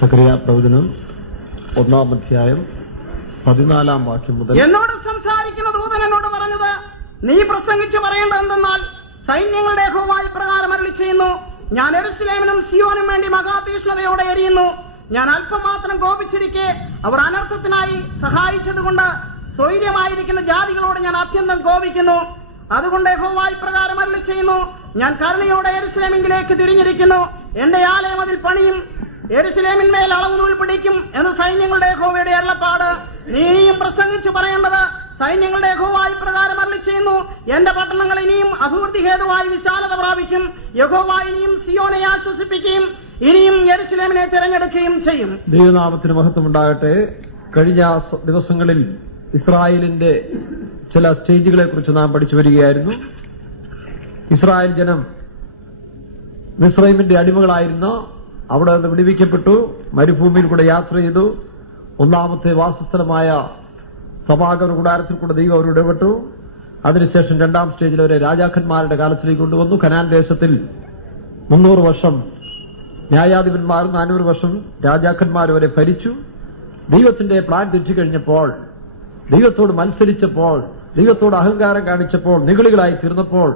സക്കറിയ പ്രവചനം 1-ാം അധ്യായം 14-ാം വാക്യം മുതൽ. എന്നോട് സംസാരിക്കുന്ന ദൂതൻ എന്നോട് പറഞ്ഞത്, നീ പ്രസംഗിച്ചു പറയേണ്ടതെന്നാൽ സൈന്യങ്ങളുടെ യഹോവ ഇപ്രകാരം അരുളിച്ചെയ്യുന്നു, ഞാൻ യെരൂശലേമിനും സിയോനും വേണ്ടി മഹാതീഷ്ണതയോടെ എരിയുന്നു. ഞാൻ അല്പം മാത്രം കോപിച്ചിരിക്കെ അവർ അനർത്ഥത്തിനായി സഹായിച്ചതുകൊണ്ട് സ്വൈര്യമായിരിക്കുന്ന ജാതികളോട് ഞാൻ അത്യന്തം കോപിക്കുന്നു. അതുകൊണ്ട് യഹോവ ഇപ്രകാരം അരുളിച്ചെയ്യുന്നു, ഞാൻ കരുണയോടെ യെരൂശലേമിലേക്ക് തിരിഞ്ഞിരിക്കുന്നു. എന്റെ ആലയം അതിൽ പണിയും, യെരൂശലേമിന്മേൽ അളവ് നൂൽ പിടിക്കും എന്ന് സൈന്യങ്ങളുടെ യഹോവയുടെ അരുളപ്പാട്. നീ ഇനിയും പ്രസംഗിച്ചു പറയേണ്ടത്, സൈന്യങ്ങളുടെ യഹോവ ഇപ്രകാരം അരുളിച്ചെയ്യുന്നു, എന്റെ പട്ടണങ്ങൾ ഇനിയും അഭിവൃദ്ധി ഹേതുവായി വിശാലത പ്രാപിക്കും. യഹോവ ഇനിയും സിയോനെ ആശ്വസിപ്പിക്കുകയും ഇനിയും യെരൂശലേമിനെ തിരഞ്ഞെടുക്കുകയും ചെയ്യും. ദൈവനാമത്തിന് മഹത്വമുണ്ടാകട്ടെ. കഴിഞ്ഞ ദിവസങ്ങളിൽ ഇസ്രായേലിന്റെ ചില സ്റ്റേജുകളെ കുറിച്ച് നാം പഠിച്ചു വരികയായിരുന്നു. ഇസ്രായേൽ ജനം മിസ്രൈമിന്റെ അടിമകളായിരുന്നു. അവിടെ നിന്ന് വിടുവിക്കപ്പെട്ടു, മരുഭൂമിയിൽ കൂടെ യാത്ര ചെയ്തു. ഒന്നാമത്തെ വാസസ്ഥലമായ സമാഗമന കൂടാരത്തിൽ കൂടെ ദൈവം അവരോട് ഇടപെട്ടു. അതിനുശേഷം 2-ാം സ്റ്റേജിൽ അവരെ രാജാക്കന്മാരുടെ കാലത്തിലേക്ക് കൊണ്ടുവന്നു. കനാൻ ദേശത്തിൽ 300 വർഷം ന്യായാധിപന്മാരും 400 വർഷം രാജാക്കന്മാരും അവരെ ഭരിച്ചു. ദൈവത്തിന്റെ പ്ലാൻ തെറ്റിക്കഴിഞ്ഞപ്പോൾ, ദൈവത്തോട് മത്സരിച്ചപ്പോൾ, ദൈവത്തോട് അഹങ്കാരം കാണിച്ചപ്പോൾ, നിഗളികളായി തീർന്നപ്പോൾ,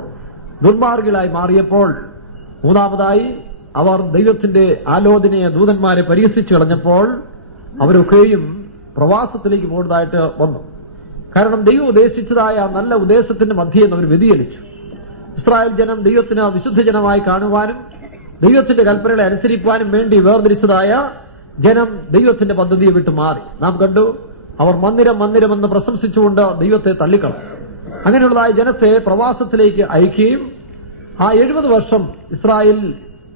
ദുർമാർഗികളായി മാറിയപ്പോൾ, മൂന്നാമതായി അവർ ദൈവത്തിന്റെ ആലോചനയെ ദൂതന്മാരെ പരിഹസിച്ചു കളഞ്ഞപ്പോൾ അവരൊക്കെയും പ്രവാസത്തിലേക്ക് പോകുന്നതായിട്ട് വന്നു. കാരണം ദൈവം ഉദ്ദേശിച്ചതായ നല്ല ഉദ്ദേശത്തിന്റെ മധ്യേ അവർ വ്യതിചലിച്ചു. ഇസ്രായേൽ ജനം ദൈവത്തിന് വിശുദ്ധ ജനമായി കാണുവാനും ദൈവത്തിന്റെ കൽപ്പനകളെ അനുസരിക്കുവാനും വേണ്ടി വേർതിരിച്ചതായ ജനം ദൈവത്തിന്റെ പദ്ധതിയെ വിട്ടു മാറി. നാം കണ്ടു, അവർ മന്ദിരം മന്ദിരമെന്ന് പ്രശംസിച്ചുകൊണ്ട് ദൈവത്തെ തള്ളിക്കളഞ്ഞു. അങ്ങനെയുള്ളതായ ജനത്തെ പ്രവാസത്തിലേക്ക് അയക്കുകയും ആ 70 വർഷം ഇസ്രായേൽ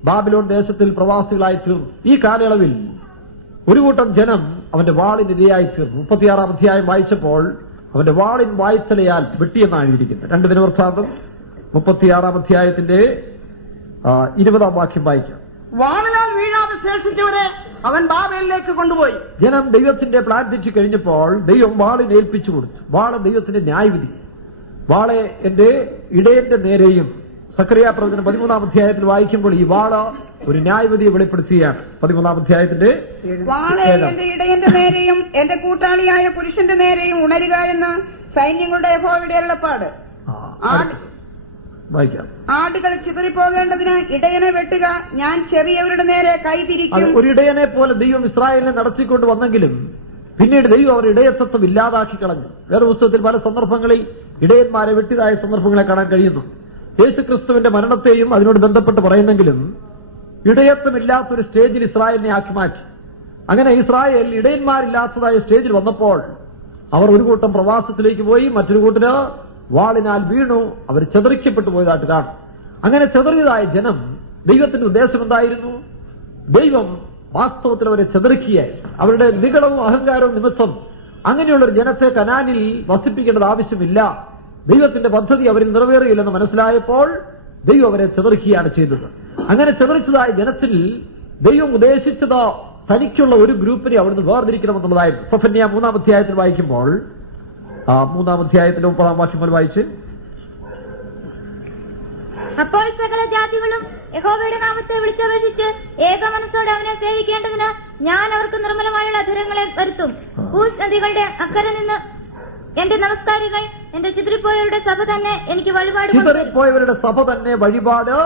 ബാബിലോൺ ദേശത്തിൽ പ്രവാസികളായി തീർന്നു. ഈ കാലയളവിൽ ഒരു കൂട്ടം ജനം അവന്റെ വാളിന് ഇരയായി തീർന്നു. 36-ാം അധ്യായം വായിച്ചപ്പോൾ അവന്റെ വാളിൻ വായ്ത്തലയാൽ വെട്ടിയെന്നാണ് എഴുതിയിരിക്കുന്നത്. 2 ദിനവൃത്താന്തം 36-ാം അധ്യായത്തിന്റെ 20-ാം വാക്യം വായിക്കാം. വാളിനാൽ വീഴാതെ ശേഷിച്ചവരെ അവൻ ബാബേലിലേക്ക് കൊണ്ടുപോയി. ജനം ദൈവത്തിന്റെ പ്ലാൻ തെറ്റി കഴിഞ്ഞപ്പോൾ ദൈവം വാളിനെ ഏൽപ്പിച്ചു കൊടുത്തു. വാള് ദൈവത്തിന്റെ ന്യായവിധി. വാളെ എന്റെ ഇടയന്റെ നേരെയും, സക്കറിയ പ്രവചനം 13-ാം അധ്യായത്തിൽ വായിക്കുമ്പോൾ ഈ വാള് ഒരു ന്യായവിധിയെ വെളിപ്പെടുത്തുകയാണ്. 13-ാം അധ്യായത്തിന്റെ വാളെ എന്റെ ഇടയന്റെ നേരെയും എന്റെ കൂട്ടാളിയായ പുരുഷന്റെ നേരെയും ഉണരുക എന്ന് സൈന്യങ്ങളുടെ യഹോവയുടെ അരുളപ്പാട്. വായിക്കാം. ആടുകൾ ചിതറിപ്പോകേണ്ടതിന് ഇടയനെ വെട്ടുക, ഞാൻ ചെറിയവരുടെ നേരെ കൈതിരിക്കും. ഒരു ഇടയനെ പോലെ ദൈവം ഇസ്രായേലിനെ നടത്തിക്കൊണ്ട് വന്നെങ്കിലും പിന്നീട് ദൈവം അവരുടെ ഇടയത്വം ഇല്ലാതാക്കി കളഞ്ഞു. വേറെ പുസ്തകത്തിൽ പല സന്ദർഭങ്ങളിൽ ഇടയന്മാരെ വെട്ടിയതായ സന്ദർഭങ്ങളെ കാണാൻ കഴിയുന്നു. യേശുക്രിസ്തുവിന്റെ മരണത്തെയും അതിനോട് ബന്ധപ്പെട്ട് പറയുന്നെങ്കിലും ഇടയത്വമില്ലാത്തൊരു സ്റ്റേജിൽ ഇസ്രായേലിനെ ആക്കി മാറ്റി. അങ്ങനെ ഇസ്രായേൽ ഇടയന്മാരില്ലാത്തതായ സ്റ്റേജിൽ വന്നപ്പോൾ അവർ ഒരു കൂട്ടം പ്രവാസത്തിലേക്ക് പോയി, മറ്റൊരു കൂട്ടര് വാളിനാൽ വീണു, അവർ ചെതറിക്കപ്പെട്ടു പോയതായിട്ട് കാണും. അങ്ങനെ ചെതറിയതായ ജനം ദൈവത്തിന്റെ ഉദ്ദേശം എന്തായിരുന്നു? ദൈവം വാസ്തവത്തിൽ അവരെ ചെതറിക്കുകയായിരുന്നു. അവരുടെ നിഗളവും അഹങ്കാരവും നിമിത്തം അങ്ങനെയുള്ളൊരു ജനത്തെ കനാനിൽ വസിപ്പിക്കേണ്ടത് ആവശ്യമില്ല. ദൈവത്തിന്റെ പദ്ധതി അവരിൽ നിറവേറിയില്ലെന്ന് മനസ്സിലായപ്പോൾ ദൈവം അവരെ ചെതറിക്കുകയാണ് ചെയ്തത്. അങ്ങനെ ചെതറിച്ചതായ ജനത്തിൽ ദൈവം ഉദ്ദേശിച്ചത് തനിക്കുള്ള ഒരു ഗ്രൂപ്പിനെ അവിടുന്ന് വേർതിരിക്കണമെന്നുള്ളതായിരുന്നു. സഫന്യ 3-ാം അധ്യായത്തിൽ വായിക്കുമ്പോൾ 3-ാം അധ്യായത്തിന്റെ 30-ാം വാക്യം മുതൽ വായിച്ച്, അപ്പോൾ സകല ജാതികളും യഹോവയുടെ നാമത്തെ വിളിച്ചപേക്ഷിച്ച് ഏക മനസ്സോടെ അവനെ സേവിക്കേണ്ടതിന് ഞാൻ അവർക്ക് നിർമ്മലമായുള്ള അധരങ്ങളെ വരുത്തും. കൂസ് നദികളുടെ അക്കരെ നിന്ന് എന്റെ നമസ്കാരികൾ എന്റെ ചിതറിപ്പോയവരുടെ സഭ തന്നെ എനിക്ക് വഴിപാട്. ചിതറിപ്പോയവരുടെ സഭ തന്നെ വഴിപാട്.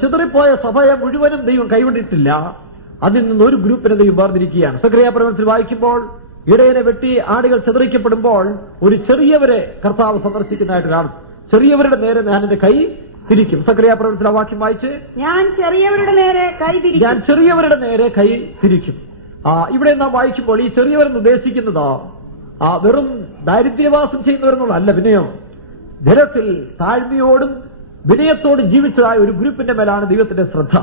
ചിതറിപ്പോയ സഭയെ മുഴുവനും ദൈവം കൈവിട്ടിട്ടില്ല. അതിൽ നിന്ന് ഒരു ഗ്രൂപ്പിനെ ദൈവം വേർതിരിക്കുകയാണ്. സക്കറിയ പ്രവചനത്തിൽ വായിക്കുമ്പോൾ ഇടയനെ വെട്ടി ആടുകൾ ചിതറിക്കപ്പെടുമ്പോൾ ഒരു ചെറിയവരെ കർത്താവ് സന്ദർശിക്കുന്നതായിട്ട് കാണും. ചെറിയവരുടെ നേരെ ഞാൻ എന്റെ കൈ തിരിക്കും. സക്കറിയ പ്രവചനത്തിലെ വാക്യം വായിച്ച്, ഞാൻ ചെറിയവരുടെ നേരെ കൈ തിരിക്കും. ഞാൻ ചെറിയവരുടെ നേരെ കൈ തിരിക്കും. ഇവിടെ നാം വായിക്കുമ്പോൾ ഈ ചെറിയവരെന്ന് ഉദ്ദേശിക്കുന്നത് വെറും ദാരിദ്ര്യവാസം ചെയ്യുന്നവരെന്നുള്ളതല്ല. വിനയം, ധനത്തിൽ താഴ്മയോടും വിനയത്തോടും ജീവിച്ചതായ ഒരു ഗ്രൂപ്പിന്റെ മേലാണ് ദൈവത്തിന്റെ ശ്രദ്ധ.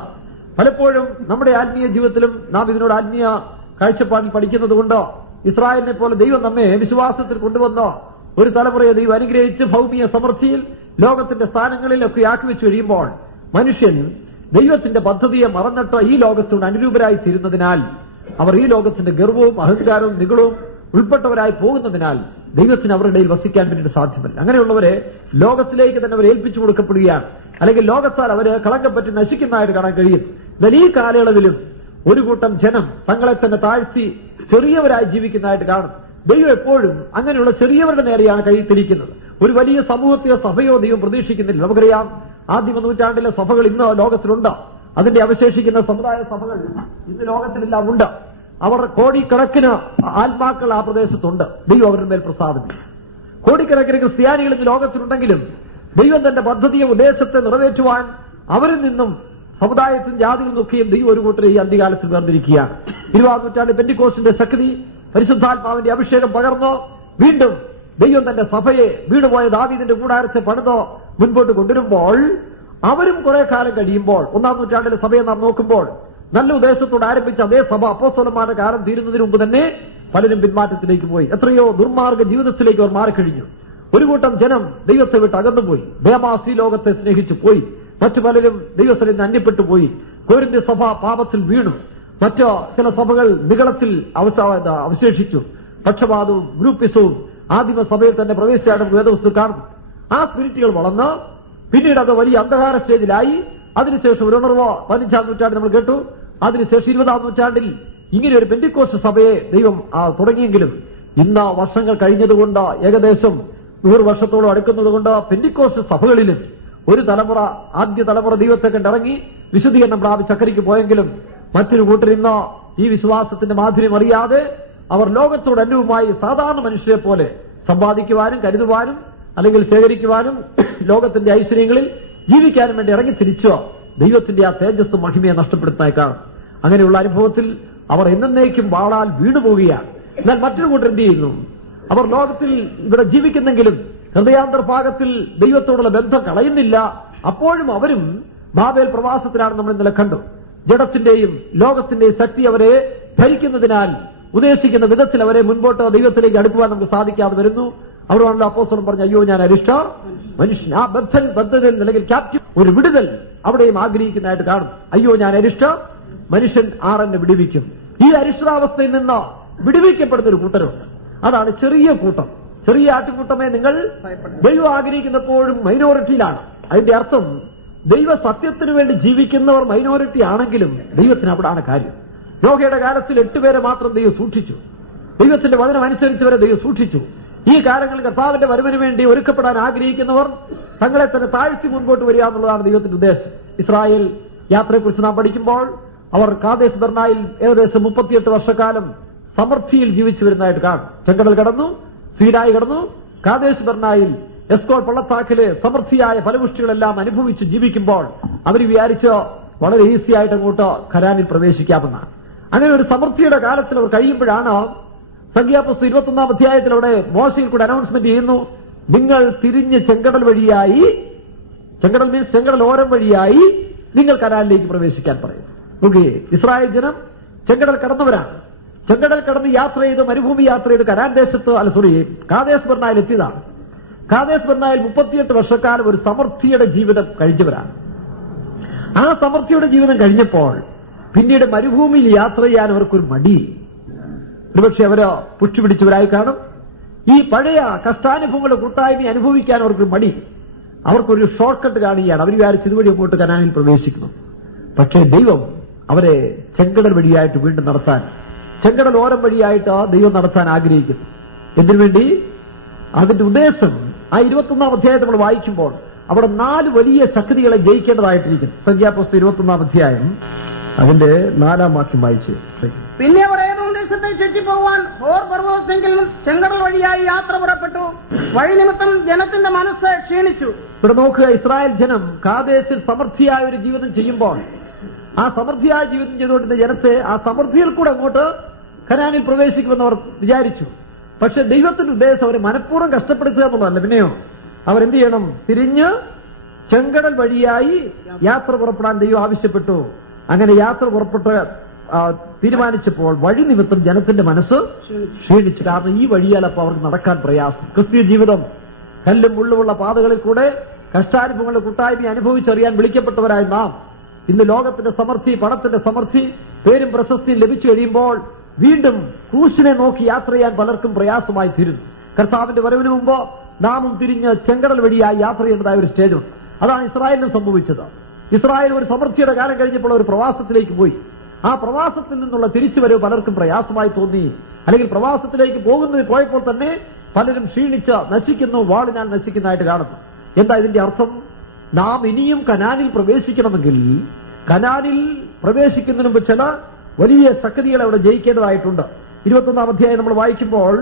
പലപ്പോഴും നമ്മുടെ ആത്മീയ ജീവിതത്തിലും നാം ഇതിനോട് ആത്മീയ കാഴ്ചപ്പാടിൽ പഠിക്കുന്നത് കൊണ്ട് ഇസ്രായേലിനെ പോലെ ദൈവം നമ്മെ വിശ്വാസത്തിൽ കൊണ്ടുവന്ന ഒരു തലമുറയെ ദൈവം അനുഗ്രഹിച്ച് ഭൗമിക സമൃദ്ധിയിൽ ലോകത്തിന്റെ സ്ഥാനങ്ങളിലൊക്കെ ആക്കി വെച്ച് കഴിയുമ്പോൾ മനുഷ്യൻ ദൈവത്തിന്റെ പദ്ധതിയെ മറന്നിട്ട് ഈ ലോകത്തോട് അനുരൂപരായി തീരുന്നതിനാൽ അവർ ഈ ലോകത്തിന്റെ ഗർവവും അഹങ്കാരവും നിഗളവും ഉൾപ്പെട്ടവരായി പോകുന്നതിനാൽ ദൈവത്തിന് അവരുടെ ഇടയിൽ വസിക്കാൻ വേണ്ടിയിട്ട് സാധ്യമല്ല. അങ്ങനെയുള്ളവരെ ലോകത്തിലേക്ക് തന്നെ അവർ ഏൽപ്പിച്ചു കൊടുക്കപ്പെടുകയാണ്. അല്ലെങ്കിൽ ലോകത്താൽ അവര് കളങ്കം പറ്റി നശിക്കുന്നതായിട്ട് കാണാൻ കഴിയും. എന്നാൽ ഈ കാലയളവിലും ഒരു കൂട്ടം ജനം തങ്ങളെ തന്നെ താഴ്ത്തി ചെറിയവരായി ജീവിക്കുന്നതായിട്ട് കാണും. ദൈവം എപ്പോഴും അങ്ങനെയുള്ള ചെറിയവരുടെ നേരെയാണ് കൈ തിരിക്കുന്നത്. ഒരു വലിയ സമൂഹത്തെയോ സഭയോ ദൈവം പ്രതീക്ഷിക്കുന്നില്ല. നമുക്കറിയാം, ആദിമ നൂറ്റാണ്ടിലെ സഭകൾ ഇന്ന് ലോകത്തിലുണ്ട്. അതിന്റെ അവശേഷിക്കുന്ന സമുദായ സഭകൾ ഇന്ന് ലോകത്തിലെല്ലാം ഉണ്ട്. അവർ കോടിക്കണക്കിന് ആത്മാക്കൾ ആ പ്രദേശത്തുണ്ട്. ദൈവം അവരുടെ മേൽ പ്രസാദിക്കും. കോടിക്കണക്കിന് ക്രിസ്ത്യാനികൾ ഇന്ന് ലോകത്തിലുണ്ടെങ്കിലും ദൈവം തന്റെ പദ്ധതിയെ ഉദ്ദേശത്തെ നിറവേറ്റുവാൻ അവരിൽ നിന്നും സമുദായത്തിൽ ജാതിയിൽ നിന്നൊക്കെയും ദൈവം ഒരു കൂട്ടരെ ഈ അന്ത്യകാലത്തിൽ വേർതിരിക്കുകയാണ്. 20-ാം നൂറ്റാണ്ട് പെന്തിക്കോസ്തിന്റെ ശക്തി, പരിശുദ്ധാത്മാവിന്റെ അഭിഷേകം പകർന്നോ വീണ്ടും ദൈവം തന്റെ സഭയെ വീണുപോയ ദാവീദിന്റെ കൂടാരത്തെ പണിതോ മുൻപോട്ട് കൊണ്ടുവരുമ്പോൾ അവരും കുറെ കാലം കഴിയുമ്പോൾ 1-ാം നൂറ്റാണ്ടിലെ സഭയെ നാം നോക്കുമ്പോൾ നല്ല ഉദ്ദേശത്തോട് ആരംഭിച്ച അതേ സഭ അപ്പോസ്തലന്മാരുടെ കാലം തീരുന്നതിന് മുമ്പ് തന്നെ പലരും പിന്മാറ്റത്തിലേക്ക് പോയി. എത്രയോ ദുർമാർഗ ജീവിതത്തിലേക്ക് അവർ മാറിക്കഴിഞ്ഞു. ഒരു കൂട്ടം ജനം ദൈവത്തെ വിട്ട് അകന്നുപോയി. ദേമാസി ലോകത്തെ സ്നേഹിച്ചു പോയി. മറ്റു പലരും ദൈവത്തിൽ നിന്ന് അന്യപ്പെട്ടു പോയി. കോരിന്ത്യ സഭ പാപത്തിൽ വീണു. മറ്റ് ചില സഭകൾ നിഗളത്തിൽ അവശേഷിച്ചു. പക്ഷപാതവും ഗ്രൂപ്പിസവും ആദിമ സഭയിൽ തന്നെ പ്രവേശിച്ചാണ് വേദവസ്തു കാണുന്നു. ആ സ്പിരിറ്റുകൾ വളർന്ന് പിന്നീട് അത് വലിയ അന്ധകാര സ്റ്റേജിലായി. അതിനുശേഷം ഒരു ഉണർവ് 15-ാം നൂറ്റാണ്ടിൽ നമ്മൾ കേട്ടു. അതിനുശേഷം 20-ാം നൂറ്റാണ്ടിൽ ഇങ്ങനെ ഒരു പെന്തിക്കോസ്ത് സഭയെ ദൈവം തുടങ്ങിയെങ്കിലും ഇന്ന് വർഷങ്ങൾ കഴിഞ്ഞതുകൊണ്ട് ഏകദേശം 100 വർഷത്തോളം അടുക്കുന്നതുകൊണ്ട് പെന്തിക്കോസ്ത് സഭകളിലും ഒരു തലമുറ, ആദ്യ തലമുറ ദൈവത്തെ കണ്ടിറങ്ങി വിശുദ്ധീകരണം പ്രാപിച്ച് അക്കരയ്ക്ക് പോയെങ്കിലും മറ്റൊരു കൂട്ടർ ഇന്ന് ഈ വിശ്വാസത്തിന്റെ മാധുര്യം അറിയാതെ അവർ ലോകത്തോട് അന്യവുമായി സാധാരണ മനുഷ്യരെ പോലെ സമ്പാദിക്കുവാനും കരുതുവാനും അല്ലെങ്കിൽ ശേഖരിക്കുവാനും ലോകത്തിന്റെ ഐശ്വര്യങ്ങളിൽ ജീവിക്കാനും വേണ്ടി ഇറങ്ങി തിരിച്ചോ ദൈവത്തിന്റെ ആ തേജസ് മഹിമയെ നഷ്ടപ്പെടുത്താൻ കാണും. അങ്ങനെയുള്ള അനുഭവത്തിൽ അവർ എന്നേക്കും വാളാൽ വീണുപോവുകയാണ്. എന്നാൽ മറ്റൊരു കൂട്ടർ എന്ത് ചെയ്യുന്നു? അവർ ലോകത്തിൽ ഇവിടെ ജീവിക്കുന്നെങ്കിലും ഹൃദയാന്തർഭാഗത്തിൽ ദൈവത്തോടുള്ള ബന്ധം കളയുന്നില്ല. അപ്പോഴും അവരും ബാബേൽ പ്രവാസത്തിലാണ് നമ്മൾ ഇന്നലെ കണ്ടു. ജഡത്തിന്റെയും ലോകത്തിന്റെയും ശക്തി അവരെ ഭരിക്കുന്നതിനാൽ ഉദ്ദേശിക്കുന്ന വിധത്തിൽ അവരെ മുൻപോട്ട് ദൈവത്തിലേക്ക് അടുക്കുവാൻ നമുക്ക് സാധിക്കാതെ വരുന്നു. അവരോടുള്ള അപ്പോസ്തലൻ പറഞ്ഞു, അയ്യോ ഞാൻ അരിഷ്ട മനുഷ്യൻ. ആ ബദ്ധനിൽ അല്ലെങ്കിൽ ക്യാപ്റ്റീവ് ഒരു വിടുതൽ അവിടെയും ആഗ്രഹിക്കുന്നതായിട്ട് കാണും. അയ്യോ ഞാൻ അരിഷ്ട മനുഷ്യൻ ആരെന്നെ വിടുവിക്കും. ഈ അരിഷ്ടാവസ്ഥയിൽ നിന്ന് വിടുവിക്കപ്പെടുന്ന ഒരു കൂട്ടരുണ്ട്. അതാണ് ചെറിയ കൂട്ടം. ചെറിയ ആട്ടുകൂട്ടമേ നിങ്ങൾ ദൈവം ആഗ്രഹിക്കുന്നപ്പോഴും മൈനോറിറ്റിയിലാണ്. അതിന്റെ അർത്ഥം ദൈവ സത്യത്തിനു വേണ്ടി ജീവിക്കുന്നവർ മൈനോറിറ്റി ആണെങ്കിലും ദൈവത്തിന് അവിടാണ് കാര്യം. നോഹയുടെ കാലത്തിൽ 8 പേരെ മാത്രം ദൈവം സൂക്ഷിച്ചു. ദൈവത്തിന്റെ വചനം അനുസരിച്ചവരെ ദൈവം സൂക്ഷിച്ചു. ഈ കാലങ്ങളിൽ കർത്താവിന്റെ വരവിന് വേണ്ടി ഒരുക്കപ്പെടാൻ ആഗ്രഹിക്കുന്നവർ തങ്ങളെ തന്നെ താഴ്ത്തി മുൻപോട്ട് വരിക എന്നുള്ളതാണ് ദൈവത്തിന്റെ ഉദ്ദേശം. ഇസ്രായേൽ യാത്രയെക്കുറിച്ച് നാം പഠിക്കുമ്പോൾ അവർ കാദേശ് ബർണായിൽ ഏകദേശം 38 വർഷക്കാലം സമൃദ്ധിയിൽ ജീവിച്ചു വരുന്നതായിട്ട് കാണും. ചെങ്കടൽ കടന്നു, സീനായി കടന്നു, കാദേശ് ബർണായിൽ എസ്കോൾ പള്ളത്താക്കിലെ സമൃദ്ധിയായ ഫലപുഷ്ടികളെല്ലാം അനുഭവിച്ച് ജീവിക്കുമ്പോൾ അവർ വിചാരിച്ച് വളരെ ഈസി ആയിട്ട് അങ്ങോട്ട് ഖരാനിൽ പ്രവേശിക്കാമെന്നാണ്. അങ്ങനെ ഒരു സമൃദ്ധിയുടെ കാലത്തിൽ അവർ കഴിയുമ്പോഴാണ് സംഖ്യാപുസ്തകം 21-ാം അധ്യായത്തിൽ അവിടെ മോശയിൽ കൂടെ അനൗൺസ്മെന്റ് ചെയ്യുന്നു, നിങ്ങൾ തിരിഞ്ഞ് ചെങ്കടൽ വഴിയായി, ചെങ്കടൽ മീൻസ് ചെങ്കടൽ ഓരം വഴിയായി നിങ്ങൾ കനാലിലേക്ക് പ്രവേശിക്കാൻ പറയും. നോക്കി, ഇസ്രായേൽ ജനം ചെങ്കടൽ കടന്നവരാണ്. ചെങ്കടൽ കടന്ന് യാത്ര ചെയ്ത് മരുഭൂമി യാത്ര ചെയ്ത് കനാൻ ദേശത്ത് കാദേശ് ബർണായിൽ എത്തിയതാണ്. കാദേശ് ബർണായിൽ 38 വർഷക്കാലം ഒരു സമൃദ്ധിയുടെ ജീവിതം കഴിച്ചവരാണ്. ആ സമൃദ്ധിയുടെ ജീവിതം കഴിഞ്ഞപ്പോൾ പിന്നീട് മരുഭൂമിയിൽ യാത്ര ചെയ്യാൻ അവർക്കൊരു മടി. ഒരുപക്ഷെ അവര് പുഷ്ടിപിടിച്ചവരായി കാണും. ഈ പഴയ കഷ്ടാനുഭവങ്ങളുടെ കൂട്ടായ്മ അനുഭവിക്കാൻ അവർക്കൊരു മടി. അവർക്കൊരു ഷോർട്ട് കട്ട് കാണുകയാണ്. അവർ വിചാരിച്ച് ഇതുവഴി അങ്ങോട്ട് കനാനിൽ പ്രവേശിക്കണം. പക്ഷേ ദൈവം അവരെ ചെങ്കടൽ വഴിയായിട്ട് വീണ്ടും നടത്താൻ, ചെങ്കടൽ ഓരം വഴിയായിട്ട് ദൈവം നടത്താൻ ആഗ്രഹിക്കുന്നു. എന്തിനുവേണ്ടി? അതിന്റെ ഉദ്ദേശം ആ 21-ാം അധ്യായം നമ്മൾ വായിക്കുമ്പോൾ അവിടെ 4 വലിയ ശക്തികളെ ജയിക്കേണ്ടതായിട്ടിരിക്കുന്നു. സംഖ്യാപുസ്തകം 21-ാം അധ്യായം അതിന്റെ 4-ാം വാക്യം വായിച്ച്. പിന്നെ അവർ ഏതോം ദേശത്തെ ചുറ്റിപ്പോവാൻ ഹോർ പർവ്വതത്തെങ്കിൽ ചെങ്കടൽ വഴിയായി യാത്ര പുറപ്പെട്ടു. വഴി നിമിത്തം ജനത്തിന്റെ മനസ്സ് ക്ഷീണിച്ചു. ഇവിടെ നോക്കുക, ഇസ്രായേൽ ജനം കാദേശിൽ സമൃദ്ധിയായ ഒരു ജീവിതം ചെയ്യുമ്പോൾ ആ സമൃദ്ധിയായ ജീവിതം ചെയ്തുകൊണ്ടിരുന്ന ജനത്തെ ആ സമൃദ്ധിയിൽ കൂടെ അങ്ങോട്ട് കനാനിൽ പ്രവേശിക്കുമെന്ന് അവർ വിചാരിച്ചു. പക്ഷെ ദൈവത്തിന്റെ ഉദ്ദേശം അവരെ മനഃപൂർവ്വം കഷ്ടപ്പെടുത്തുക എന്നുള്ളതല്ല. പിന്നെയോ അവരെന്ത് ചെയ്യണം? തിരിഞ്ഞ് ചെങ്കടൽ വഴിയായി യാത്ര പുറപ്പെടാൻ ദൈവം ആവശ്യപ്പെട്ടു. അങ്ങനെ യാത്ര പുറപ്പെട്ട് തീരുമാനിച്ചപ്പോൾ വഴി നിമിത്തം ജനത്തിന്റെ മനസ്സ് ക്ഷീണിച്ചു. കാരണം ഈ വഴിയാലപ്പോൾ അവർക്ക് നടക്കാൻ പ്രയാസം. ക്രിസ്തീയ ജീവിതം കല്ലും മുള്ളുമുള്ള പാതകളിൽ കൂടെ കഷ്ടാനുഭവങ്ങളുടെ കൂട്ടായ്മ അനുഭവിച്ചറിയാൻ വിളിക്കപ്പെട്ടവരായ നാം ഇന്ന് ലോകത്തിന്റെ സമൃദ്ധി, പണത്തിന്റെ സമൃദ്ധി, പേരും പ്രശസ്തിയും ലഭിച്ചു കഴിയുമ്പോൾ വീണ്ടും ക്രൂശിനെ നോക്കി യാത്ര ചെയ്യാൻ പലർക്കും പ്രയാസമായി തീരുന്നു. കർത്താവിന്റെ വരവിന് മുമ്പ് നാമും തിരിഞ്ഞ് ചെങ്കടൽ വഴിയായി യാത്ര ചെയ്യേണ്ടതായ ഒരു സ്റ്റേജുണ്ട്. അതാണ് ഇസ്രായേലിന് സംഭവിച്ചത്. ഇസ്രായേൽ ഒരു സമൃദ്ധിയുടെ കാലം കഴിഞ്ഞപ്പോൾ ഒരു പ്രവാസത്തിലേക്ക് പോയി. ആ പ്രവാസത്തിൽ നിന്നുള്ള തിരിച്ചുവരവ് പലർക്കും പ്രയാസമായി തോന്നി. അല്ലെങ്കിൽ പ്രവാസത്തിലേക്ക് പോയപ്പോൾ തന്നെ പലരും ക്ഷീണിച്ച് നശിക്കുന്നു, വാളിനാൽ നശിക്കുന്നതായിട്ട് കാണുന്നു. എന്താ ഇതിന്റെ അർത്ഥം? നാം ഇനിയും കനാനിൽ പ്രവേശിക്കണമെങ്കിൽ കനാനിൽ പ്രവേശിക്കുന്നതിന് മുമ്പ് ചില വലിയ ശക്തികളെ അവിടെ ജയിക്കേണ്ടതായിട്ടുണ്ട്. 21 അധ്യായം നമ്മൾ വായിക്കുമ്പോൾ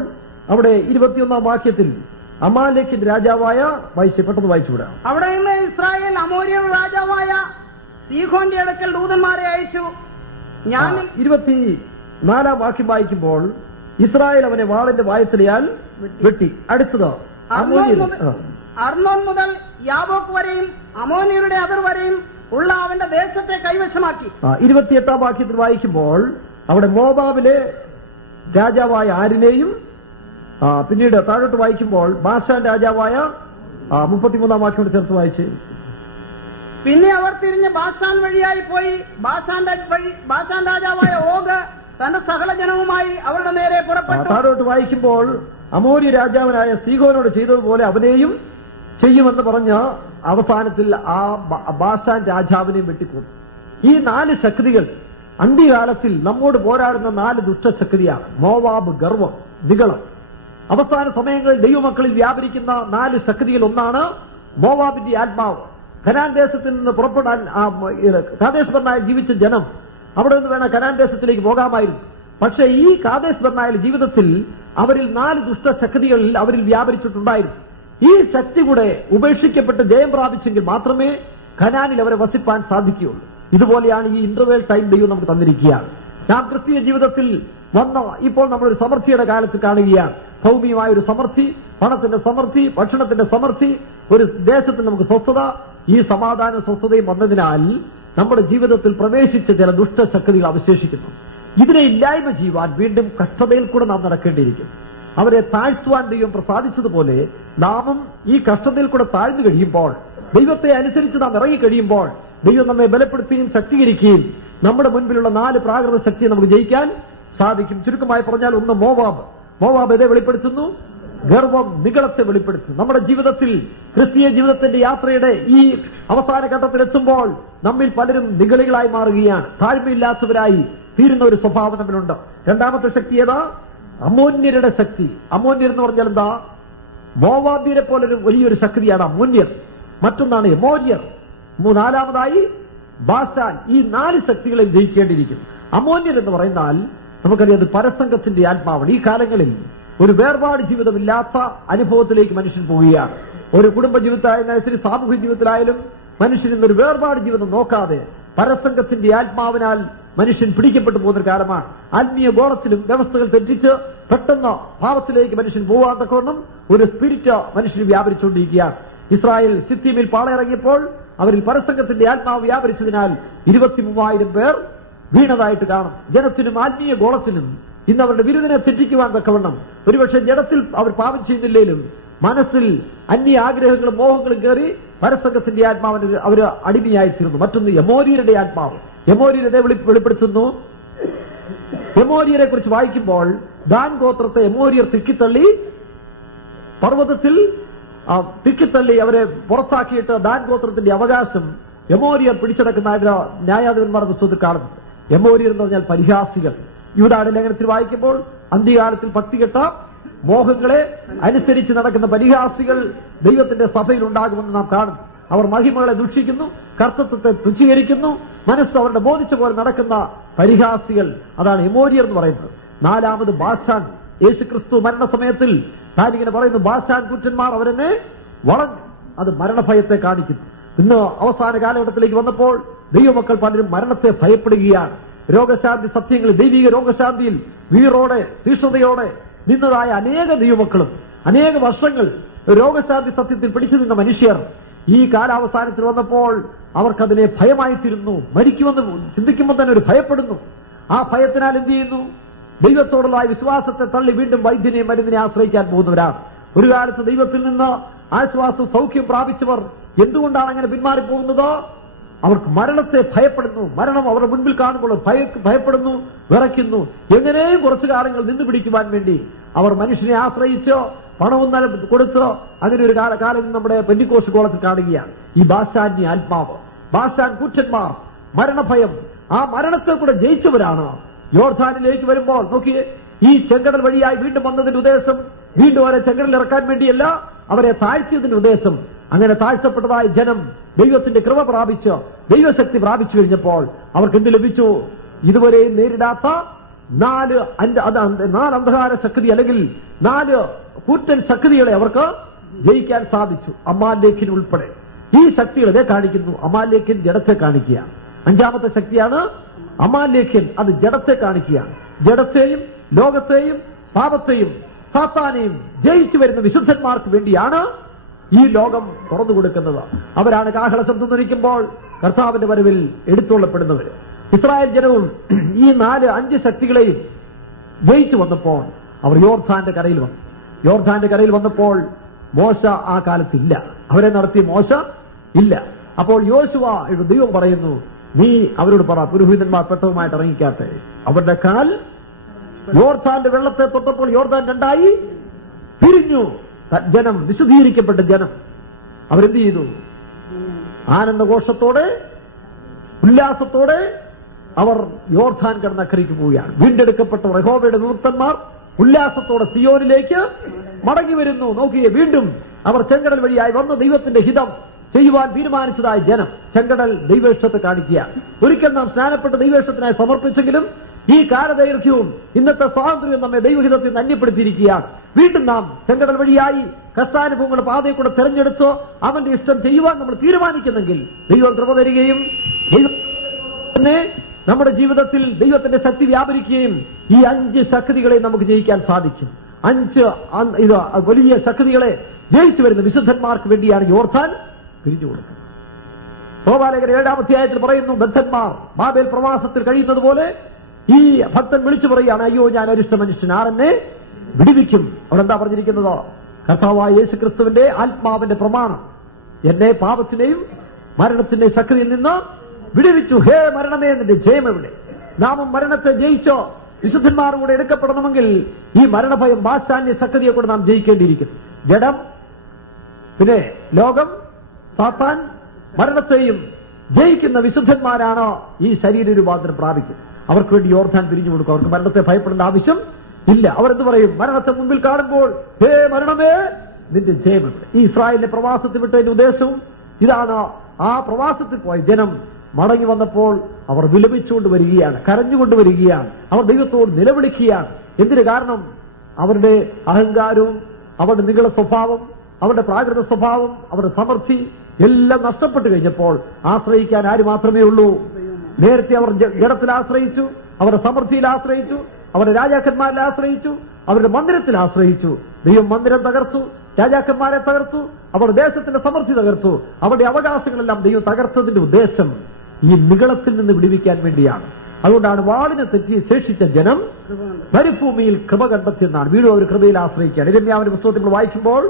അവിടെ 21 വാക്യത്തിൽ അമാലേക്കിന്റെ രാജാവായ പെട്ടെന്ന് വായിച്ചുവിടാം. അവിടെ നിന്ന് ഇസ്രായേൽ അമോര്യരുടെ രാജാവായ സീഹോന്റെ അടുക്കൽ ദൂതന്മാരെ അയച്ചു. ഞാൻ 24 വാക്യം വായിക്കുമ്പോൾ ഇസ്രായേൽ അവനെ വാളിന്റെ വായത്തിലയാൽ വെട്ടി. അടുത്തത് അർണോൻ മുതൽ യാബോക്ക് വരെയും അമോന്യരുടെ അതിർ വരെയും ഉള്ള അവന്റെ ദേശത്തെ കൈവശമാക്കി. 28 വാക്യത്തിൽ വായിക്കുമ്പോൾ അവിടെ മോവാബിലെ രാജാവായ ആരിനെയും, പിന്നീട് താഴോട്ട് വായിക്കുമ്പോൾ ബാഷാൻ രാജാവായ 33 വാക്യം ചേർത്ത് വായിച്ച്, പിന്നെ അവർ തിരിഞ്ഞ് ബാഷാൻ വഴിയായി പോയി ബാഷാൻ രാജാവായ ഓഗ് തന്റെ സകല ജനവുമായി അവരുടെ നേരെ പുറപ്പെട്ടു. താഴോട്ട് വായിക്കുമ്പോൾ അമോര്യ രാജാവിനായ സീഹോനോട് ചെയ്തതുപോലെ അവനെയും ചെയ്യുമെന്ന് പറഞ്ഞ് അവസാനത്തിൽ ആ ബാഷാൻ രാജാവിനെയും വെട്ടിക്കൊന്നു. ഈ 4 ശക്തികൾ അന്ത്യകാലത്തിൽ നമ്മോട് പോരാടുന്ന 4 ദുഷ്ടശക്തിയാണ്. മോവാബ്, ഗർവം, നിഗളം. അവസാന സമയങ്ങളിൽ ദൈവമക്കളിൽ വ്യാപരിക്കുന്ന 4 ശക്തിയിൽ ഒന്നാണ് മോവാബിന്റെ ആത്മാവ്. കനാൻ ദേശത്തിൽ നിന്ന് പുറപ്പെടാൻ കാദേശ് ബർണയിൽ ജീവിച്ച ജനം അവിടെ നിന്ന് വേണം കനാൻ ദേശത്തിലേക്ക് പോകാമായിരുന്നു. പക്ഷേ ഈ കാദേശ് ബർണയിൽ ജീവിതത്തിൽ അവരിൽ 4 ദുഷ്ടശക്തികളിൽ അവരിൽ വ്യാപരിച്ചിട്ടുണ്ടായിരുന്നു. ഈ ശക്തി കൂടെ ഉപേക്ഷിക്കപ്പെട്ട് ജയം പ്രാപിച്ചെങ്കിൽ മാത്രമേ ഖനാനിൽ അവരെ വസിപ്പാൻ സാധിക്കുകയുള്ളൂ. ഇതുപോലെയാണ് ഈ ഇന്റർവെൽ ടൈം ദൈവം നമുക്ക് തന്നിരിക്കുകയാണ്. നാം ക്രിസ്തീയ ജീവിതത്തിൽ വന്ന ഇപ്പോൾ നമ്മളൊരു സമൃദ്ധിയുടെ കാലത്ത് കാണുകയാണ്. ഭൗമികമായ ഒരു സമൃദ്ധി, പണത്തിന്റെ സമൃദ്ധി, ഭക്ഷണത്തിന്റെ സമൃദ്ധി, ഒരു ദേശത്തിൽ നമുക്ക് സ്വസ്ഥത. ഈ സമാധാന സ്വസ്ഥതയും വന്നതിനാൽ നമ്മുടെ ജീവിതത്തിൽ പ്രവേശിച്ച ചില ദുഷ്ടശക്തികൾ അവശേഷിക്കുന്നു. ഇതിനെ ഇല്ലായ്മ ചെയ്യുവാൻ വീണ്ടും കഷ്ടതയിൽ കൂടെ നാം നടക്കേണ്ടിയിരിക്കും. അവരെ താഴ്ത്തുവാൻ ദൈവം പ്രസാദിച്ചതുപോലെ നാമും ഈ കഷ്ടതയിൽ കൂടെ താഴ്ന്നു കഴിയുമ്പോൾ, ദൈവത്തെ അനുസരിച്ച് നാം ഇറങ്ങിക്കഴിയുമ്പോൾ ദൈവം നമ്മെ ബലപ്പെടുത്തുകയും ശക്തീകരിക്കുകയും നമ്മുടെ മുൻപിലുള്ള 4 പ്രാകൃത ശക്തിയെ നമുക്ക് ജയിക്കാൻ സാധിക്കും. ചുരുക്കമായി പറഞ്ഞാൽ, ഒന്ന് മോവാബ് എന്നെ വെളിപ്പെടുത്തുന്നു, ഗർവം, നിഗളത്തെ വെളിപ്പെടുത്തുന്നു. നമ്മുടെ ജീവിതത്തിൽ ക്രിസ്തീയ ജീവിതത്തിന്റെ യാത്രയുടെ ഈ അവസാന ഘട്ടത്തിലെത്തുമ്പോൾ നമ്മിൽ പലരും നിഗളികളായി മാറുകയാണ്, താഴ്മയില്ലാത്തവരായി തീരുന്ന ഒരു സ്വഭാവം നമ്മിലുണ്ട്. രണ്ടാമത്തെ ശക്തി ഏതാ? അമോന്യരുടെ ശക്തി. അമോന്യർ എന്ന് പറഞ്ഞാൽ എന്താ? മോവാബിയെ പോലൊരു വലിയൊരു ശക്തിയാണ് അമോന്യർ. മറ്റൊന്നാണ് എമോര്യർ. നാലാമതായി ബാഷാൻ. ഈ 4 ശക്തികളെ ജയിക്കേണ്ടിയിരിക്കും. അമോന്യർ എന്ന് പറയുന്നാൽ നമുക്കറിയാം, അത് പരസംഗത്തിന്റെ ആത്മാവാണ്. ഈ കാലങ്ങളിൽ ഒരു വേർപാട് ജീവിതമില്ലാത്ത അനുഭവത്തിലേക്ക് മനുഷ്യൻ പോവുകയാണ്. ഒരു കുടുംബ ജീവിതത്തിലായാലും സാമൂഹിക ജീവിതത്തിലായാലും മനുഷ്യൻ ഇന്നൊരു വേർപാട് ജീവിതം നോക്കാതെ പരസംഗത്തിന്റെ ആത്മാവിനാൽ മനുഷ്യൻ പിടിക്കപ്പെട്ടു പോകുന്നൊരു കാലമാണ്. ആത്മീയ ഗോളത്തിലും വ്യവസ്ഥകൾ തെറ്റിച്ച് പെട്ടെന്ന് ഭാവത്തിലേക്ക് മനുഷ്യൻ പോകാൻ തക്കവണ്ണം ഒരു സ്പിരിറ്റ് മനുഷ്യന് വ്യാപരിച്ചുകൊണ്ടിരിക്കുകയാണ്. ഇസ്രായേൽ സിത്തീമിൽ പാളയിറങ്ങിയപ്പോൾ അവരിൽ പരസംഗത്തിന്റെ ആത്മാവ് വ്യാപരിച്ചതിനാൽ 23,000 പേർ വീണതായിട്ട് കാണും. ജനത്തിനും ആത്മീയ ഗോളത്തിനും ഇന്ന് അവരുടെ വിരുദിനെ തെറ്റിക്കുവാൻ തക്കവണ്ണം ഒരുപക്ഷെ ജഡത്തിൽ അവർ പാപം ചെയ്യുന്നില്ലേലും മനസ്സിൽ അന്യ ആഗ്രഹങ്ങളും മോഹങ്ങളും കയറി പരസംഗത്തിന്റെ ആത്മാവിന് അവർ അടിമയായിത്തീർന്നു. മറ്റൊന്ന് എമോര്യരുടെ ആത്മാവ്. എമോര്യരെ വെളിപ്പെടുത്തുന്നു. എമോര്യരെ കുറിച്ച് വായിക്കുമ്പോൾ ദാൻ ഗോത്രത്തെ എമോര്യർ തിക്കിത്തള്ളി, പർവ്വതത്തിൽ തിക്കിത്തള്ളി അവരെ പുറത്താക്കിയിട്ട് ദാൻ ഗോത്രത്തിന്റെ അവകാശം എമോര്യർ പിടിച്ചെടുക്കുന്നതായിട്ട് ന്യായാധിപന്മാരുടെ പുസ്തകത്തിൽ കാണുന്നു. എമോര്യർ എന്ന് പറഞ്ഞാൽ പരിഹാസികൾ. യൂദായുടെ ലേഖനത്തിൽ വായിക്കുമ്പോൾ അന്ത്യകാലത്തിൽ ഭക്തികെട്ട മോഹങ്ങളെ അനുസരിച്ച് നടക്കുന്ന പരിഹാസികൾ ദൈവത്തിന്റെ സഭയിൽ ഉണ്ടാകുമെന്ന് നാം കാണുന്നു. അവർ മഹിമകളെ ദുഷിക്കുന്നു, കർത്തൃത്വത്തെ തുച്ഛീകരിക്കുന്നു, മനസ്സ് അവരുടെ ബോധിച്ച പോലെ നടക്കുന്ന പരിഹാസികൾ. അതാണ് എമോര്യർ എന്ന് പറയുന്നത്. നാലാമത് ബാഷാൻ. യേശുക്രിസ്തു മരണസമയത്തിൽ താനിങ്ങനെ പറയുന്നു, ബാഷാൻ കൂറ്റന്മാർ അവരെന്നെ വളഞ്ഞു. അത് മരണഭയത്തെ കാണിക്കുന്നു. ഇന്ന് അവസാന കാലഘട്ടത്തിലേക്ക് വന്നപ്പോൾ ദൈവമക്കൾ പലരും മരണത്തെ ഭയപ്പെടുകയാണ്. രോഗശാന്തി സത്യങ്ങളിൽ, ദൈവിക രോഗശാന്തിയിൽ വീറോടെ തീഷ്ണതയോടെ നിന്നതായ അനേക ദൈവമക്കളും അനേക വർഷങ്ങൾ രോഗശാന്തി സത്യത്തിൽ പിടിച്ചു നിന്ന മനുഷ്യർ ഈ കാലാവസാനത്തിൽ വന്നപ്പോൾ അവർക്കതിനെ ഭയമായിത്തീരുന്നു. മരിക്കുമെന്ന് ചിന്തിക്കുമ്പോൾ തന്നെ ഒരു ഭയപ്പെടുന്നു. ആ ഭയത്തിനാൽ എന്ത് ചെയ്യുന്നു? ദൈവത്തോടുള്ള വിശ്വാസത്തെ തള്ളി വീണ്ടും വൈദ്യനെയും മരുന്നിനെ ആശ്രയിക്കാൻ പോകുന്നവരാണ്. ഒരു കാലത്ത് ദൈവത്തിൽ നിന്ന് ആശ്വാസം സൗഖ്യം പ്രാപിച്ചവർ എന്തുകൊണ്ടാണ് അങ്ങനെ പിന്മാറിപ്പോകുന്നത്? അവർക്ക് മരണത്തെ ഭയപ്പെടുന്നു. മരണം അവരുടെ മുൻപിൽ കാണുമ്പോൾ ഭയപ്പെടുന്നു, വിറയ്ക്കുന്നു. എങ്ങനെയും കുറച്ചു കാലങ്ങൾ നിന്ന് പിടിക്കുവാൻ വേണ്ടി അവർ മനുഷ്യനെ ആശ്രയിച്ചോ പണവും കൊടുത്തോ അങ്ങനെ ഒരു കാലം നമ്മുടെ പെന്തിക്കോസ്ത് ഗോളത്തിൽ കാണുകയാണ്. ഈ ബാഷാന്റെ ആത്മാവ്, ബാഷാൻ കൂറ്റന്മാർ, മരണഭയം, ആ മരണത്തെ കൂടെ ജയിച്ചവരാണ് യോർദാനിലേക്ക് വരുമ്പോൾ. നോക്കിയേ, ഈ ചെങ്കടൽ വഴിയായി വീണ്ടും വന്നതിന്റെ ഉദ്ദേശം വീണ്ടും അവരെ ചെങ്കടലിൽ ഇറക്കാൻ വേണ്ടിയല്ല, അവരെ താഴ്ത്തിയതിന്റെ ഉദ്ദേശം. അങ്ങനെ താഴ്ത്തപ്പെട്ടതായ ജനം ദൈവത്തിന്റെ കൃപ പ്രാപിച്ച് ദൈവശക്തി പ്രാപിച്ചു കഴിഞ്ഞപ്പോൾ അവർക്ക് എന്ത് ലഭിച്ചു? ഇതുവരെയും നേരിടാത്ത 4 അന്ധകാര ശക്തി, അല്ലെങ്കിൽ 4 കൂറ്റൻ ശക്തികളെ അവർക്ക് ജയിക്കാൻ സാധിച്ചു. അമാലേക്കിന് ഉൾപ്പെടെ ഈ ശക്തികളെ കാണിക്കുന്നു. അമാലേക്കിൻ ജഡത്തെ കാണിക്കുകയാണ്. 5ാമത്തെ ശക്തിയാണ് അമാലേഖ്യൻ. അത് ജഡത്തെ കാണിക്കുകയാണ്. ജഡത്തെയും ലോകത്തെയും പാപത്തെയും സാത്താനെയും ജയിച്ചു വരുന്ന വിശുദ്ധന്മാർക്ക് വേണ്ടിയാണ് ഈ ലോകം തുറന്നു കൊടുക്കുന്നത്. അവരാണ് കാഹള ശബ്ദം ധരിക്കുമ്പോൾ കർത്താവിന്റെ വരവിൽ എടുത്തുകൊള്ളപ്പെടുന്നവർ. ഇസ്രായേൽ ജനവും ഈ 4-5 ശക്തികളെയും ജയിച്ചു വന്നപ്പോൾ അവർ യോർദാന്റെ കരയിൽ വന്നു. യോർദാന്റെ കരയിൽ വന്നപ്പോൾ മോശ ആ കാലത്തില്ല. അവരെ നടത്തിയ മോശ ഇല്ല. അപ്പോൾ യോശുവ ദൈവം പറയുന്നു, നീ അവരോട് പറ, പുരോഹിതന്മാർ പെട്ടവുമായിട്ട് ഇറങ്ങിക്കാട്ടെ. അവരുടെ കാൽ യോർദാന്റെ വെള്ളത്തെ തൊട്ടപ്പോൾ യോർദാൻ 2ആയി പിരിഞ്ഞു. ജനം, വിശുദ്ധീകരിക്കപ്പെട്ട ജനം അവരെന്ത് ചെയ്തു? ആനന്ദഘോഷത്തോടെ ഉല്ലാസത്തോടെ അവർ യോർദാൻ കടന്നക്കരയ്ക്ക് പോവുകയാണ്. വീണ്ടെടുക്കപ്പെട്ട യഹോവയുടെ വിമുക്തന്മാർ ഉല്ലാസത്തോടെ സിയോനിലേക്ക് മടങ്ങി വരുന്നു. നോക്കിയേ, വീണ്ടും അവർ ചെങ്കടൽ വഴിയായി വന്ന് ദൈവത്തിന്റെ ഹിതം ചെയ്യുവാൻ തീരുമാനിച്ചതായ ജനം ചെങ്കടൽ ദൈവേഷ്ടത്തെ കാണിക്കുകയാണ്. ഒരിക്കൽ നാം സ്നാനപ്പെട്ട് ദൈവേഷ്ടത്തിനായി സമർപ്പിച്ചെങ്കിലും ഈ കാലദൈർഘ്യവും ഇന്നത്തെ സ്വാതന്ത്ര്യവും നമ്മെ ദൈവഹിതത്തിൽ നിന്ന് അന്യപ്പെടുത്തിയിരിക്കുകയാണ്. വീണ്ടും നാം ചെങ്കടൽ വഴിയായി കഷ്ടാനുഭവങ്ങളുടെ പാതയെ കൂടെ തെരഞ്ഞെടുത്തോ അവന്റെ ഇഷ്ടം ചെയ്യുവാൻ നമ്മൾ തീരുമാനിക്കുന്നെങ്കിൽ ദൈവം കൃപ തരികയും തന്നെ നമ്മുടെ ജീവിതത്തിൽ ദൈവത്തിന്റെ ശക്തി വ്യാപരിക്കുകയും ഈ 5 ശക്തികളെ നമുക്ക് ജയിക്കാൻ സാധിക്കും. 5 വലിയ ശക്തികളെ ജയിച്ചു വരുന്ന വിശുദ്ധന്മാർക്ക് വേണ്ടിയാണ് യോർദാൻ പിരിഞ്ഞു കൊടുക്കുന്നത്. സോപാലേഖന 7-ാം അധ്യായത്തിൽ പറയുന്നു, ബദ്ധന്മാർ ബാബേൽ പ്രവാസത്തിൽ കഴിയുന്നത് പോലെ ഈ ഭക്തൻ വിളിച്ചു പറയുകയാണ്, അയ്യോ ഞാൻ അരിഷ്ട മനുഷ്യൻ, ആരെന്നെ വിടുവിക്കും? അവിടെ എന്താ പറഞ്ഞിരിക്കുന്നത്? കർത്താവായ യേശുക്രിസ്തുവിന്റെ ആത്മാവിന്റെ പ്രമാണം എന്നെ പാപത്തിന്റെയും മരണത്തിന്റെയും ശക്തിയിൽ നിന്ന് വിടുവിച്ചു. ഹേ മരണമേ, നിന്റെ ജയം എവിടെ? നാമും മരണത്തെ ജയിച്ചോ വിശുദ്ധന്മാരും കൂടെ എടുക്കപ്പെടണമെങ്കിൽ ഈ മരണഭയം ബാശാന്യ ശക്തിയെ കൂടെ നാം ജയിക്കേണ്ടിയിരിക്കുന്നു. ജഡം, പിന്നെ ലോകം, സാത്താൻ, മരണത്തെയും ജയിക്കുന്ന വിശുദ്ധന്മാരാണ് ഈ ശരീര രൂപാന്തരം പ്രാപിക്കുന്നത്. അവർക്ക് വേണ്ടി യോർദാൻ പിരിഞ്ഞു കൊടുക്കും. അവർക്ക് മരണത്തെ ഭയപ്പെടേണ്ട ആവശ്യം ഇല്ല. അവരെന്ത് പറയും? മരണത്തെ മുമ്പിൽ കാണുമ്പോൾ ഹേ മരണമേ, നിന്റെ ജയം എവിടെ? ഈ ഇസ്രായേലിനെ പ്രവാസത്തിൽ വിട്ടതിന്റെ ഉദ്ദേശവും ഇതാണ്. ആ പ്രവാസത്തിൽ പോയ ജനം മടങ്ങി വന്നപ്പോൾ അവർ വിലപിച്ചുകൊണ്ട് വരികയാണ്, കരഞ്ഞുകൊണ്ട് വരികയാണ്. അവർ ദൈവത്തോട് നിലവിളിക്കുകയാണ്. എന്തിനു? കാരണം അവരുടെ അഹങ്കാരവും അവരുടെ നിഗള സ്വഭാവം, അവരുടെ പ്രാകൃത സ്വഭാവം, അവരുടെ സമൃദ്ധി എല്ലാം നഷ്ടപ്പെട്ടു കഴിഞ്ഞപ്പോൾ ആശ്രയിക്കാൻ ആര് മാത്രമേ ഉള്ളൂ? നേരത്തെ അവർ ജഡത്തിൽ ആശ്രയിച്ചു, അവരുടെ സമൃദ്ധിയിൽ ആശ്രയിച്ചു, അവരുടെ രാജാക്കന്മാരിൽ ആശ്രയിച്ചു, അവരുടെ മന്ദിരത്തിൽ ആശ്രയിച്ചു. ദൈവം മന്ദിരം തകർത്തു, രാജാക്കന്മാരെ തകർത്തു, അവരുടെ ദേശത്തിന്റെ സമൃദ്ധി തകർത്തു, അവരുടെ അവകാശങ്ങളെല്ലാം ദൈവം തകർത്തതിന്റെ ഉദ്ദേശം ഈ നിഗളത്തിൽ നിന്ന് വിടുവിക്കാൻ വേണ്ടിയാണ്. അതുകൊണ്ടാണ് വാളിനെ തെറ്റി ശേഷിച്ച ജനം മരുഭൂമിയിൽ കൃപ കണ്ടെത്തിയെന്നാണ്. വീണ്ടും അവർ കൃപയിൽ ആശ്രയിക്കുകയാണ്. യിരെമ്യാവിന്റെ പുസ്തകത്തിൽ നമ്മൾ വായിക്കുമ്പോൾ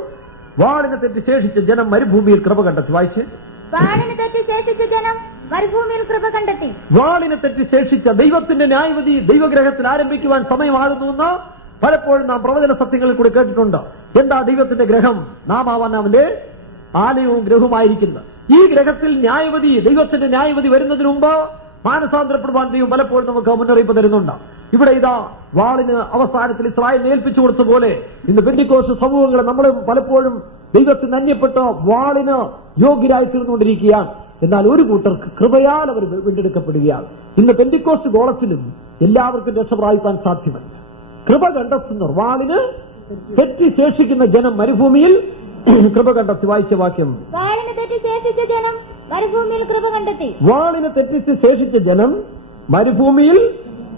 വാളിനെ തെറ്റി ശേഷിച്ച ജനം മരുഭൂമിയിൽ കൃപ കണ്ടെത്തി. വായിച്ച്, വാളിനെ തെറ്റി ശേഷിച്ച ജനം മരുഭൂമിയിൽ കൃപ കണ്ടെത്തി. വാളിനെ തെറ്റി ശേഷിച്ച ദൈവത്തിന്റെ ന്യായവിധി ദൈവഗ്രഹത്തിൽ ആരംഭിക്കുവാൻ സമയമാകുന്നുവെന്ന് പലപ്പോഴും നാം പ്രവചന സത്യങ്ങളിൽ കൂടി കേട്ടിട്ടുണ്ട്. എന്താ ദൈവത്തിന്റെ ഗ്രഹം? നാം ആവാൻ അവന്റെ ആലയവും ഗ്രഹവുമായിരിക്കുന്നത്. ഈ ഗ്രഹത്തിൽ ന്യായവിധി, ദൈവത്തിന്റെ ന്യായവിധി വരുന്നതിന് മുമ്പ് മാനസാന്തരപ്പെടുവാൻ ദൈവം പലപ്പോഴും നമുക്ക് മുന്നറിയിപ്പ് തരുന്നുണ്ട്. ഇവിടെ ഇതാ വാളിന് അവസാനത്തിൽ ഇസ്രായേലിനെ ഏൽപ്പിച്ചു കൊടുത്ത പോലെ ഇന്ന് പെന്തിക്കോസ്ത് സമൂഹങ്ങളെ നമ്മൾ പലപ്പോഴും ദൈവത്തിന് അന്യപ്പെട്ട് വാളിന് യോഗ്യരായി തീർന്നുകൊണ്ടിരിക്കുകയാണ്. എന്നാൽ ഒരു കൂട്ടർക്ക് കൃപയാൽ അവർ വീണ്ടെടുക്കപ്പെടുകയാണ്. ഇന്ന് പെന്തിക്കോസ്ത് ഗോളത്തിലും എല്ലാവർക്കും രക്ഷ പ്രാപിക്കാൻ സാധ്യമല്ല. കൃപ കണ്ടെത്തുന്നവർ, വാളിന് തെറ്റി ശേഷിക്കുന്ന ജനം മരുഭൂമിയിൽ കൃപ കണ്ടെത്തി. വായിച്ച വാക്യം, വാളിന് തെറ്റി ശേഷിച്ച ജനം മരുഭൂമിയിൽ കൃപ കണ്ടെത്തി. വാളിന് തെറ്റിച്ച് ശേഷിച്ച ജനം മരുഭൂമിയിൽ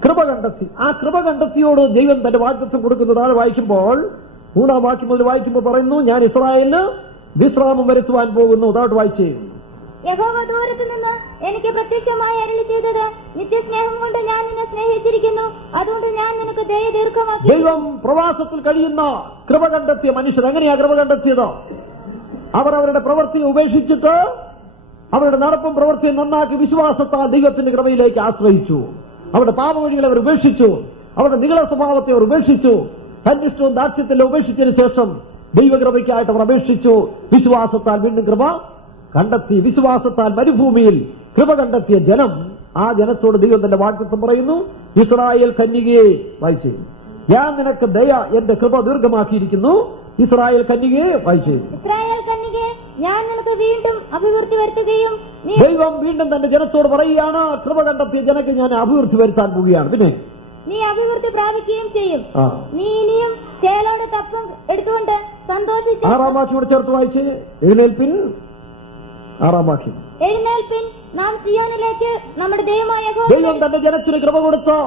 കൃപ കണ്ടെത്തി. ആ കൃപ കണ്ടെത്തിയോട് ദൈവം തന്റെ വാഗ്ദത്തം കൊടുക്കുന്നതാണ്. വായിക്കുമ്പോൾ 3-ാം വാക്യം മുതൽ വായിക്കുമ്പോൾ പറയുന്നു, ഞാൻ ഇസ്രായേലിന് വിശ്രാമം വരുത്തുവാൻ പോകുന്നു. അതായിട്ട് വായിച്ചേ, യഹോവ ദൂരത്ത് നിന്ന് എനിക്ക് പ്രത്യക്ഷമായി അരുളി ചെയ്തത്, നിത്യസ്നേഹം കൊണ്ട് ഞാൻ നിന്നെ സ്നേഹിച്ചിരിക്കുന്നു, അതുകൊണ്ട് ഞാൻ നിനക്ക് ദയ ദീർഘമാക്കി. ദൈവം പ്രവാസത്തിൽ കഴിയുന്ന കൃപ കണ്ടെത്തിയ മനുഷ്യർ എങ്ങനെയാ കൃപ കണ്ടെത്തിയത്? അവർ അവരുടെ പ്രവൃത്തിയെ ഉപേക്ഷിച്ചിട്ട് അവരുടെ നടപ്പും പ്രവൃത്തിയും നന്നാക്കി വിശ്വാസത്താൽ ദൈവത്തിന്റെ കൃപയിലേക്ക് ആശ്രയിച്ചു. അവരുടെ പാപവഴികളെ അവർ ഉപേക്ഷിച്ചു, അവരുടെ നിഗള സ്വഭാവത്തെ അവർ ഉപേക്ഷിച്ചു, സന്തുഷ്ടവും ദാസ്യത്തെല്ലാം ഉപേക്ഷിച്ചതിന് ശേഷം ദൈവകൃപയ്ക്കായിട്ട് അവർ അപേക്ഷിച്ചു. വിശ്വാസത്താൽ വീണ്ടും കൃപ കണ്ടെത്തി. വിശ്വാസത്താൽ മരുഭൂമിയിൽ കൃപ കണ്ടെത്തിയ ജനം ആ ജനത്തോട് ദൈവം തന്റെ വാഗ്ദത്തം പറയുന്നു. ഇസ്രായേൽ കന്യകയെ വായിച്ചു, ഞാൻ നിനക്ക് ദയ എന്റെ കൃപ ദീർഘമാക്കിയിരിക്കുന്നു. ഇസ്രായേൽ കന്യകയെ വായിച്ചു, ഇസ്രായേൽ കന്യകയെ ഞാൻ നിനക്ക് വീണ്ടും അഭിവൃദ്ധി വരുത്തുകയും ദൈവം വീണ്ടും തന്റെ ജനത്തോട് പറയുകയാണ്, കൃപ കണ്ടെത്തിയ ജനക്ക് ഞാൻ അഭിവൃദ്ധി വരുത്താൻ പോവുകയാണ്. പിന്നെ നീ അഭിവൃദ്ധി പ്രാപിക്കുകയും ചെയ്യും. നീ ഇനിയും ചേലോട് കപ്പം എടുത്തുകൊണ്ട് സന്തോഷിച്ച് 6-ാം വാക്യം ചേർത്ത് വായിച്ച്, എഴുന്നേൽപ്പിൻ. 6-ാം വാക്യം, എഴുന്നേൽപ്പിൻ, നാം സിയോനിലേക്ക് നമ്മുടെ ദൈവമായ ദൈവം തന്റെ ജനത്തിന് കൃപ കൊടുത്തോ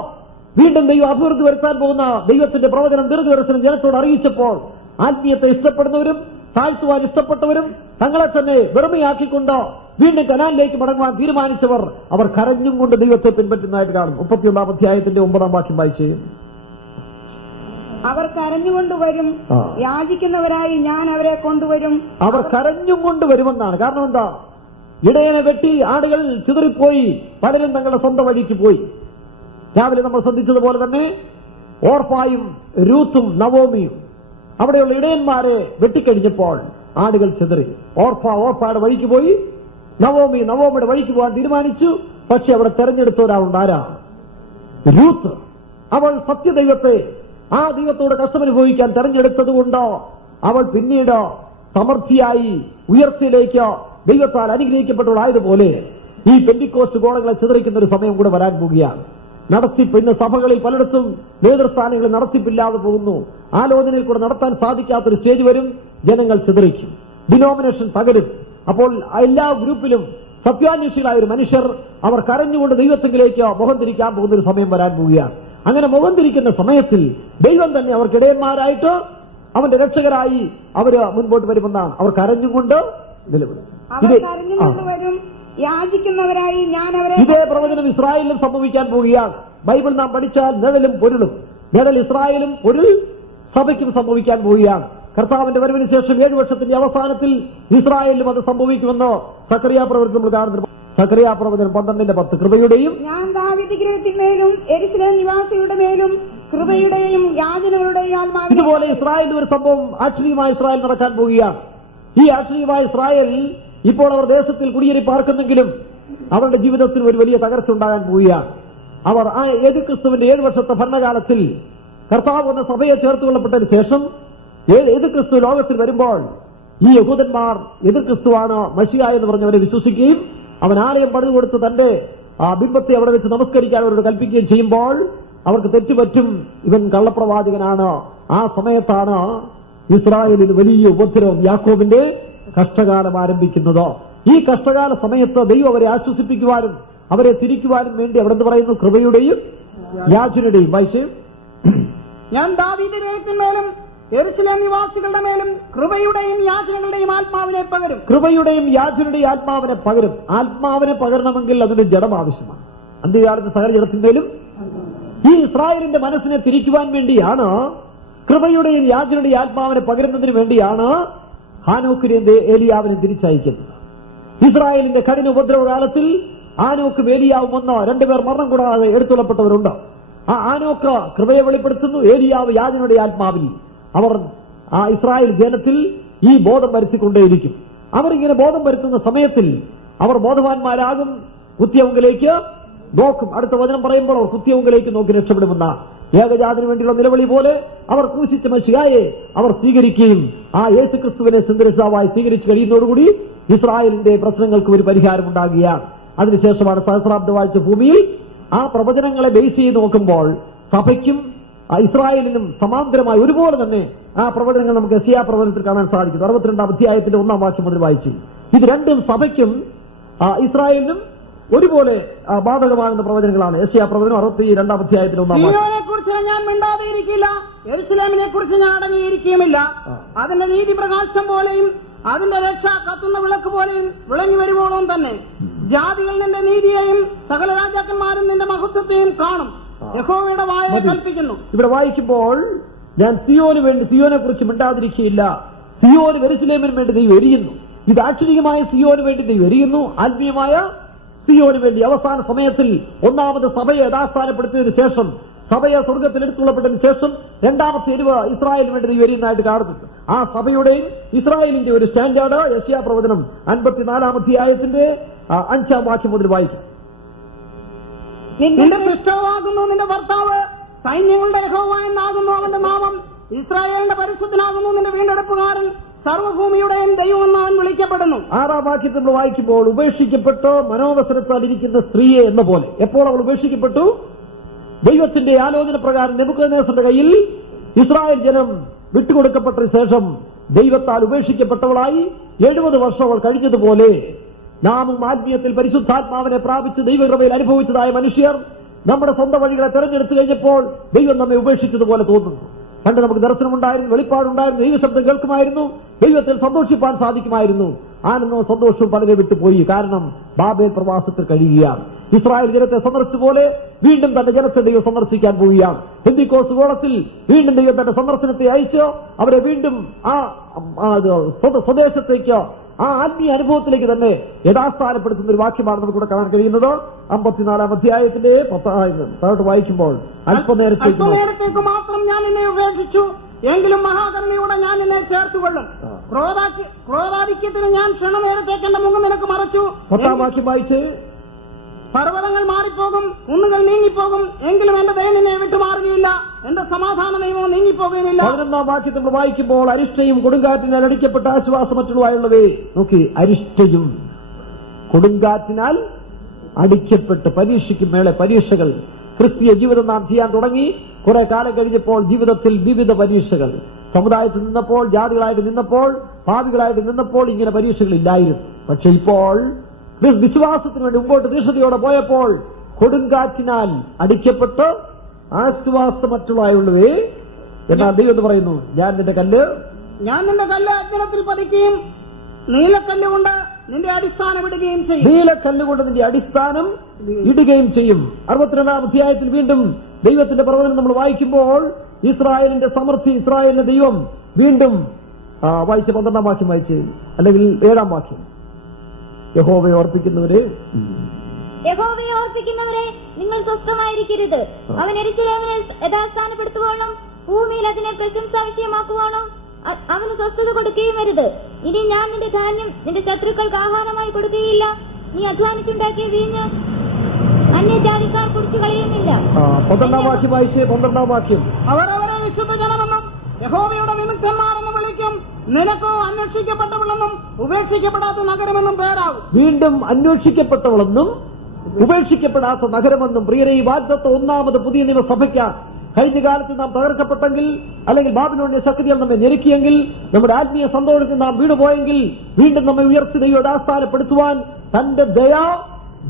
വീണ്ടും ദൈവം അഭിവൃദ്ധി വരുത്താൻ പോകുന്ന ദൈവത്തിന്റെ പ്രവചനം ദീർഘദർശനം ജനത്തോട് അറിയിച്ചപ്പോൾ ആത്മീയത്തെ ഇഷ്ടപ്പെടുന്നവരും താഴ്ത്തുവാൻ ഇഷ്ടപ്പെട്ടവരും തങ്ങളെ തന്നെ വെറുമയാക്കിക്കൊണ്ട് വീണ്ടും കനാനിലേക്ക് മടങ്ങുവാൻ തീരുമാനിച്ചവർ അവർ കരഞ്ഞും കൊണ്ട് ദൈവത്തെ പിൻപറ്റുന്നതായിട്ട് കാണും. 31-ാം അധ്യായത്തിന്റെ 9-ാം വാക്യം വായിച്ച്, അവർ കരഞ്ഞുകൊണ്ടുവരും, യാചിക്കുന്നവരായി ഞാൻ അവരെ കൊണ്ടുവരും. അവർ കരഞ്ഞും കൊണ്ടുവരുമെന്നാണ്. കാരണം എന്താ? ഇടയനെ വെട്ടി ആടുകൾ ചിതറിപ്പോയി, പലരും തങ്ങളുടെ സ്വന്തം വഴിക്ക് പോയി. രാവിലെ നമ്മൾ ശ്രദ്ധിച്ചതുപോലെ തന്നെ ഓർഫായും രൂത്തും അവിടെയുള്ള ഇടയന്മാരെ വെട്ടിക്കഴിഞ്ഞപ്പോൾ ആടുകൾ ചിതറി. ഓർഫയുടെ വഴിക്ക് പോയി, നവോമിയുടെ വഴിക്ക് പോകാൻ തീരുമാനിച്ചു. പക്ഷെ അവിടെ തെരഞ്ഞെടുത്തവരാളുണ്ട്. ആരാ? രൂത്ത്. അവൾ സത്യദൈവത്തെ, ആ ദൈവത്തോട് കഷ്ടമനുഭവിക്കാൻ തെരഞ്ഞെടുത്തതുകൊണ്ട് അവൾ പിന്നീട് സമൃദ്ധിയായി ഉയർച്ചയിലേക്ക് ദൈവത്താൽ അനുഗ്രഹിക്കപ്പെട്ടവളായതുപോലെ ഈ പെന്തിക്കോസ്റ്റ് ഗോളങ്ങളെ ചിതറിക്കുന്ന ഒരു സമയം കൂടെ വരാൻ പോവുകയാണ്. നടത്തിപ്പ് ഇന്ന് സഭകളിൽ പലയിടത്തും നേതൃസ്ഥാനങ്ങളിൽ നടത്തിപ്പില്ലാതെ പോകുന്നു. ആലോചനയിൽ കൂടെ നടത്താൻ സാധിക്കാത്തൊരു സ്റ്റേജ് വരും, ജനങ്ങൾ ചിതറിക്കും, ഡിനോമിനേഷൻ തകരും. അപ്പോൾ എല്ലാ ഗ്രൂപ്പിലും സത്യാന്വേഷികളായ ഒരു മനുഷ്യർ അവർ കരഞ്ഞുകൊണ്ട് ദൈവത്തിലേക്ക് മുഖം തിരിക്കാൻ പോകുന്ന ഒരു സമയം വരാൻ പോവുകയാണ്. അങ്ങനെ മുഖം തിരിക്കുന്ന സമയത്തിൽ ദൈവം തന്നെ അവർക്കിടയന്മാരായിട്ട് അവന്റെ രക്ഷകരായി അവര് മുൻപോട്ട് വരുമെന്നാണ്. അവർ കരഞ്ഞുകൊണ്ട് നിലവിടും. യാചിക്കുന്നവരായി ഞാൻ അവരെ. ഇതേ പ്രവചനം ഇസ്രായേലിലും സംഭവിക്കാൻ പോവുകയാണ്. ബൈബിൾ നാം പഠിച്ചാൽ നിഴലും പൊരുളും, നിഴൽ ഇസ്രായേലും പൊരുൾ സഭയ്ക്കും സംഭവിക്കാൻ പോവുകയാണ്. കർത്താവിന്റെ വരവിന് ശേഷം 7 വർഷത്തിന്റെ അവസാനത്തിൽ ഇസ്രായേലിലും അത് സംഭവിക്കുമെന്ന് സക്കറിയ പ്രവചനം നമ്മൾ കാണുന്നു. സക്കറിയ പ്രവചനം 12:10, കൃപയുടെയും ഞാൻ ദാവീദ് ഗൃഹത്തിന്മേലും യെരൂശലേം നിവാസികളുടെ മേലും കൃപയുടെയും യാചനകളുടെയും ആത്മാവിനെ. ഇതുപോലെ ഇസ്രായേലിൽ ഒരു സംഭവം ആശ്ചര്യമായ ഇസ്രായേൽ നടക്കാൻ പോവുകയാണ്. ഈ ആശ്ചര്യമായ ഇസ്രായേൽ ഇപ്പോൾ അവർ ദേശത്തിൽ കുടിയേറി പാർക്കുന്നെങ്കിലും അവരുടെ ജീവിതത്തിൽ ഒരു വലിയ തകർച്ച ഉണ്ടാകാൻ പോവുകയാണ്. അവർ ആ യേശുക്രിസ്തുവിന്റെ 7 വർഷത്തെ ഭരണകാലത്തിൽ കർത്താവ് എന്ന സഭയെ ചേർത്തുകൊള്ളപ്പെട്ടതിന് ശേഷം യേശുക്രിസ്തു ലോകത്തിൽ വരുമ്പോൾ ഈ യഹൂദന്മാർ യേശുക്രിസ്തുവാണ് മശിഹ എന്ന് പറഞ്ഞവരെ വിശ്വസിക്കുകയും അവൻ ആലയം പണിതു കൊടുത്ത് തന്റെ ആ ബിംബത്തെ അവിടെ വെച്ച് നമസ്കരിക്കാൻ അവരോട് കൽപ്പിക്കുകയും ചെയ്യുമ്പോൾ അവർക്ക് തെറ്റുപറ്റും, ഇവൻ കള്ളപ്രവാചകനാണ്. ആ സമയത്താണ് ഇസ്രായേലിന് വലിയ ഉപദ്രവം, യാക്കോബിന്റെ കഷ്ടകാലം ആരംഭിക്കുന്നത്. ഈ കഷ്ടകാല സമയത്ത് ദൈവം അവരെ ആശ്വസിപ്പിക്കുവാനും അവരെ തിരിക്കുവാനും വേണ്ടി അവിടെ എന്ത് പറയുന്നു? കൃപയുടെയും യാചനയുടെയും. വായിച്ച്, ഞാൻ ദാവീദ് ഗൃഹത്തിന്മേലും യെരൂശലേം നിവാസികളുടെ മേലും കൃപയുടെയും യാചനകളുടെയും ആത്മാവിനെ പകരും. കൃപയുടെയും യാചനയുടെയും ആത്മാവിനെ പകരും. ആത്മാവിനെ പകരണമെങ്കിൽ അതിന് ജഡം ആവശ്യമാണ്. അന്ത്യകാലത്ത് സകല ജഡത്തിന്മേലും ഈ ഇസ്രായേലിന്റെ മനസ്സിനെ തിരിക്കുവാൻ വേണ്ടിയാണ്, കൃപയുടെയും യാചനയുടെയും ആത്മാവിനെ പകരുന്നതിന് വേണ്ടിയാണ് ഹാനോക്കിനെയും ഏലിയാവിനെ തിരിച്ചയക്കുന്നത്. ഇസ്രായേലിന്റെ കഠിന ഉപദ്രവകാലത്തിൽ ആനോക്കും ഏലിയാവും വന്ന് 2 പേർ മരണം കൂടാതെ എടുത്തുകൊള്ളപ്പെട്ടവരുണ്ട്. ആ ആനോക്ക് കൃപയെ വെളിപ്പെടുത്തുന്നു, ഏലിയാവ് യാചനയുടെ ആത്മാവിൽ. അവർ ആ ഇസ്രായേൽ ജനത്തിൽ ഈ ബോധം വരുത്തിക്കൊണ്ടേയിരിക്കും. അവരിങ്ങനെ ബോധം വരുത്തുന്ന സമയത്തിൽ അവർ ബോധവാന്മാരാകും, കുത്തിയവങ്കിലേക്ക് നോക്കും. അടുത്ത വചനം പറയുമ്പോൾ അവർ കുത്തിയവങ്കിലേക്ക് നോക്കി രക്ഷപ്പെടുമെന്ന ഏകജാതിന് വേണ്ടിയുള്ള നിലവിളി പോലെ അവർ ക്രൂശിച്ച മശിഹായെ അവർ സ്വീകരിക്കുകയും ആ യേശുക്രിസ്തുവിനെ സുന്ദരസാവായി സ്വീകരിച്ചു കഴിയുന്നതോടുകൂടി ഇസ്രായേലിന്റെ പ്രശ്നങ്ങൾക്ക് ഒരു പരിഹാരമുണ്ടാകുകയാണ്. അതിനുശേഷമാണ് സഹസ്രാബ്ദ വാഴ്ച ഭൂമിയിൽ. ആ പ്രവചനങ്ങളെ ബേസ് ചെയ്ത് നോക്കുമ്പോൾ സഭയ്ക്കും ഇസ്രായേലിനും സമാന്തരമായി ഒരുപോലെ തന്നെ ആ പ്രവചനങ്ങൾ നമുക്ക് യെശയ്യാ പ്രവചനത്തിൽ കാണാൻ സാധിക്കും. 62-ാം അധ്യായത്തിന്റെ 1-ാം വാക്യം മുതൽ വായിച്ചു. ഇത് രണ്ടും സഭയ്ക്കും ഇസ്രായേലിനും ഒരുപോലെ ബാധകമാകുന്ന പ്രവചനങ്ങളാണ്. യെശയ്യാ പ്രവചനം 62-ാം അധ്യായത്തിന്റെ 1-ാം വാക്യം. സിയോനെ കുറിച്ച് ഞാൻ മിണ്ടാതെയിരിക്കില്ല, യെരൂശലേമിനെ കുറിച്ച് ഞാൻ അടങ്ങിയിരിക്കുകയുമില്ല. അതിന്റെ നീതി പ്രകാശം പോലെയും അതിന്റെ രക്ഷ കത്തുന്ന വിളക്ക് പോലെയും വിളങ്ങി വരുവോളം തന്നെ ജാതികൾ നിന്റെ നീതിയെയും സകല രാജാക്കന്മാരും നിന്റെ മഹത്വത്തെയും കാണും. യഹോവയുടെ വായെ കൽപ്പിക്കുന്നു. ഇവിടെ വായിക്കുമ്പോൾ ഞാൻ സിയോനെ കുറിച്ച് മിണ്ടാതിരിക്കുകയില്ല, സിയോന് യെരൂശലേമിന് വേണ്ടി ദൈവം എരിയുന്നു. ഇത് ആക്ഷരികമായ സിയോന് വേണ്ടി ദൈവം എരിയുന്നു, ആത്മീയമായ സിയോന് വേണ്ടി. അവസാന സമയത്തിൽ ഒന്നാമത് സഭയെ യഥാസ്ഥാനപ്പെടുത്തിയതിനു ശേഷം, സഭയെ സ്വർഗത്തിൽ എടുത്തുകൊള്ളപ്പെട്ടതിനു ശേഷം രണ്ടാമത്തെ എരിവ് ഇസ്രായേലിന് വേണ്ടി ദൈവം എരിയുന്നതായിട്ട് കാണുന്നുണ്ട്. ആ സഭയുടെയും ഇസ്രായേലിന്റെ ഒരു സ്റ്റാൻഡേർഡ് യെശയ്യാ പ്രവചനം 54-ാം അധ്യായത്തിന്റെ 5-ാം വാക്യം മുതൽ വായിക്കാം. നിന്റെ പിതാവാകുന്നു നിന്റെ ഭർത്താവ്, സൈന്യങ്ങളുടെ യഹോവ എന്നാകുന്നു അവന്റെ നാമം, ഇസ്രായേലിന്റെ പരിശുദ്ധനാകുന്നു നിന്റെ വീണ്ടെടുപ്പുകാരൻ, സർവ്വഭൂമിയുടെയും ദൈവമെന്ന് അവൻ വിളിക്കപ്പെടുന്നു. 6-ാം വാക്യത്തിൽ നമ്മൾ വായിക്കുമ്പോൾ ഉപേക്ഷിക്കപ്പെട്ടോ മനോവസരത്താലിരിക്കുന്ന സ്ത്രീയെ എന്ന പോലെ. എപ്പോൾ അവൾ ഉപേക്ഷിക്കപ്പെട്ടു? ദൈവത്തിന്റെ ആലോചന പ്രകാരം നെബൂഖദ്നേസറിന്റെ കയ്യിൽ ഇസ്രായേൽ ജനം വിട്ടുകൊടുക്കപ്പെട്ട ശേഷം ദൈവത്താൽ ഉപേക്ഷിക്കപ്പെട്ടവളായി 70 വർഷം അവൾ കഴിഞ്ഞതുപോലെ നാമും ആത്മീയത്തിൽ പരിശുദ്ധാത്മാവിനെ പ്രാപിച്ച് ദൈവകൃപയിൽ അനുഭവിച്ചതായ മനുഷ്യർ നമ്മുടെ സ്വന്തം വഴികളെ തെരഞ്ഞെടുത്തു കഴിഞ്ഞപ്പോൾ ദൈവം നമ്മെ ഉപേക്ഷിച്ചതുപോലെ തോന്നുന്നു. പണ്ട് നമുക്ക് ദർശനമുണ്ടായിരുന്നു, വെളിപ്പാടുണ്ടായിരുന്നു, ദൈവശബ്ദം കേൾക്കുമായിരുന്നു, ദൈവത്തിൽ സന്തോഷിപ്പാൻ സാധിക്കുമായിരുന്നു. ആനന്ദവും സന്തോഷവും പലരെ വിട്ടുപോയി. കാരണം ബാബേൽ പ്രവാസത്തിൽ കഴിയുകയാണ്. ഇസ്രായേൽ ജനത്തെ സന്ദർശിച്ചപോലെ വീണ്ടും തന്റെ ജനത്തെ ദൈവം സന്ദർശിക്കാൻ പോവുകയാണ്. പെന്തിക്കോസ്ത് വേളത്തിൽ വീണ്ടും ദൈവം തന്റെ സന്ദർശനത്തെ അയച്ചോ അവരെ വീണ്ടും ആ സ്വദേശത്തേക്കോ ആ ആത്മീയ അനുഭവത്തിലേക്ക് തന്നെ യഥാസ്ഥാനപ്പെടുത്തുന്ന ഒരു വാക്യമാണ് നമുക്കിവിടെ കാണാൻ കഴിയുന്നത്. 54-ാം അധ്യായത്തിന്റെ 10 വായിക്കുമ്പോൾ അല്പനേരത്തേക്ക് മാത്രം ഞാൻ നിന്നെ ഉപേക്ഷിച്ചു, എങ്കിലും മഹാകരുണയോടെ ഞാൻ നിന്നെ ചേർത്തുകൊള്ളും. ക്രോധാധിക്യത്തിന് ഞാൻ ക്ഷണനേരത്തേക്ക് എന്റെ മുഖം നിനക്ക് മറച്ചു. 10-ാം വാക്യം വായിച്ച് പർവ്വതങ്ങൾ മാറിപ്പോകും, കുന്നുകൾ നീങ്ങിപ്പോകും, എങ്കിലും എന്റെ ദയ നിന്നെ വിട്ടുമാറുകയില്ല, എന്റെ സമാധാന നിയമവും നീങ്ങിപ്പോകുകയില്ല. 11-ാം വാക്യത്തിൽ നമ്മൾ വായിക്കുമ്പോൾ അരിഷ്ടയും കൊടുങ്കാറ്റിനാൽ അടിക്കപ്പെട്ട ആശ്വാസമറ്റുള്ളവായുള്ളവേ. നോക്കി, അരിഷ്ടയും കൊടുങ്കാറ്റിനാൽ അടിക്കപ്പെട്ട് പരീക്ഷയ്ക്കും മേളെ പരീക്ഷകൾ. ക്രിസ്തീയ ജീവിതം നാം ചെയ്യാൻ തുടങ്ങി. കുറെ കാലം കഴിഞ്ഞപ്പോൾ ജീവിതത്തിൽ വിവിധ പരീക്ഷകൾ. സമുദായത്തിൽ നിന്നപ്പോൾ, ജാതികളായിട്ട് നിന്നപ്പോൾ, ഭാവികളായിട്ട് നിന്നപ്പോൾ ഇങ്ങനെ പരീക്ഷകളില്ലായിരുന്നു. പക്ഷെ ഇപ്പോൾ വിശ്വാസത്തിന് വേണ്ടി മുമ്പോട്ട് തീക്ഷണതയോടെ പോയപ്പോൾ കൊടുങ്കാറ്റിനാൽ അടിക്കപ്പെട്ട് ആശ്വാസമറ്റുള്ളവേ. എന്നാൽ ദൈവം എന്ന് പറയുന്നു, ഞാൻ നിന്റെ കല്ല് അജ്ഞാനത്തിൽ പതിക്കുകയും നീലക്കല്ലുകൊണ്ട് നിന്റെ അടിസ്ഥാനം ഇടുകയും ചെയ്യും. നീലക്കല്ലുകൊണ്ട് നിന്റെ അടിസ്ഥാനം ഇടുകയും ചെയ്യും. 62-ാം അധ്യായത്തിൽ വീണ്ടും ദൈവത്തിന്റെ പ്രവചനം നമ്മൾ വായിക്കുമ്പോൾ ഇസ്രായേലിന്റെ സമൃദ്ധി, ഇസ്രായേലിന്റെ ദൈവം വീണ്ടും വായിച്ച് 12-ാം വാക്യം വായിച്ച്, അല്ലെങ്കിൽ 7-ാം വാക്യം. യഹോവയെ ഓർപ്പിക്കുന്നവരെ നിങ്ങൾ സ്വസ്ഥമായിരിക്കരുത്. അവൻ യെരൂശലേമിനെ യഥാസ്ഥാനപ്പെടുത്തുവോളം ഭൂമിയിൽ അതിനെ പ്രശംസാ വിഷയമാക്കുവോളം അവന് സ്വസ്ഥത കൊടുക്കുകയും വരുത്. ഇനി ഞാൻ നിന്റെ ധാന്യം നിന്റെ ശത്രുക്കൾക്ക് ആഹാരമായി കൊടുക്കുകയില്ല. നീ അധ്വാനിച്ചുണ്ടാക്കിയ വീഞ്ഞ് അന്യജാതിക്കാർ കുടിച്ചു കളയുന്നില്ല. 12-ാം വാക്യം വായിച്ച് 12-ാം വാക്യം. അവരവരെ വിശുദ്ധ ജനമെന്നും യഹോവയുടെ വിമുക്തന്മാരെന്ന് വിളിക്കും. നിനക്കോ അന്വേഷിക്കപ്പെട്ടവളെന്നും ഉപേക്ഷിക്കപ്പെടാത്ത നഗരമെന്നും പേരാകും. വീണ്ടും അന്വേഷിക്കപ്പെട്ടവളെന്നും ഉപേക്ഷിക്കപ്പെടാത്ത നഗരമെന്നും. പ്രിയരെ, ഈ വാഗ്ദത്തം 1ാമത് പുതിയ നിയമസഭയ്ക്കാണ്. കഴിഞ്ഞ കാലത്ത് നാം തകർക്കപ്പെട്ടെങ്കിൽ, അല്ലെങ്കിൽ ബാബിലോണിയ ശക്തികൾ നമ്മെ ഞെരുക്കിയെങ്കിൽ, നമ്മുടെ ആത്മീയ സന്തോഷത്തിൽ നാം വീണുപോയെങ്കിൽ വീണ്ടും നമ്മെ ഉയർത്തി ദൈവം യഥാസ്ഥാനപ്പെടുത്തുവാൻ തന്റെ ദയ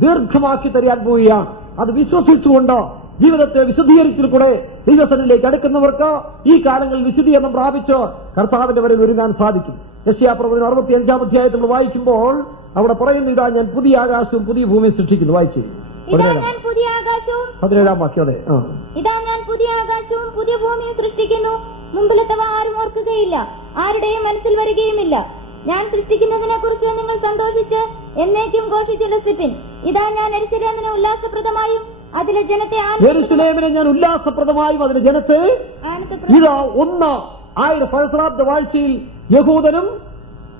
ദീർഘമാക്കി തരാൻ പോവുകയാണ്. അത് വിശ്വസിച്ചുകൊണ്ട് ജീവിതത്തെ വിശുദ്ധീകരിച്ചിൽ കൂടെ ദൈവസന്നിധിയിലേക്ക് അടുക്കുന്നവർക്ക് ഈ കാലങ്ങളിൽ വിശുദ്ധീകരണം പ്രാപിച്ച് കർത്താവിന്റെ വരയിൽ ഒരുങ്ങാൻ സാധിക്കും. യെശയ്യാപ്രവചനം 65-ാം അധ്യായത്തിൽ നമ്മൾ വായിക്കുമ്പോൾ അവിടെ പറയുന്നു, ഇതാ ഞാൻ പുതിയ ആകാശവും പുതിയ ഭൂമിയും സൃഷ്ടിക്കുന്നു. വായിച്ചു 17-ാം വാക്യം. അതെ, ഇതാ ഞാൻ പുതിയ ആകാശവും പുതിയ ഭൂമിയും സൃഷ്ടിക്കുന്നു, മുമ്പിലത്തവ ആരും ഓർക്കുകയില്ല, ആരുടെയും മനസ്സിൽ വരികയുമില്ല. ഞാൻ സൃഷ്ടിക്കുന്നതിനെ കുറിച്ച് നിങ്ങൾ സന്തോഷിച്ച് എന്നേക്കും ഘോഷിച്ചുല്ലസിപ്പിൻ. ഇതാ ഞാൻ യെരൂശലേമിനെ ഉല്ലാസപ്രദമായും അതിലെ ജനത്തെ ഞാൻ ഉല്ലാസപ്രദമായും അതിലെ ജനത്തെ ഇതാ 1000 സഹസ്രാബ്ദ വാഴ്ചയിൽ യഹൂദനും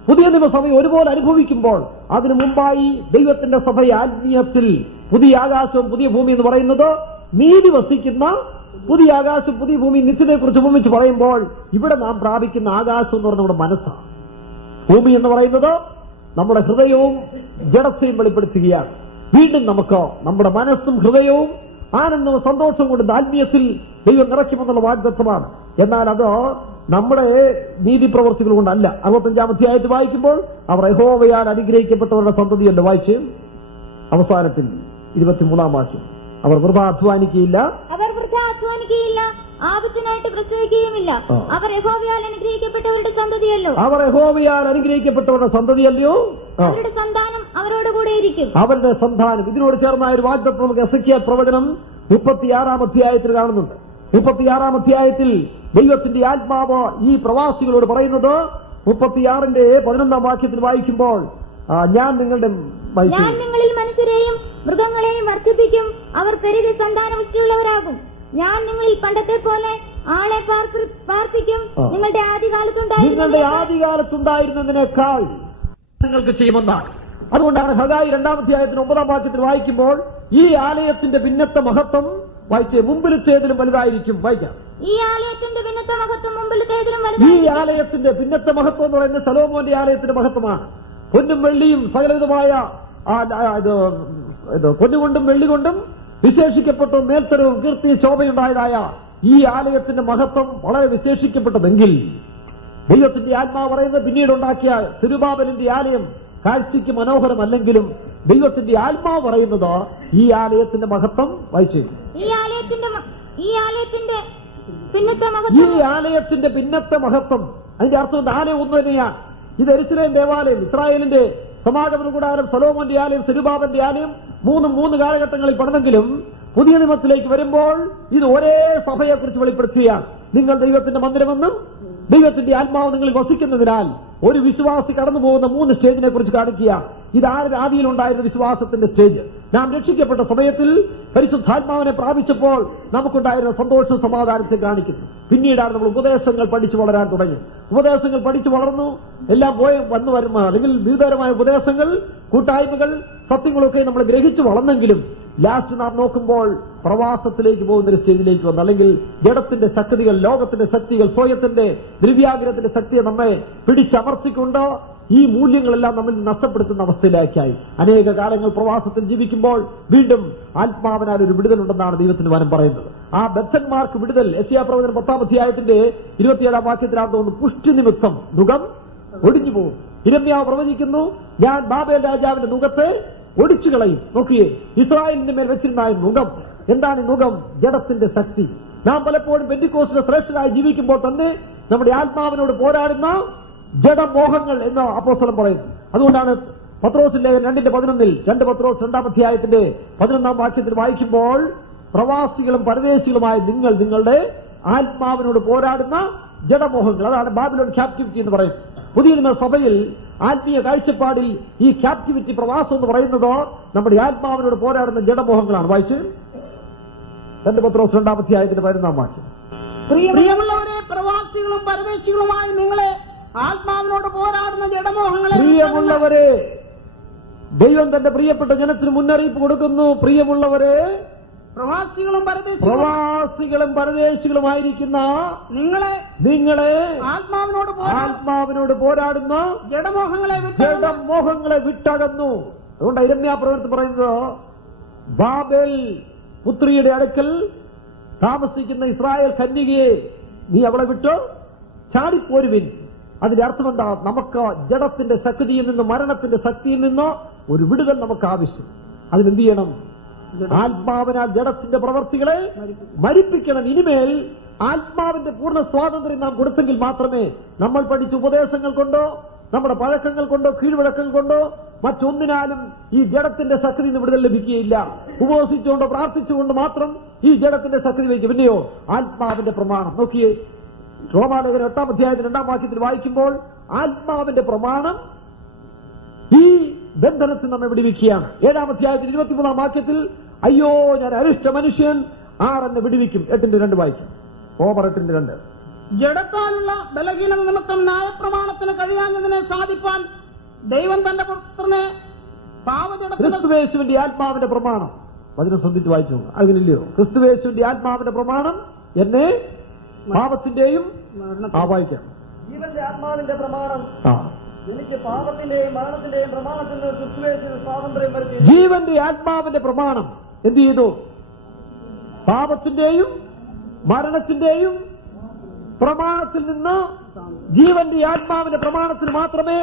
പുതിയ നിയമസഭയെ ഒരുപോലെ അനുഭവിക്കുമ്പോൾ അതിനു മുമ്പായി ദൈവത്തിന്റെ സഭയെ ആത്മീയത്തിൽ പുതിയ ആകാശവും പുതിയ ഭൂമി എന്ന് പറയുന്നത് നീതി വസിക്കുന്ന പുതിയ ആകാശം പുതിയ ഭൂമി നിത്യതയെക്കുറിച്ച് ഉപമിച്ച് പറയുമ്പോൾ ഇവിടെ നാം പ്രാപിക്കുന്ന ആകാശം എന്ന് പറയുന്നത് നമ്മുടെ മനസ്സാണ്. ഭൂമി എന്ന് പറയുന്നത് നമ്മുടെ ഹൃദയവും ജഡത്തെയും വെളിപ്പെടുത്തുകയാണ്. വീണ്ടും നമുക്ക് നമ്മുടെ മനസ്സും ഹൃദയവും ആനന്ദവും സന്തോഷവും കൊണ്ട് ആത്മീയത്തിൽ ദൈവം നിറയ്ക്കുമെന്നുള്ള വാഗ്ദത്തമാണ്. എന്നാൽ അത് നമ്മുടെ നീതിപ്രവർത്തികൾ കൊണ്ടല്ല. 65-ാം അധ്യായത്തിൽ വായിക്കുമ്പോൾ അവർ യഹോവയാൽ അനുഗ്രഹിക്കപ്പെട്ടവരുടെ സന്തതിയല്ല. വായിച്ച് അവസാനത്തിൽ 23-ാം വാക്യം. അവർ വൃഥ അധ്വാനിക്കുകയില്ല, ആപത്തിനായിട്ട് പ്രസവിക്കുകയുമില്ല. അവർ യഹോവയാൽ അനുഗ്രഹിക്കപ്പെട്ടവരുടെ സന്തതിയല്ലോ. അവർ യഹോവയാൽ അനുഗ്രഹിക്കപ്പെട്ടവരുടെ സന്തതിയല്ലയോ. അവരുടെ സന്താനം അവരോടുകൂടെ ഇരിക്കും. അവരുടെ സന്താനം. ഇതിനോട് ചേർന്നായ ഒരു വാഗ്ദത്തം നമുക്ക് എസെക്കിയേൽ പ്രവചനം 36-ാം അധ്യായത്തിൽ കാണുന്നുണ്ട്. 36-ാം അധ്യായത്തിൽ ദൈവത്തിന്റെ ആത്മാവ് ഈ പ്രവാസികളോട് പറയുന്നത് 36-ന്റെ 11-ാം വാക്യത്തിൽ വായിക്കുമ്പോൾ ഞാൻ നിങ്ങളിൽ മനുഷ്യരെയും മൃഗങ്ങളെയും വർദ്ധിപ്പിക്കും, അവർ പെരുകി സന്താനപുഷ്ടിയുള്ളവരാകും. ഞാൻ നിങ്ങളിൽ പണ്ടത്തെ പോലെ ആളെ പാർപ്പിക്കും. നിങ്ങളുടെ ആദ്യകാലത്തുണ്ടായിരുന്നതിനേക്കാൾ നിങ്ങൾക്ക് ചെയ്യുമെന്നാണ്. അതുകൊണ്ടാണ് ഹഗായി 2-ാം അധ്യായത്തിന് 9-ാം വാക്യത്തിൽ വായിക്കുമ്പോൾ ഈ ആലയത്തിന്റെ ഭിന്നത്തെ മഹത്വം വായിച്ചേ മുമ്പിലത്തേതിലും വലുതായിരിക്കും. വായിക്കാം. ഈ ആലയത്തിന്റെ ഭിന്നത്തെ മഹത്വം മുമ്പിലത്തേതിലും ഈ ആലയത്തിന്റെ ഭിന്നത്തെ മഹത്വം എന്ന് പറയുന്നത് സലോമോന്റെ ആലയത്തിന്റെ മഹത്വമാണ്. പൊന്നും വെള്ളിയും സകലവിധമായ പൊന്നുകൊണ്ടും വെള്ളികൊണ്ടും വിശേഷിക്കപ്പെട്ട മേൽത്തരവും കീർത്തി ശോഭയുണ്ടായതായ ഈ ആലയത്തിന്റെ മഹത്വം വളരെ വിശേഷിക്കപ്പെട്ടതെങ്കിൽ ദൈവത്തിന്റെ ആത്മാവ് പറയുന്നത് പിന്നീട് ഉണ്ടാക്കിയ തിരുബാബലിന്റെ ആലയം കാഴ്ചയ്ക്ക് മനോഹരമല്ലെങ്കിലും ദൈവത്തിന്റെ ആത്മാവ് പറയുന്നത് ഈ ആലയത്തിന്റെ മഹത്വം വായിച്ചു. ഈ ആലയത്തിന്റെ ഭിന്നത്തെ മഹത്വം അതിന്റെ അർത്ഥം ആലയം ഒന്നു തന്നെയാണ്. ഇത് യെരൂശലേം ദേവാലയം, ഇസ്രായേലിന്റെ സമാഗമന കൂടാരം, സൊലോമോന്റെ ആലയം, സെരുബാബന്റെ ആലയം മൂന്ന് കാലഘട്ടങ്ങളിൽ പണിതെങ്കിലും പുതിയ നിയമത്തിലേക്ക് വരുമ്പോൾ ഇത് ഒരേ സഭയെക്കുറിച്ച് വെളിപ്പെടുത്തുകയാണ്. നിങ്ങൾ ദൈവത്തിന്റെ മന്ദിരമെന്നും ദൈവത്തിന്റെ ആത്മാവ് നിങ്ങൾ വസിക്കുന്നതിനാൽ ഒരു വിശ്വാസി കടന്നു പോകുന്ന 3 സ്റ്റേജിനെ കുറിച്ച് കാണിക്കുക. ഇത് ആദിയിലുണ്ടായിരുന്ന വിശ്വാസത്തിന്റെ സ്റ്റേജ്. നാം രക്ഷിക്കപ്പെട്ട സമയത്തിൽ പരിശുദ്ധാത്മാവിനെ പ്രാപിച്ചപ്പോൾ നമുക്കുണ്ടായിരുന്ന സന്തോഷവും സമാധാനത്തെ കാണിക്കുന്നു. പിന്നീടാണ് നമ്മൾ ഉപദേശങ്ങൾ പഠിച്ചു വളരാൻ തുടങ്ങി. ഉപദേശങ്ങൾ പഠിച്ചു വളർന്നു, എല്ലാം വന്നു വരുമ്പോൾ അല്ലെങ്കിൽ വിവിധതരമായ ഉപദേശങ്ങൾ, കൂട്ടായ്മകൾ, സത്യങ്ങളൊക്കെ നമ്മൾ ഗ്രഹിച്ചു വളർന്നെങ്കിലും ലാസ്റ്റ് നാം നോക്കുമ്പോൾ പ്രവാസത്തിലേക്ക് പോകുന്ന ഒരു സ്റ്റേജിലേക്ക് വന്നു. അല്ലെങ്കിൽ ജഡത്തിന്റെ ശക്തികൾ, ലോകത്തിന്റെ ശക്തികൾ, സ്വയത്തിന്റെ ദ്രവ്യാഗ്രഹത്തിന്റെ ശക്തിയെ നമ്മെ പിടിച്ചമർത്തിക്കൊണ്ട് ഈ മൂല്യങ്ങളെല്ലാം നമ്മൾ നഷ്ടപ്പെടുത്തുന്ന അവസ്ഥയിലേക്കായി. അനേക കാലങ്ങൾ പ്രവാസത്തിൽ ജീവിക്കുമ്പോൾ വീണ്ടും ആത്മാവിനാൽ ഒരു വിടുതലുണ്ടെന്നാണ് ദൈവത്തിന്റെ വചനം പറയുന്നത്. ആ ബദ്ധന്മാർക്ക് വിടുതൽ യെശയ്യാ പ്രവചനം 10-ാം അധ്യായത്തിന്റെ 27-ാം വാക്യത്തിലാണ് തോന്നുന്നു. പുഷ്ടി നിമിത്തം നുകം ഒടിഞ്ഞു പോകും. യിരെമ്യാവ് പ്രവചിക്കുന്നു, ഞാൻ ബാബേൽ രാജാവിന്റെ നുകത്തെ ഒടിച്ചു കളയും. നോക്കിയേ, ഇസ്രായേലിന്റെ മേൽ വെച്ചിരുന്ന നുകം. എന്താണ് നുകം? ജഡത്തിന്റെ ശക്തി. നാം പലപ്പോഴും പെന്തിക്കോസ്തിന്റെ ശ്രേഷ്ഠരായി ജീവിക്കുമ്പോൾ തന്നെ നമ്മുടെ ആത്മാവിനോട് പോരാടുന്ന ജഡമോഹങ്ങൾ എന്ന് അപ്പോസ്തലൻ പറയുന്നു. അതുകൊണ്ടാണ് പത്രോസിന്റെ 2:11 2 പത്രോസ് 2-ാം അധ്യായത്തിന്റെ 11-ാം വാക്യത്തിൽ വായിക്കുമ്പോൾ പ്രവാസികളും പരദേശികളുമായ നിങ്ങൾ നിങ്ങളുടെ ആത്മാവിനോട് പോരാടുന്ന ജഡമോഹങ്ങൾ, അതാണ് ബാബിലോൺ ക്യാപ്റ്റിവിറ്റി എന്ന് പറയുന്നത്. പുതിയ നിയമ സഭയിൽ ആത്മീയ കാഴ്ചപ്പാടിൽ ഈ ക്യാപ്റ്റിവിറ്റി, പ്രവാസം എന്ന് പറയുന്നത് നമ്മുടെ ആത്മാവിനോട് പോരാടുന്ന ജഡമോഹങ്ങളാണ്. വായിച്ച് 2 പത്രോസ് 2-ാം അധ്യായത്തിന്റെ 11-ാം വാക്യം. പ്രിയമുള്ളവരെ, പ്രവാസികളും പരദേശികളുമായി നിങ്ങളെ ആത്മാവിനോട് പോരാടുന്ന ജഡമോഹങ്ങളെ. പ്രിയമുള്ളവരെ, ദൈവം തന്റെ പ്രിയപ്പെട്ട ജനത്തിന് മുന്നറിയിപ്പ് കൊടുക്കുന്നു. പ്രിയമുള്ളവരെ, പ്രവാസികളും പരദേശികളുമായിരിക്കുന്ന നിങ്ങളെ ആത്മാവിനോട് പോരാടുന്ന ജഡമോഹങ്ങളെ വിട്ടകന്നു. അതുകൊണ്ട് യിരെമ്യാ പ്രവചനത്തിൽ പറയുന്നത്, ബാബേൽ പുത്രിയുടെ അടുക്കൽ താമസിക്കുന്ന ഇസ്രായേൽ കന്യകയെ നീ അവളെ വിട്ട് ചാടിപ്പോരുവിൻ. അതിന്റെ അർത്ഥം എന്താ? നമുക്ക് ജഡത്തിന്റെ ശക്തിയിൽ നിന്ന്, മരണത്തിന്റെ ശക്തിയിൽ നിന്ന് ഒരു വിടുതൽ നമുക്ക് ആവശ്യം. അതിനെന്ത് ചെയ്യണം? ആത്മാവിനാൽ ജഡത്തിന്റെ പ്രവർത്തികളെ മരിപ്പിക്കണം. ഇനിമേൽ ആത്മാവിന്റെ പൂർണ്ണ സ്വാതന്ത്ര്യം നാം കൊടുത്തെങ്കിൽ മാത്രമേ നമ്മൾ പഠിച്ച ഉപദേശങ്ങൾ കൊണ്ടോ നമ്മുടെ പഴക്കങ്ങൾ കൊണ്ടോ കീഴ്വഴക്കങ്ങൾ കൊണ്ടോ മറ്റൊന്നിനാലും ഈ ജഡത്തിന്റെ ശക്തി നിന്ന് വിടുതൽ ലഭിക്കുകയില്ല. ഉപവസിച്ചുകൊണ്ടോ പ്രാർത്ഥിച്ചുകൊണ്ട് മാത്രം ഈ ജഡത്തിന്റെ ശക്തി വയ്ക്കും. പിന്നെയോ ആത്മാവിന്റെ പ്രമാണം. നോക്കിയേ, റോമാലേഖനം 8-ാം അധ്യായത്തിൽ 2-ാം വാക്യത്തിൽ വായിക്കുമ്പോൾ ആത്മാവിന്റെ പ്രമാണം ഈ ബന്ധനത്തിൽ നമ്മെ വിടുവിക്കുകയാണ്. 7-ാം അധ്യായത്തിൽ 23-ാം വാക്യത്തിൽ അയ്യോ ഞാൻ അരിഷ്ട മനുഷ്യൻ, ആരെന്നെ വിടുവിക്കും? 8:2 വായിക്കും. റോമർ 8:2. ജഡത്താലുള്ള ബലഹീനത നിമിത്തം ന്യായപ്രമാണത്തിന് കഴിയാഞ്ഞതിനെ സാധിപ്പാൻ ദൈവം തന്റെ പുത്രനെ ക്രിസ്തുവേശുവിന്റെ ആത്മാവിന്റെ പ്രമാണം. അതിനെ ശ്രദ്ധിച്ച് വായിച്ചു. അതിനില്ലയോ? ക്രിസ്തുവേശുവിന്റെ ആത്മാവിന്റെ പ്രമാണം എന്നെ പാപത്തിന്റെയും വായിക്കാം. ജീവന്റെ ആത്മാവിന്റെ പ്രമാണം എനിക്ക് പാപത്തിന്റെയും മരണത്തിന്റെയും പ്രമാണത്തിൽ നിന്ന് ക്രിസ്തുവേശുവിന് സ്വാതന്ത്ര്യം വരുത്തി. ജീവന്റെ ആത്മാവിന്റെ പ്രമാണം എന്ത് ചെയ്തു? പാപത്തിന്റെയും മരണത്തിന്റെയും പ്രമാണത്തിൽ നിന്ന് ജീവന്റെ ആത്മാവിന്റെ പ്രമാണത്തിന് മാത്രമേ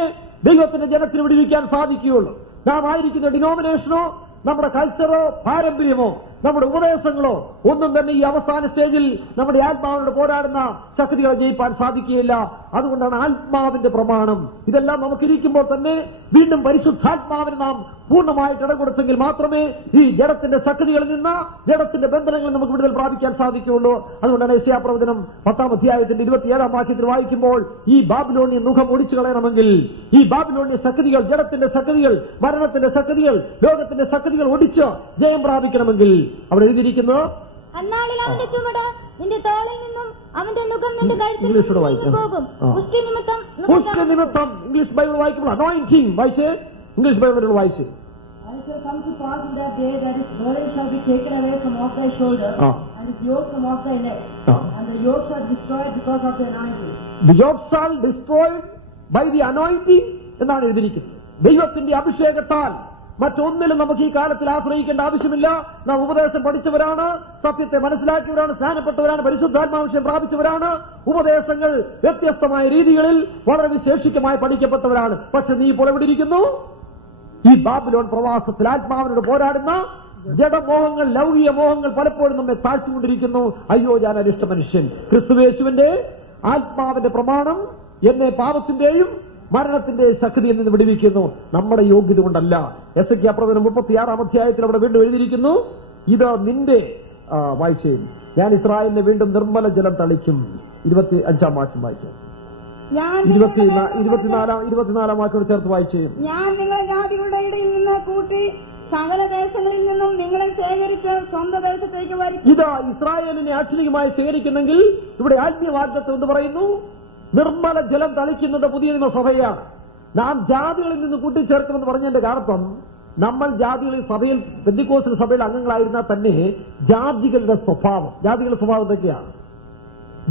ദൈവത്തിന്റെ ജനത്തിന് വിടുവിക്കാൻ സാധിക്കുകയുള്ളൂ. നാം ആയിരിക്കുന്ന ഡിനോമിനേഷനോ നമ്മുടെ കൾച്ചറോ പാരമ്പര്യമോ നമ്മുടെ ഉപദേശങ്ങളോ ഒന്നും തന്നെ ഈ അവസാന സ്റ്റേജിൽ നമ്മുടെ ആത്മാവിനോട് പോരാടുന്ന ശക്തികളെ ജയിപ്പാൻ സാധിക്കുകയില്ല. അതുകൊണ്ടാണ് ആത്മാവിന്റെ പ്രമാണം. ഇതെല്ലാം നമുക്കിരിക്കുമ്പോൾ തന്നെ വീണ്ടും പരിശുദ്ധാത്മാവിന് നാം പൂർണ്ണമായിട്ട് ഇടകൊടുത്തെങ്കിൽ മാത്രമേ ഈ ജഡത്തിന്റെ ശക്തികളിൽ നിന്ന്, ജഡത്തിന്റെ ബന്ധനങ്ങളിൽ നമുക്ക് വിടുതൽ പ്രാപിക്കാൻ സാധിക്കുകയുള്ളൂ. അതുകൊണ്ടാണ് യെശയ്യാ പ്രവചനം 10-ാം അധ്യായത്തിന്റെ 27-ാം വാക്യത്തിൽ വായിക്കുമ്പോൾ ഈ ബാബിലോണിയ മുഖം ഒടിച്ചു കളയണമെങ്കിൽ ഈ ബാബിലോണിയ ശക്തികൾ, ജഡത്തിന്റെ ശക്തികൾ, മരണത്തിന്റെ ശക്തികൾ, ലോകത്തിന്റെ ശക്തികൾ ഒടിച്ച് ജയം പ്രാപിക്കണമെങ്കിൽ അവിടെ എഴുതിയിരിക്കുന്നത്, അന്നാളിൽ അവന്റെ ചുമട് നിന്റെ തോളിൽ നിന്നും അവന്റെ മുഖം നിന്റെ കഴുത്തിൽ പോകും. പുഷ്ടി നിമിത്തം ഇംഗ്ലീഷ് ബൈബിൾ വായിക്കുമ്പോൾ അനോയിന്റിംഗ് വായിച്ച് ഇംഗ്ലീഷ് ബൈബിളിൽ വായിച്ചു. And it shall come to pass in that day that his burden shall be taken away from off thy shoulder, and his yoke from off thy neck, and the yoke shall be destroyed because of the anointing. The yoke shall destroyed by the anointing എന്നാണ് എഴുതിയിരിക്കുന്നത്. ദൈവത്തിന്റെ അഭിഷേകത്താൽ മറ്റൊന്നിലും നമുക്ക് ഈ കാലത്തിൽ ആശ്രയിക്കേണ്ട ആവശ്യമില്ല. നാം ഉപദേശം പഠിച്ചവരാണ്, സത്യത്തെ മനസ്സിലാക്കിയവരാണ്, സ്നാനപ്പെട്ടവരാണ്, പരിശുദ്ധാത്മാവിഷയം പ്രാപിച്ചവരാണ്. ഉപദേശങ്ങൾ വ്യത്യസ്തമായ രീതികളിൽ വളരെ വിശേഷിക്കമായി പഠിക്കപ്പെട്ടവരാണ്. പക്ഷെ നീ ഇപ്പോൾ എവിടെ ഇരിക്കുന്നു? ഈ ബാബിലോൺ പ്രവാസത്തിൽ ആത്മാവിനോട് പോരാടുന്ന ജഡമോഹങ്ങൾ, ലൗകിക മോഹങ്ങൾ പലപ്പോഴും നമ്മെ താഴ്ത്തിക്കൊണ്ടിരിക്കുന്നു. അയ്യോ, ഞാൻ അരിഷ്ട മനുഷ്യൻ. ക്രിസ്തുയേശുവിന്റെ ആത്മാവിന്റെ പ്രമാണം എന്നെ പാപത്തിന്റെയും മരണത്തിന്റെ ശക്തിയിൽ നിന്ന് വിടുവിക്കുന്നു. നമ്മുടെ യോഗ്യത കൊണ്ടല്ല. എസെക്കിയാ പ്രവചനം 36-ാം അധ്യായത്തിൽ അവിടെ വീണ്ടും എഴുതിയിരിക്കുന്നു, ഇത് നിന്റെ വായിച്ചേയും ഞാൻ ഇസ്രായേലിനെ വീണ്ടും നിർമ്മല ജലം തളിക്കും. 25-ാം വാക്യം വായിക്കും. 24-ാം വാക്യോട് ചേർത്ത് വായിച്ചേയും. ഞാൻ നിങ്ങളെ ജാതികളുടെ ഇടയിൽ നിന്ന് കൂട്ടി സകല ദേശങ്ങളിൽ നിന്നും നിങ്ങളെ ശേഖരിച്ച് സ്വന്തം ദേശത്തേക്ക് വരും. ഇത് ഇസ്രായേലിനെ ആക്ഷരികമായി ശേഖരിക്കുന്നെങ്കിൽ ഇവിടെ ആത്മീയ വാഗ്ദത്തം എന്ന് പറയുന്നു, നിർമ്മല ജലം തളിക്കുന്നത് പുതിയ നിയമസഭയാണ്. നാം ജാതികളിൽ നിന്ന് കൂട്ടിച്ചേർക്കുമെന്ന് പറഞ്ഞതിന്റെ കാരണം, നമ്മൾ ജാതികളിൽ സഭയിൽ പെന്തിക്കോസ്തൽ സഭയിൽ അംഗങ്ങളായിരുന്നാൽ തന്നെ ജാതികളുടെ സ്വഭാവം എന്തൊക്കെയാണ്?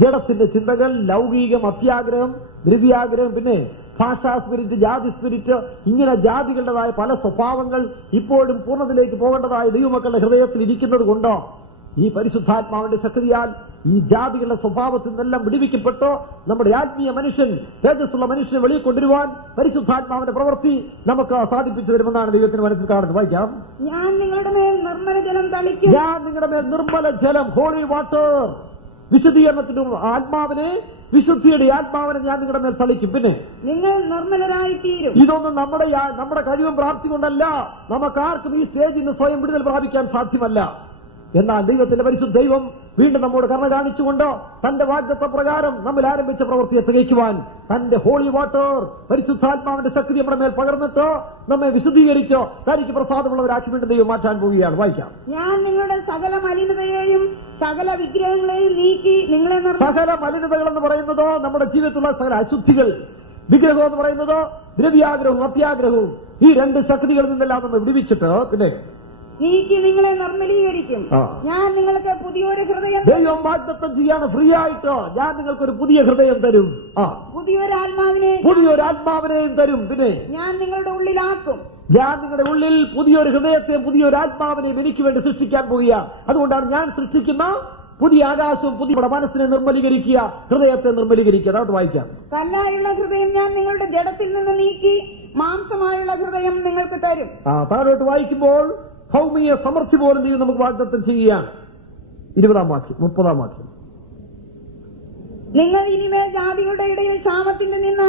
ജഡത്തിന്റെ ചിന്തകൾ, ലൗകികം, അത്യാഗ്രഹം, ദ്രവ്യാഗ്രഹം, പിന്നെ ഭാഷാ സ്പിരിറ്റ്, ജാതി സ്പിരിറ്റ്, ഇങ്ങനെ ജാതികളുടേതായ പല സ്വഭാവങ്ങൾ ഇപ്പോഴും പൂർണ്ണതയിലേക്ക് പോകേണ്ടതായ ദൈവമക്കളുടെ ഹൃദയത്തിൽ ഇരിക്കുന്നത് കൊണ്ട് ഈ പരിശുദ്ധാത്മാവിന്റെ ശക്തിയാൽ ഈ ജാതികളുടെ സ്വഭാവത്തിൽ നിന്നെല്ലാം വിടുവിക്കപ്പെട്ടോ നമ്മുടെ ആത്മീയ മനുഷ്യൻ, തേജസ്സുള്ള മനുഷ്യനെ വെളിയിൽ കൊണ്ടുവരുവാൻ പരിശുദ്ധാത്മാവിന്റെ പ്രവൃത്തി നമുക്ക് സാധിപ്പിച്ചു തരുമെന്നാണ് ദൈവത്തിന് മനസ്സിൽ കാണുന്നത്. വായിക്കാം. ഞാൻ നിങ്ങളുടെ മേൽ നിർമ്മല ജലം തളിക്കും. ഞാൻ നിങ്ങളുടെ മേൽ നിർമ്മല ജലം, ഹോളി വാട്ടർ, വിശുദ്ധീകരണത്തിന്റെ ആത്മാവിനെ, വിശുദ്ധിയുടെ ആത്മാവിനെ ഞാൻ നിങ്ങളുടെ മേൽ തളിക്കും. പിന്നെ നിങ്ങൾ നിർമ്മലരായി തീരും. ഇതൊന്നും നമ്മുടെ കഴിവും പ്രാപ്തി കൊണ്ടല്ല. നമുക്കാർക്കും ഈ സ്റ്റേജിൽ നിന്ന് സ്വയം വിടുതൽ പ്രാപിക്കാൻ സാധ്യമല്ല. എന്നാൽ ദൈവത്തിന്റെ പരിശുദ്ധ ദൈവം വീണ്ടും നമ്മോട് കരുണ കാണിച്ചുകൊണ്ട് തന്റെ വാഗ്ദത്ത പ്രകാരം നമ്മൾ ആരംഭിച്ച പ്രവൃത്തിയെ തികയ്ക്കുവാൻ തന്റെ ഹോളി വാട്ടർ, പരിശുദ്ധാത്മാവിന്റെ ശക്തി നമ്മുടെ മേൽ പകർന്നിട്ട് നമ്മെ വിശുദ്ധീകരിച്ചോ തനിക്ക് പ്രസാദമുള്ളവരാക്കി വീണ്ടും ദൈവം മാറ്റാൻ പോവുകയാണ്. വായിക്കാം. ഞാൻ നിങ്ങളുടെ സകല മലിനതയെയും സകല വിഗ്രഹങ്ങളെയും നീക്കി നിങ്ങളെ സകല മലിനതകൾ എന്ന് പറയുന്നത് നമ്മുടെ ജീവിതത്തിലുള്ള സകല അശുദ്ധികൾ, വിഗ്രഹം എന്ന് പറയുന്നത് ദ്രവ്യാഗ്രഹവും അത്യാഗ്രഹവും, ഈ രണ്ട് ശക്തികളിൽ നിന്നെല്ലാം നമ്മൾ വിടുവിച്ചിട്ട് പിന്നെ നീക്കി നിങ്ങളെ നിർമ്മലീകരിക്കും. ഞാൻ നിങ്ങൾക്ക് പുതിയൊരു ഹൃദയം, ദൈവം വാഗ്ദത്തം ചെയ്യാണ് ഫ്രീ ആയിട്ട്, ഞാൻ നിങ്ങൾക്കൊരു പുതിയ ഹൃദയം തരും, പുതിയൊരു ആത്മാവിനെയും തരും. പിന്നെ ഞാൻ നിങ്ങളുടെ ഉള്ളിലാക്കും. ഞാൻ നിങ്ങളുടെ ഉള്ളിൽ പുതിയൊരു ഹൃദയത്തെയും പുതിയൊരു ആത്മാവിനെയും എനിക്ക് വേണ്ടി സൃഷ്ടിക്കാൻ പോവുകയാണ്. അതുകൊണ്ടാണ് ഞാൻ സൃഷ്ടിക്കുന്ന പുതിയ ആകാശവും പുതിയ മനസ്സിനെ നിർമ്മലീകരിക്കുക, ഹൃദയത്തെ നിർമ്മലീകരിക്കുക. അതോട്ട് വായിക്കാം. കല്ലായുള്ള ഹൃദയം ഞാൻ നിങ്ങളുടെ ജഡത്തിൽ നിന്ന് നീക്കി മാംസമായുള്ള ഹൃദയം നിങ്ങൾക്ക് തരും. താഴോട്ട് വായിക്കുമ്പോൾ ഭൗമിക സമൃദ്ധി പോലും ദൈവം നമുക്ക് വാഗ്ദത്തം ചെയ്യുകയാണ്. 20-ാം വാക്യം, 30-ാം വാക്യം. നിങ്ങൾ ഇനിമേൽ ജാതികളുടെ ഇടയിൽ ക്ഷാമത്തിന്റെ നിന്ന്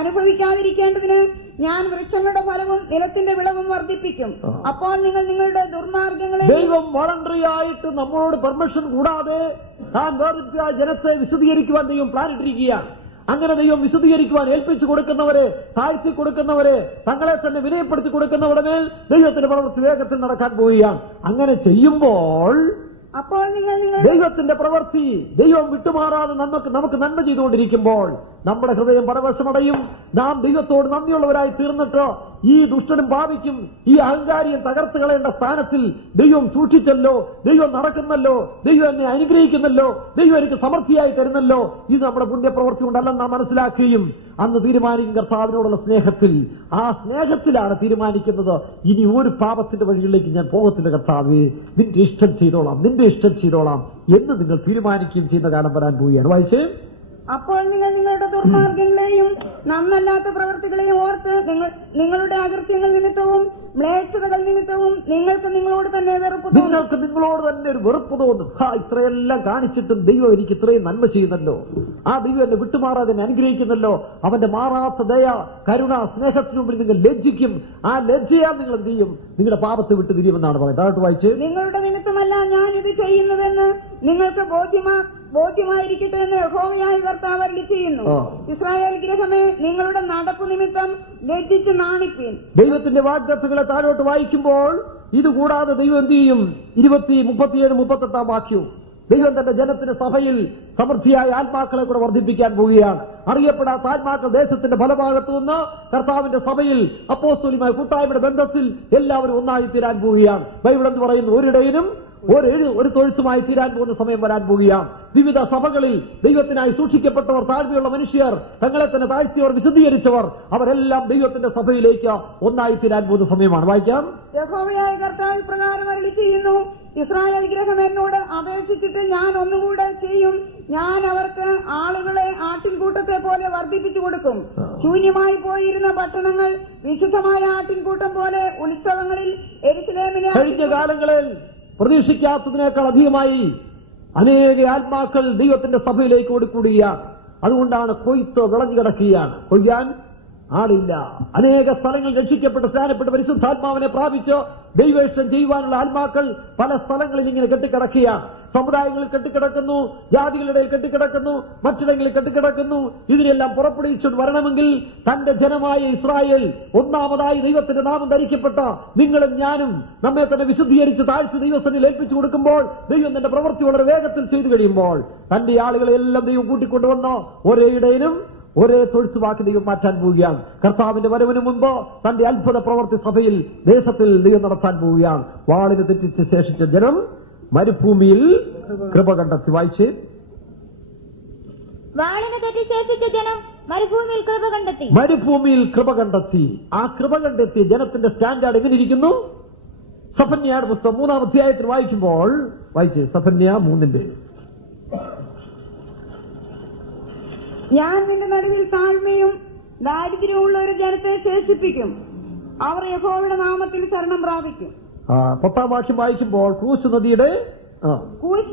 അനുഭവിക്കാതിരിക്കേണ്ടതിന് ഞാൻ വൃക്ഷങ്ങളുടെ ഫലവും നിലത്തിന്റെ വിളവും വർദ്ധിപ്പിക്കും. അപ്പോൾ നിങ്ങൾ നിങ്ങളുടെ ദുർമാർഗങ്ങളെ, ദൈവം വോളണ്ടറി ആയിട്ട് നമ്മളോട് പെർമിഷൻ കൂടാതെ താൻ വേർതിരിച്ച ജനത്തെ വിശദീകരിക്കുവാൻ ദൈവം പ്ലാൻ ഇട്ടിരിക്കുകയാണ്. അങ്ങനെ ദൈവം വിശദീകരിക്കുവാൻ ഏൽപ്പിച്ചു കൊടുക്കുന്നവരെ, താഴ്ത്തി കൊടുക്കുന്നവരെ, തങ്ങളെ തന്നെ വിനയപ്പെടുത്തി കൊടുക്കുന്നവരുടെ മേൽ ദൈവത്തിന്റെ പ്രവൃത്തി വേഗത്തിൽ നടക്കാൻ പോവുകയാണ്. അങ്ങനെ ചെയ്യുമ്പോൾ അപ്പോൾ നിങ്ങൾ ദൈവത്തിന്റെ പ്രവൃത്തി, ദൈവം വിട്ടുമാറാതെ നമുക്ക് നന്മ ചെയ്തുകൊണ്ടിരിക്കുമ്പോൾ നമ്മുടെ ഹൃദയം പരവശമടയും. നാം ദൈവത്തോട് നന്ദിയുള്ളവരായി തീർന്നിട്ട് ഈ ദുഷ്ടനും പാപിക്കും ഈ അഹങ്കാരിയും തകർത്ത് കളയേണ്ട സ്ഥാനത്തിൽ ദൈവം സൂക്ഷിച്ചല്ലോ, ദൈവം നടക്കുന്നല്ലോ, ദൈവം എന്നെ അനുഗ്രഹിക്കുന്നല്ലോ, ദൈവം എനിക്ക് സമൃദ്ധിയായി തരുന്നല്ലോ, ഇത് നമ്മുടെ പുണ്യപ്രവൃത്തി കൊണ്ടല്ലെന്ന് നാം മനസ്സിലാക്കുകയും അന്ന് തീരുമാനിക്കും കർത്താവിനോടുള്ള സ്നേഹത്തിൽ. ആ സ്നേഹത്തിലാണ് തീരുമാനിക്കുന്നത്, ഇനി ഒരു പാപത്തിന്റെ വഴികളിലേക്ക് ഞാൻ പോകത്തില്ല കർത്താവേ, നിന്റെ ഇഷ്ടം ചെയ്തോളാം, നിന്റെ ഇഷ്ടം ചെയ്തോളാം എന്ന് നിങ്ങൾ തീരുമാനിക്കുകയും ചെയ്യുന്ന കാലം വരാൻ പോവുകയാണ്. വായിച്ചേ. അപ്പോൾ നിങ്ങൾ നിങ്ങളുടെ ദുർമാർഗങ്ങളെയും നന്നല്ലാത്ത പ്രവൃത്തികളെയും ഓർത്ത് നിങ്ങളുടെ അകൃത്യങ്ങൾ നിമിത്തവും മ്ലേച്ഛതകൾ നിമിത്തവും നിങ്ങൾക്ക് നിങ്ങളോട് തന്നെ വെറുപ്പ് ഒരു വെറുപ്പ് തോന്നും. ഇത്രയെല്ലാം കാണിച്ചിട്ടും ദൈവം എനിക്ക് ഇത്രയും നന്മ ചെയ്യുന്നല്ലോ, ആ ദൈവം എന്നെ വിട്ടുമാറാതെ എന്നെ അനുഗ്രഹിക്കുന്നല്ലോ, അവന്റെ മാറാത്ത ദയ, കരുണ, സ്നേഹത്തിനു മുമ്പിൽ നിങ്ങൾ ലജ്ജിക്കും. ആ ലജ്ജയാൽ നിങ്ങൾ എന്ത് ചെയ്യും? നിങ്ങളുടെ പാപത്തെ വിട്ട് തിരിയുമെന്നാണ് പറയുന്നത്. താഴോട്ട് വായിച്ച്. നിങ്ങളുടെ നിമിത്തമല്ല ഞാനിത് ചെയ്യുന്നതെന്ന് നിങ്ങൾക്ക് ബോധ്യമായിരിക്കട്ടെ എന്ന് യഹോവയായ കർത്താവ് അരുളി ചെയ്യുന്നു. ഇസ്രായേൽ ഗൃഹമേ, നിങ്ങളുടെ നടപ്പ് നിമിത്തം ലജ്ജിച്ച് നാണിപ്പീൻ. ദൈവത്തിന്റെ വാഗ്ദത്തങ്ങളെ താഴോട്ട് വായിക്കുമ്പോൾ ഇതുകൂടാതെ ദൈവം എന്ത് ചെയ്യും? 37, 38 വാക്യവും ദൈവം തന്റെ ജനത്തിന്റെ സഭയിൽ സമൃദ്ധിയായ ആത്മാക്കളെ കൂടെ വർദ്ധിപ്പിക്കാൻ പോവുകയാണ്. അറിയപ്പെടാത്ത ആത്മാക്കൾ ദേശത്തിന്റെ ഫലഭാഗത്തു നിന്ന് കർത്താവിന്റെ സഭയിൽ അപ്പോസ്തലമായ കൂട്ടായ്മയുടെ ബന്ധത്തിൽ എല്ലാവരും ഒന്നായി തീരാൻ പോവുകയാണ്. ബൈബിൾ എന്ന് പറയുന്നു, ഒരിടയിലും ഒരു തൊഴുത്തുമായി തീരാൻ പോകുന്ന സമയം വരാൻ പോവുകയാണ്. വിവിധ സഭകളിൽ ദൈവത്തിനായി സൂക്ഷിക്കപ്പെട്ടവർ, താഴ്മയുള്ള മനുഷ്യർ, തങ്ങളെ തന്നെ താഴ്ത്തിയവർ, വിശദീകരിച്ചവർ, അവരെല്ലാം ദൈവത്തിന്റെ സഭയിലേക്ക് ഒന്നായി തീരാൻ പോകുന്ന സമയമാണ്. വായിക്കാം. യഹോവയായ കർത്താവ് പ്രകാരം അരുളി ചെയ്യുന്നു, ഇസ്രായേൽ ഗൃഹം എന്നോട് അപേക്ഷിച്ചിട്ട് ഞാൻ ഒന്നുകൂടെ ചെയ്യും. ഞാൻ അവർക്ക് ആളുകളെ ആട്ടിൻകൂട്ടത്തെ പോലെ വർദ്ധിപ്പിച്ചു കൊടുക്കും. ശൂന്യമായി പോയിരുന്ന പട്ടണങ്ങൾ വിശുദ്ധമായ ആട്ടിൻകൂട്ടം പോലെ ഉത്സവങ്ങളിൽ യെരൂശലേമിനെ കഴിഞ്ഞ കാലങ്ങളിൽ പ്രതീക്ഷിക്കാത്തതിനേക്കാൾ അധികമായി അനേക ആത്മാക്കൾ ദൈവത്തിന്റെ സഭയിലേക്ക് ഓടിക്കൂടുകയാണ്. അതുകൊണ്ടാണ് കൊയ്ത്ത് വിളഞ്ഞു കിടക്കുകയാണ്. കൊയ്യാൻ ആളില്ല. അനേക സ്ഥലങ്ങൾ രക്ഷിക്കപ്പെട്ട് സ്നാനപ്പെട്ട് പരിശുദ്ധാത്മാവിനെ പ്രാപിച്ച് ദൈവേഷ്ടം ചെയ്യുവാനുള്ള ആത്മാക്കൾ പല സ്ഥലങ്ങളിൽ ഇങ്ങനെ കെട്ടിക്കിടക്കുകയാണ്. സമുദായങ്ങളിൽ കെട്ടിക്കിടക്കുന്നു, ജാതികളുടെ കെട്ടിക്കിടക്കുന്നു, മറ്റിടങ്ങളിൽ കെട്ടിക്കിടക്കുന്നു. ഇതിനെല്ലാം പുറപ്പെടുവിച്ചുകൊണ്ട് വരണമെങ്കിൽ തന്റെ ജനമായ ഇസ്രായേൽ ഒന്നാമതായി ദൈവത്തിന്റെ നാമം ധരിക്കപ്പെട്ട നിങ്ങളും ഞാനും നമ്മെ തന്നെ വിശുദ്ധീകരിച്ച് താഴ്ത്തി ദൈവസന്നിധിയിൽ ഏൽപ്പിച്ചു കൊടുക്കുമ്പോൾ, ദൈവം തന്റെ പ്രവൃത്തി വളരെ വേഗത്തിൽ ചെയ്തു കഴിയുമ്പോൾ തന്റെ ആളുകളെ എല്ലാം ദൈവം കൂട്ടിക്കൊണ്ടുവന്ന് ഒരേ ഇടയിലും ഒരേ തൊഴുത്തുവാക്കി ദൈവം മാറ്റാൻ പോവുകയാണ്. കർത്താവിന്റെ വരവിന് മുമ്പ് തന്റെ അത്ഭുത പ്രവൃത്തി സഭയിൽ ദേശത്തിൽ ദൈവം നടത്താൻ പോവുകയാണ്. വാളിന് തെറ്റിച്ച് ശേഷിച്ച ജനം മരുഭൂമിയിൽ കൃപ കണ്ടെത്തി. വായിച്ച്. വാളിന് തെറ്റി ശേഷിച്ച ജനം മരുഭൂമിയിൽ കൃപ കണ്ടെത്തി. മരുഭൂമിയിൽ കൃപ കണ്ടെത്തി. ആ കൃപ കണ്ടെത്തിയ ജനത്തിന്റെ സ്റ്റാൻഡേർഡ് എങ്ങനെ ഇരിക്കുന്നു? സഫന്യയുടെ പുസ്തകം 3-ാം അധ്യായത്തിൽ വായിക്കുമ്പോൾ വായിച്ച്. സഫന്യ 3-ന്റെ. ഞാൻ നിന്റെ നടുവിൽ താഴ്മയും ദാരിദ്ര്യമുള്ള ഒരു ജനത്തെ ശേഷിപ്പിക്കും. അവർ യഹോവയുടെ നാമത്തിൽ ശരണം പ്രാപിക്കും. 10-ാം വാക്യം വായിക്കുമ്പോൾ കൂശ്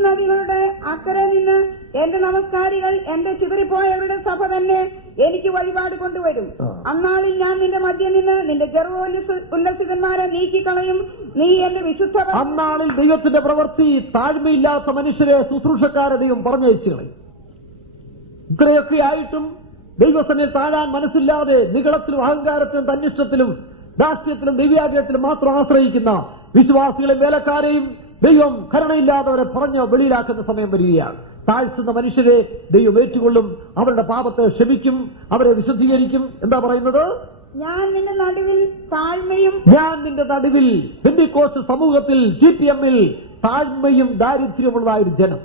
നദികളുടെ അക്കരെ നിന്ന് എന്റെ നമസ്കാരികൾ എന്റെ ചിതറിപ്പോയവരുടെ സഭ തന്നെ എനിക്ക് വഴിപാട് കൊണ്ടുവരും. അന്നാളിൽ ഞാൻ നിന്റെ മധ്യം നിന്ന് നിന്റെ ഉല്ലസിതന്മാരെ നീക്കിക്കളയും. നീ എന്റെ വിശുദ്ധ. അന്നാളിൽ ദൈവത്തിന്റെ പ്രവൃത്തി താഴ്മയില്ലാത്ത മനുഷ്യരെ, ശുശ്രൂഷക്കാരെ ദൈവം പറഞ്ഞയച്ചു കളയും. ഇത്രയൊക്കെ ആയിട്ടും ദൈവസന്നിധിയിൽ താഴാൻ മനസ്സില്ലാതെ നിഗളത്തിലും അഹങ്കാരത്തിലും തന്നിഷ്ടത്തിലും ദാസ്യത്തിലും ദൈവ്യാഗ്രഹത്തിലും മാത്രം ആശ്രയിക്കുന്ന വിശ്വാസികളെയും വേലക്കാരെയും ദൈവം കരുണയില്ലാത്തവരെ പറഞ്ഞ് വെളിയിലാക്കുന്ന സമയം വരികയാണ്. താഴ്ത്തുന്ന മനുഷ്യരെ ദൈവം ഏറ്റുകൊള്ളും, അവരുടെ പാപത്തെ ക്ഷമിക്കും, അവരെ വിശുദ്ധീകരിക്കും. എന്താ പറയുന്നത്? ഞാൻ നിന്റെ നടുവിൽ താഴ്മയും. ഞാൻ നിന്റെ നടുവിൽ പെന്തിക്കോസ്ത് സമൂഹത്തിൽ GPM-ൽ താഴ്മയും ദാരിദ്ര്യമുള്ളതായ ഒരു ജനം,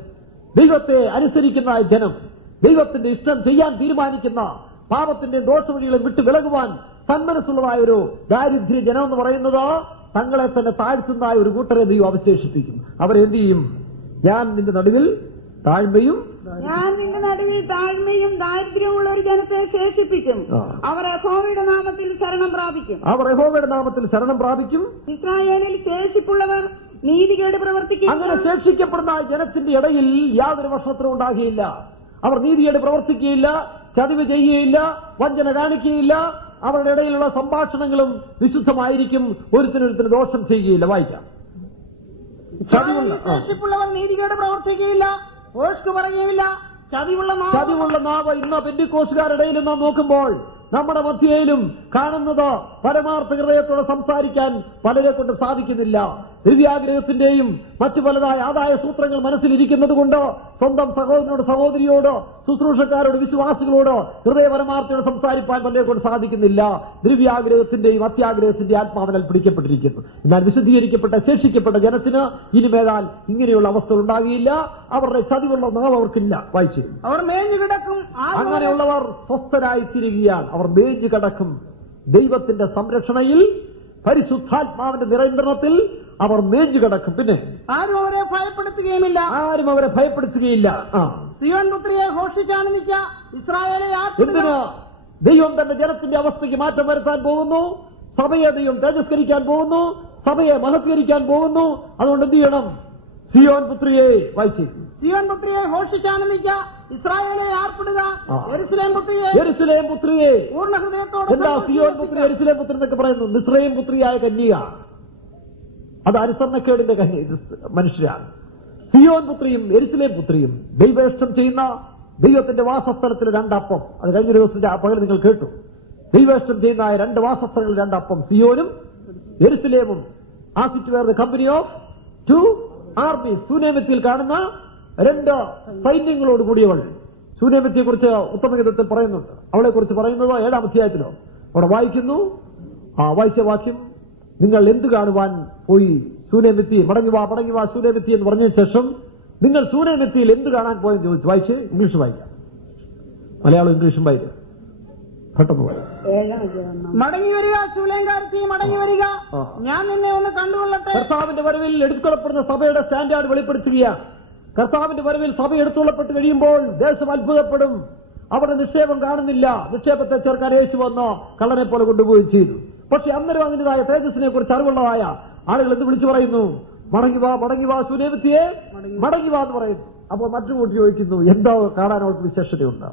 ദൈവത്തെ അനുസരിക്കുന്ന ജനം, ദൈവത്തിന്റെ ഇഷ്ടം ചെയ്യാൻ തീരുമാനിക്കുന്ന, പാപത്തിന്റെ ദോഷവഴികളെ വിട്ടു വിലകുവാൻ സന്മനസ്സുള്ളതായ ഒരു ദാരിദ്ര്യ ജനം എന്ന് പറയുന്നത് തങ്ങളെ തന്നെ താഴ്ത്തുന്നതായ ഒരു കൂട്ടരെ ദൈവം അവശേഷിപ്പിക്കും. അവരെന്ത് ചെയ്യും? ഞാൻ നിന്റെ നടുവിൽ താഴ്മയും ദാരിദ്ര്യമുള്ള ഒരു ജനത്തെ ശേഷിപ്പിക്കും. അവർ യഹോവയുടെ നാമത്തിൽ ശരണം പ്രാപിക്കും. ഇസ്രായേലിൽ ശേഷിപ്പുള്ളവർ നീതികേട് പ്രവർത്തിക്കും. അങ്ങനെ ശേഷിക്കപ്പെടുന്ന ജനത്തിന്റെ ഇടയിൽ യാതൊരു വഷളത്വം ഉണ്ടാകുകയില്ല. അവർ നീതിയോട് പ്രവർത്തിക്കുകയില്ല, ചതിവ് ചെയ്യുകയില്ല, വഞ്ചന കാണിക്കുകയില്ല. അവരുടെ ഇടയിലുള്ള സംഭാഷണങ്ങളും വിശുദ്ധമായിരിക്കും, ഒരുത്തിനൊരുത്തിന് ദോഷം ചെയ്യുകയില്ല. വായിക്കാം. ശേഷിപ്പുള്ളവർ നീതികേട് പ്രവർത്തിക്കുകയില്ല, ഓഷ്ക് പറയുകയില്ല, ചതിവുള്ള നാവ് ഇന്ന് പെന്തിക്കോസ്തുകാരുടെ ഇടയിൽ നാം നോക്കുമ്പോൾ നമ്മുടെ മധ്യയിലും കാണുന്നത് പരമാർത്ഥ ഹൃദയത്തോടെ സംസാരിക്കാൻ പലരെ കൊണ്ട് സാധിക്കുന്നില്ല. ദിവ്യാഗ്രഹത്തിന്റെയും മറ്റു പലതായ ആദായ സൂത്രങ്ങൾ മനസ്സിലിരിക്കുന്നത് കൊണ്ട് സ്വന്തം സഹോദരനോട്, സഹോദരിയോട്, ശുശ്രൂഷക്കാരോട്, വിശ്വാസികളോട് ഹൃദയപരമാർത്ഥയോട് സംസാരിക്കാൻ പലരെ കൊണ്ട് സാധിക്കുന്നില്ല. ദിവ്യാഗ്രഹത്തിന്റെയും അത്യാഗ്രഹത്തിന്റെയും ആത്മാവിനാൽ പിടിക്കപ്പെട്ടിരിക്കുന്നു. എന്നാൽ വിശുദ്ധീകരിക്കപ്പെട്ട ശേഷിക്കപ്പെട്ട ജനത്തിന് ഇനിമേലാൽ ഇങ്ങനെയുള്ള അവസ്ഥ ഉണ്ടാകുകയില്ല. അവരുടെ ചതിവുള്ള നാവ് അവർക്കില്ല. വായിച്ചു. അവർ മേഞ്ഞു കിടക്കും. അങ്ങനെയുള്ളവർ സ്വസ്ഥരായി തിരികുകയാണ്. അവർ മേഞ്ഞു കിടക്കും. ദൈവത്തിന്റെ സംരക്ഷണയിൽ, പരിശുദ്ധാത്മാവിന്റെ നിയന്ത്രണത്തിൽ അവർ മേഞ്ഞു കിടക്കും. പിന്നെ ആരും അവരെ ഭയപ്പെടുത്തുകയില്ല. സിയോൻ പുത്രിയെ ഘോഷിച്ചാനന്ദിച്ച ഇസ്രായേലെ എന്തിന്? ദൈവം തന്റെ ജനത്തിന്റെ അവസ്ഥയ്ക്ക് മാറ്റം വരുത്താൻ പോകുന്നു. സഭയെ ദൈവം തേജസ്കരിക്കാൻ പോകുന്നു. സഭയെ മഹത്കരിക്കാൻ പോകുന്നു. അതുകൊണ്ട് എന്ത് ചെയ്യണം? സിയോൻ പുത്രിയെ വായിച്ചു. സിയോൻ പുത്രിയെ ഘോഷിച്ചാനന്ദിച്ച ഇസ്രായേലെ ആർപ്പിടുക. യെരൂശലേം പുത്രിയെ പൂർണ്ണ ഹൃദയത്തോടെ. എന്താ സിയോൻ പുത്രി, യെരൂശലേം പുത്രി എന്നൊക്കെ പറയുന്നു? മിസ്രയീം പുത്രിയായ കന്യക. അത് അനുസരണക്കേടിന്റെ മനുഷ്യരാണ്. സിയോൻ പുത്രിയും യെരൂശലേം പുത്രിയും ദൈവേഷ്ടം ചെയ്യുന്ന ദൈവത്തിന്റെ വാസസ്ഥലത്തിൽ രണ്ടപ്പം. അത് കഴിഞ്ഞൊരു ദിവസത്തിന്റെ പകൽ നിങ്ങൾ കേട്ടു. ദൈവേഷ്ടം ചെയ്യുന്ന രണ്ട് വാസസ്ഥലങ്ങളിൽ രണ്ടപ്പം, സിയോനും യെരൂശലേമും. As it were the company of two armies. സുനേമത്തിൽ കാണുന്ന 2 സൈന്യങ്ങളോട് കൂടിയവൾ. ശൂന്യമിത്തിയെ കുറിച്ച് ഉത്തമഗീതത്തിൽ പറയുന്നുണ്ട്. അവളെ കുറിച്ച് പറയുന്നത് 7-ാം അധ്യായത്തിലോ അവിടെ വായിക്കുന്നു. വായിച്ച വാക്യം, നിങ്ങൾ എന്ത് കാണുവാൻ പോയി ശൂന്യമിത്തി, മടങ്ങി വാ ശൂന്യമിത്തി എന്ന് പറഞ്ഞതിന് ശേഷം നിങ്ങൾ ശൂന്യമിത്തിയിൽ എന്ത് കാണാൻ പോയെന്ന് ചോദിച്ചു. വായിച്ച് ഇംഗ്ലീഷ് വായിക്കാം, മലയാളം ഇംഗ്ലീഷും വായിക്കാം. പെട്ടെന്ന് വായിക്കാം. മടങ്ങി വരിക ശൂലേങ്കാരത്തി, മടങ്ങി വരിക, ഞാൻ നിന്നെ ഒന്ന് കണ്ടുകൊള്ളട്ടെ. കർത്താവിന്റെ വരവിൽ എടുത്തുകൊള്ളപ്പെടുന്ന സഭയുടെ സ്റ്റാൻഡേർഡ് വെളിപ്പെടുത്തുകയാണ്. കർത്താവിന്റെ വരവിൽ സഭ എടുത്തുകൊള്ളപ്പെട്ട് കഴിയുമ്പോൾ ദേശം അത്ഭുതപ്പെടും. അവിടെ നിക്ഷേപം കാണുന്നില്ല. നിക്ഷേപത്തെ ചേർക്കാൻ യേശു വന്ന് കള്ളനെ പോലെ കൊണ്ടുപോയി ചെയ്തു. പക്ഷെ അന്നേരം അതിൻ്റെതായ തേജസ്സിനെ കുറിച്ച് അറിവുള്ളതായ ആളുകൾ എന്ത് വിളിച്ചു പറയുന്നു? മടങ്ങി വാ ശൂന്യമിത്തിയെ, മടങ്ങി വാ എന്ന് പറയുന്നു. അപ്പോൾ മറ്റു കൂട്ടി ചോദിക്കുന്നു, എന്താ കാണാൻ അവൾക്ക് വിശേഷതയുണ്ട്?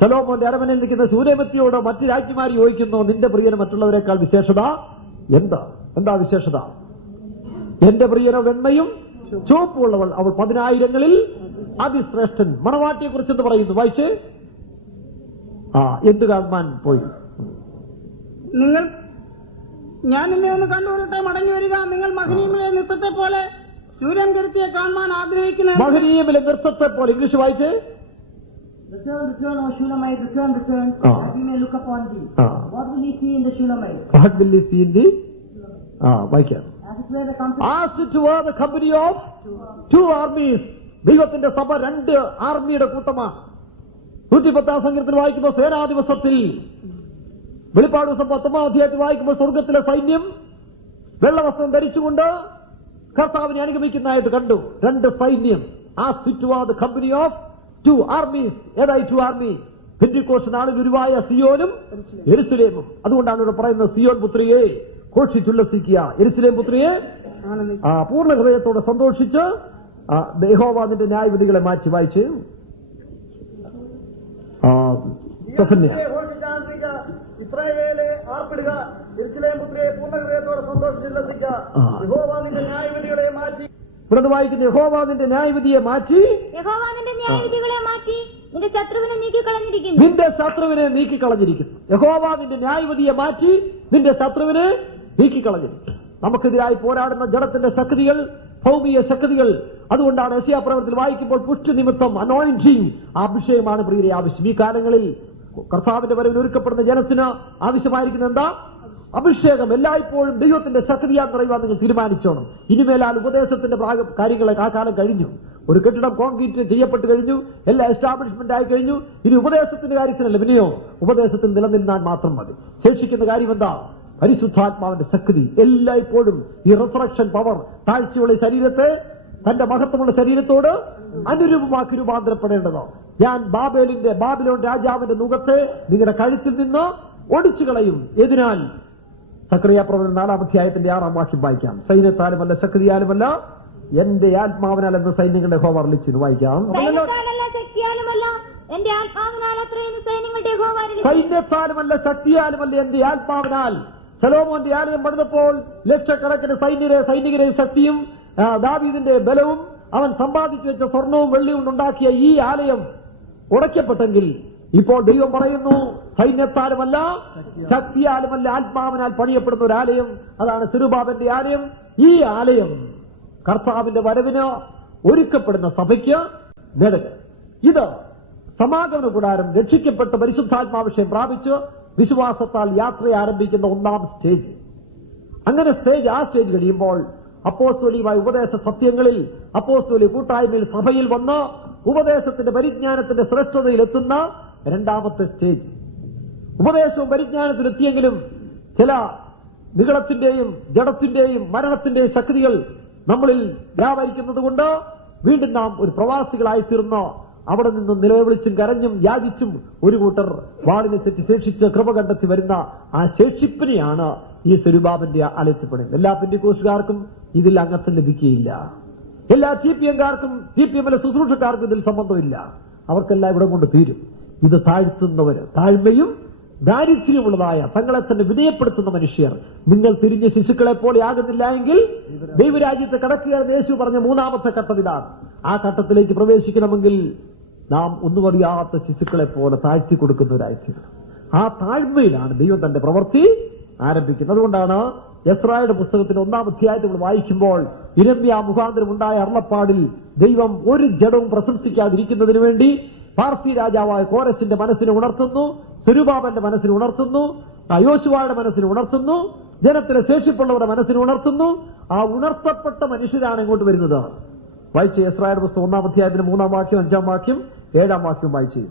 ശലോമോന്റെ അരമനയിൽ നിൽക്കുന്ന ശൂന്യമിത്തിയോട് മറ്റു രാജ്ഞിമാർ ചോദിക്കുന്നു, നിന്റെ പ്രിയന് മറ്റുള്ളവരെക്കാൾ വിശേഷത എന്താ വിശേഷത? എന്റെ പ്രിയനോ വെണ്മയും ചുവപ്പുള്ളവൾ, അവൾ 10,000-ങ്ങളിൽ അതിശ്രേഷ്ഠൻ. മണവാട്ടിയെ കുറിച്ച് എന്ത് പറയുന്നു? വായിച്ച്. എന്ത് കാണാൻ പോയി? ഞാൻ നിന്നെ ഒന്ന് കണ്ടുകൊള്ളട്ടെ, മടങ്ങി വരിക. നിങ്ങൾ മഹനീയമിലെ നൃത്തത്തെ പോലെ ശൂലേങ്കാരത്തിയെ കാണാൻ ആഗ്രഹിക്കുന്ന മഹനീയമിലെ നൃത്തത്തെ പോലെ. ഇംഗ്ലീഷ് വായിച്ച്. Return, O Shulamite, return, that we may look upon thee. What will he see in the Shulamite? What will he see in the? വായിക്കാം. As it were the company. As it were the company of 2 armies. ദൈവത്തിന്റെ സഭ 2 ആർമിയുടെ കൂട്ടമാണ്. 110-ാം സങ്കീർത്തനത്തിൽ വായിക്കുമ്പോൾ സേനാ ദിവസത്തിൽ, വെളിപ്പാട് ദിവസം 10-ാം അധ്യായത്തിൽ വായിക്കുമ്പോൾ സ്വർഗത്തിലെ സൈന്യം വെള്ളവസ്ത്രം ധരിച്ചുകൊണ്ട് കർത്താവിനെ അനുഗമിക്കുന്നതായിട്ട് കണ്ടു. 2 സൈന്യം. As it were the company of 2 armies. ഏതായി 2 ആർമി? പെന്തിക്കോസ്ത് നാൾ ഗുരുവായ സിയോനും യെരുശലേമും. അതുകൊണ്ടാണ് ഇവിടെ പറയുന്നത്, സിയോൻ പുത്രിയെ ഘോഷിച്ചുല്ലസിക്കുക, യെരുശലേം പുത്രിയെ പൂർണ്ണ ഹൃദയത്തോടെ സന്തോഷിച്ച് യഹോവ നിന്റെ ന്യായവിധികളെ മാറ്റി. വായിച്ച്. ഇസ്രായേലെ ആർപ്പിടുക, യെരുശലേം പുത്രിയെ പൂർണ്ണ ഹൃദയത്തോടെ സന്തോഷിച്ചുല്ലസിക്കുക, യഹോവ നിന്റെ ന്യായവിധികളെ മാറ്റി. ഇവിടെ വായിക്കുന്ന യഹോവ നിന്റെ ന്യായവിധിയെ മാറ്റി, യഹോവ നിന്റെ ന്യായവിധികളെ മാറ്റി നിന്റെ ശത്രുവിനെ നീക്കിക്കളഞ്ഞിരിക്കുന്നു. നിന്റെ ശത്രുവിനെ നീക്കിക്കളഞ്ഞിരിക്കുന്നു. യഹോവ നിന്റെ ന്യായവിധിയെ മാറ്റി നിന്റെ ശത്രുവിനെ നീക്കിക്കളഞ്ഞിരിക്കുന്നു. നമുക്കെതിരായി പോരാടുന്ന ജഡത്തിന്റെ ശക്തികൾ, ഭൗമിക ശക്തികൾ. അതുകൊണ്ടാണ് യെശയ്യാ പ്രവചനത്തിൽ വായിക്കുമ്പോൾ പുഷ്ടി നിമിത്തം അനോയിന്റിംഗ്, അഭിഷേകമാണ് പ്രിയരെ ആവശ്യം. ഈ കാലങ്ങളിൽ കർത്താവിന്റെ വരവിൽ ഒരുക്കപ്പെടുന്ന ജനത്തിന് ആവശ്യമായിരിക്കുന്ന എന്താ? അഭിഷേകം. എല്ലായ്പ്പോഴും ദൈവത്തിന്റെ ശക്തിയാൽ നിറയുവാൻ നിങ്ങൾ തീരുമാനിച്ചോണം. ഇനിമേലാൽ ഉപദേശത്തിന്റെ കാര്യങ്ങളെ ആ കാലം കഴിഞ്ഞു. ഒരു കെട്ടിടം കോൺക്രീറ്റ് ചെയ്യപ്പെട്ട് കഴിഞ്ഞു, എല്ലാ എസ്റ്റാബ്ലിഷ്മെന്റ് ആയി കഴിഞ്ഞു. ഇനി ഉപദേശത്തിന്റെ കാര്യത്തിനല്ല, പിന്നെയോ ഉപദേശത്തിൽ നിലനിന്നാൽ മാത്രം മതി. ശേഷിക്കുന്ന കാര്യം എന്താ? പരിശുദ്ധാത്മാവിന്റെ ശക്തി. എല്ലായ്പ്പോഴും ഈ റിസറക്ഷൻ പവർ താഴ്ചയുള്ള ശരീരത്തെ തന്റെ മഹത്വമുള്ള ശരീരത്തോട് അനുരൂപമാക്കി രൂപാന്തരപ്പെടേണ്ടതോ. ഞാൻ ബാബിലോൺ രാജാവിന്റെ മുഖത്തെ നിങ്ങളുടെ കഴുത്തിൽ നിന്ന് ഒടിച്ചു കളയും. എതിനാൽ സക്കറിയാ പ്രവചനം 4-ാം അധ്യായത്തിന്റെ 6-ാം വാക്യം വായിക്കാം. സൈന്യത്താലുമല്ല ശക്തിയാലുമല്ല എന്റെ ആത്മാവിനാൽ എന്ന് സൈന്യങ്ങളുടെ യഹോവ അരുളിച്ചെന്ന് വായിക്കാം. സൈന്യത്താലല്ല ശക്തിയാലുമല്ല എന്റെ ആത്മാവിനാൽ. ശലോമോന്റെ ആലയം പണിതപ്പോൾ ലക്ഷക്കണക്കിന് സൈനികരെ ശക്തിയും ദാവീദിന്റെ ബലവും അവൻ സമ്പാദിച്ചു വെച്ച സ്വർണവും വെള്ളിയും ഉണ്ടാക്കിയ ഈ ആലയം ഉടയ്ക്കപ്പെട്ടെങ്കിൽ ഇപ്പോൾ ദൈവം പറയുന്നു, സൈന്യത്താലുമല്ല ശക്തിയാലുമല്ല ആത്മാവിനാൽ പണിയപ്പെടുന്ന ഒരു ആലയം, അതാണ് സിറുബാബന്റെ ആലയം. ഈ ആലയം കർത്താവിന്റെ വരവിന് ഒരുക്കപ്പെടുന്ന സഭയ്ക്ക് നേടുക. ഇത് സമാഗമന കൂടാരം രക്ഷിക്കപ്പെട്ട് പരിശുദ്ധാത്മാവിഷയം പ്രാപിച്ച് വിശ്വാസത്താൽ യാത്ര ആരംഭിക്കുന്ന 1-ാം സ്റ്റേജ്. അങ്ങനെ ആ സ്റ്റേജ് കഴിയുമ്പോൾ അപ്പോസ്തോലികമായ ഉപദേശ സത്യങ്ങളിൽ, അപ്പോസ്തോലിക കൂട്ടായ്മയിൽ, സഭയിൽ വന്ന് ഉപദേശത്തിന്റെ പരിജ്ഞാനത്തിന്റെ ശ്രേഷ്ഠതയിൽ എത്തുന്ന 2-ാമത്തെ സ്റ്റേജ്. ഉപദേശവും പരിജ്ഞാനത്തിലെത്തിയെങ്കിലും ചില നിഗളത്തിന്റെയും ജഡത്തിന്റെയും മരണത്തിന്റെയും ശക്തികൾ നമ്മളിൽ വ്യാപരിക്കുന്നത് കൊണ്ട് വീണ്ടും നാം ഒരു പ്രവാസികളായി തീർന്ന് അവിടെ നിന്നും നിലവിളിച്ചും കരഞ്ഞും യാചിച്ചും ഒരു കൂട്ടർ വാളിനെ തെറ്റി ശേഷിച്ച് കൃപ കണ്ടെത്തി വരുന്ന ആ ശേഷിപ്പിനെയാണ് ഈ സെരുബാബന്റെ ആലയത്തിൽ പണിയുന്നത്. എല്ലാ പെന്തിക്കോസ്തുകാർക്കും ഇതിൽ അംഗത്വം ലഭിക്കുകയില്ല. എല്ലാ TPM-കാർക്കും TPM-ലെ ശുശ്രൂഷക്കാർക്കും ഇതിൽ സംബന്ധമില്ല. അവർക്കെല്ലാം ഇവിടെ കൊണ്ട് തീരും. ഇത് താഴ്ത്തുന്നവര്, താഴ്മയും ദാരിദ്ര്യമുള്ളതായ തങ്ങളെ തന്നെ വിനയപ്പെടുത്തുന്ന മനുഷ്യർ, നിങ്ങൾ തിരിഞ്ഞ ശിശുക്കളെ പോലെ ആകുന്നില്ല എങ്കിൽ ദൈവരാജ്യത്തെ കടക്കുകയെന്ന് യേശു പറഞ്ഞ 3-ാമത്തെ ഘട്ടം ഇതാണ്. ആ ഘട്ടത്തിലേക്ക് പ്രവേശിക്കണമെങ്കിൽ നാം ഒന്നും അറിയാത്ത ശിശുക്കളെ പോലെ താഴ്ത്തി കൊടുക്കുന്നവരായിത്തീരണം. ആ താഴ്മയിലാണ് ദൈവം തന്റെ പ്രവൃത്തി ആരംഭിക്കുന്നത്. അതുകൊണ്ടാണ് യെസ്രായുടെ പുസ്തകത്തിന്റെ 1-ാം അധ്യായത്തിൽ നമ്മൾ വായിക്കുമ്പോൾ ഇരമ്യാ മുഖാന്തരം ഉണ്ടായ അരുളപ്പാടിൽ ദൈവം ഒരു ജഡവും പ്രശംസിക്കാതിരിക്കുന്നതിന് വേണ്ടി പാർസി രാജാവായ കോരശിന്റെ മനസ്സിനെ ഉണർത്തുന്നു, സെരുബാബന്റെ മനസ്സിനെ ഉണർത്തുന്നു, യോശുവയുടെ മനസ്സിനെ ഉണർത്തുന്നു, ജനത്തിലെ ശേഷിപ്പുള്ളവരുടെ മനസ്സിനെ ഉണർത്തുന്നു. ആ ഉണർത്തപ്പെട്ട മനുഷ്യരാണ് ഇങ്ങോട്ട് വരുന്നത്. വായിച്ച യെസ്രായുടെ പുസ്തകം 1-ാം അധ്യായത്തിന് 3-ാം വാക്യം, 5-ാം വാക്യം, 7-ാം വാക്യം വായിച്ചു.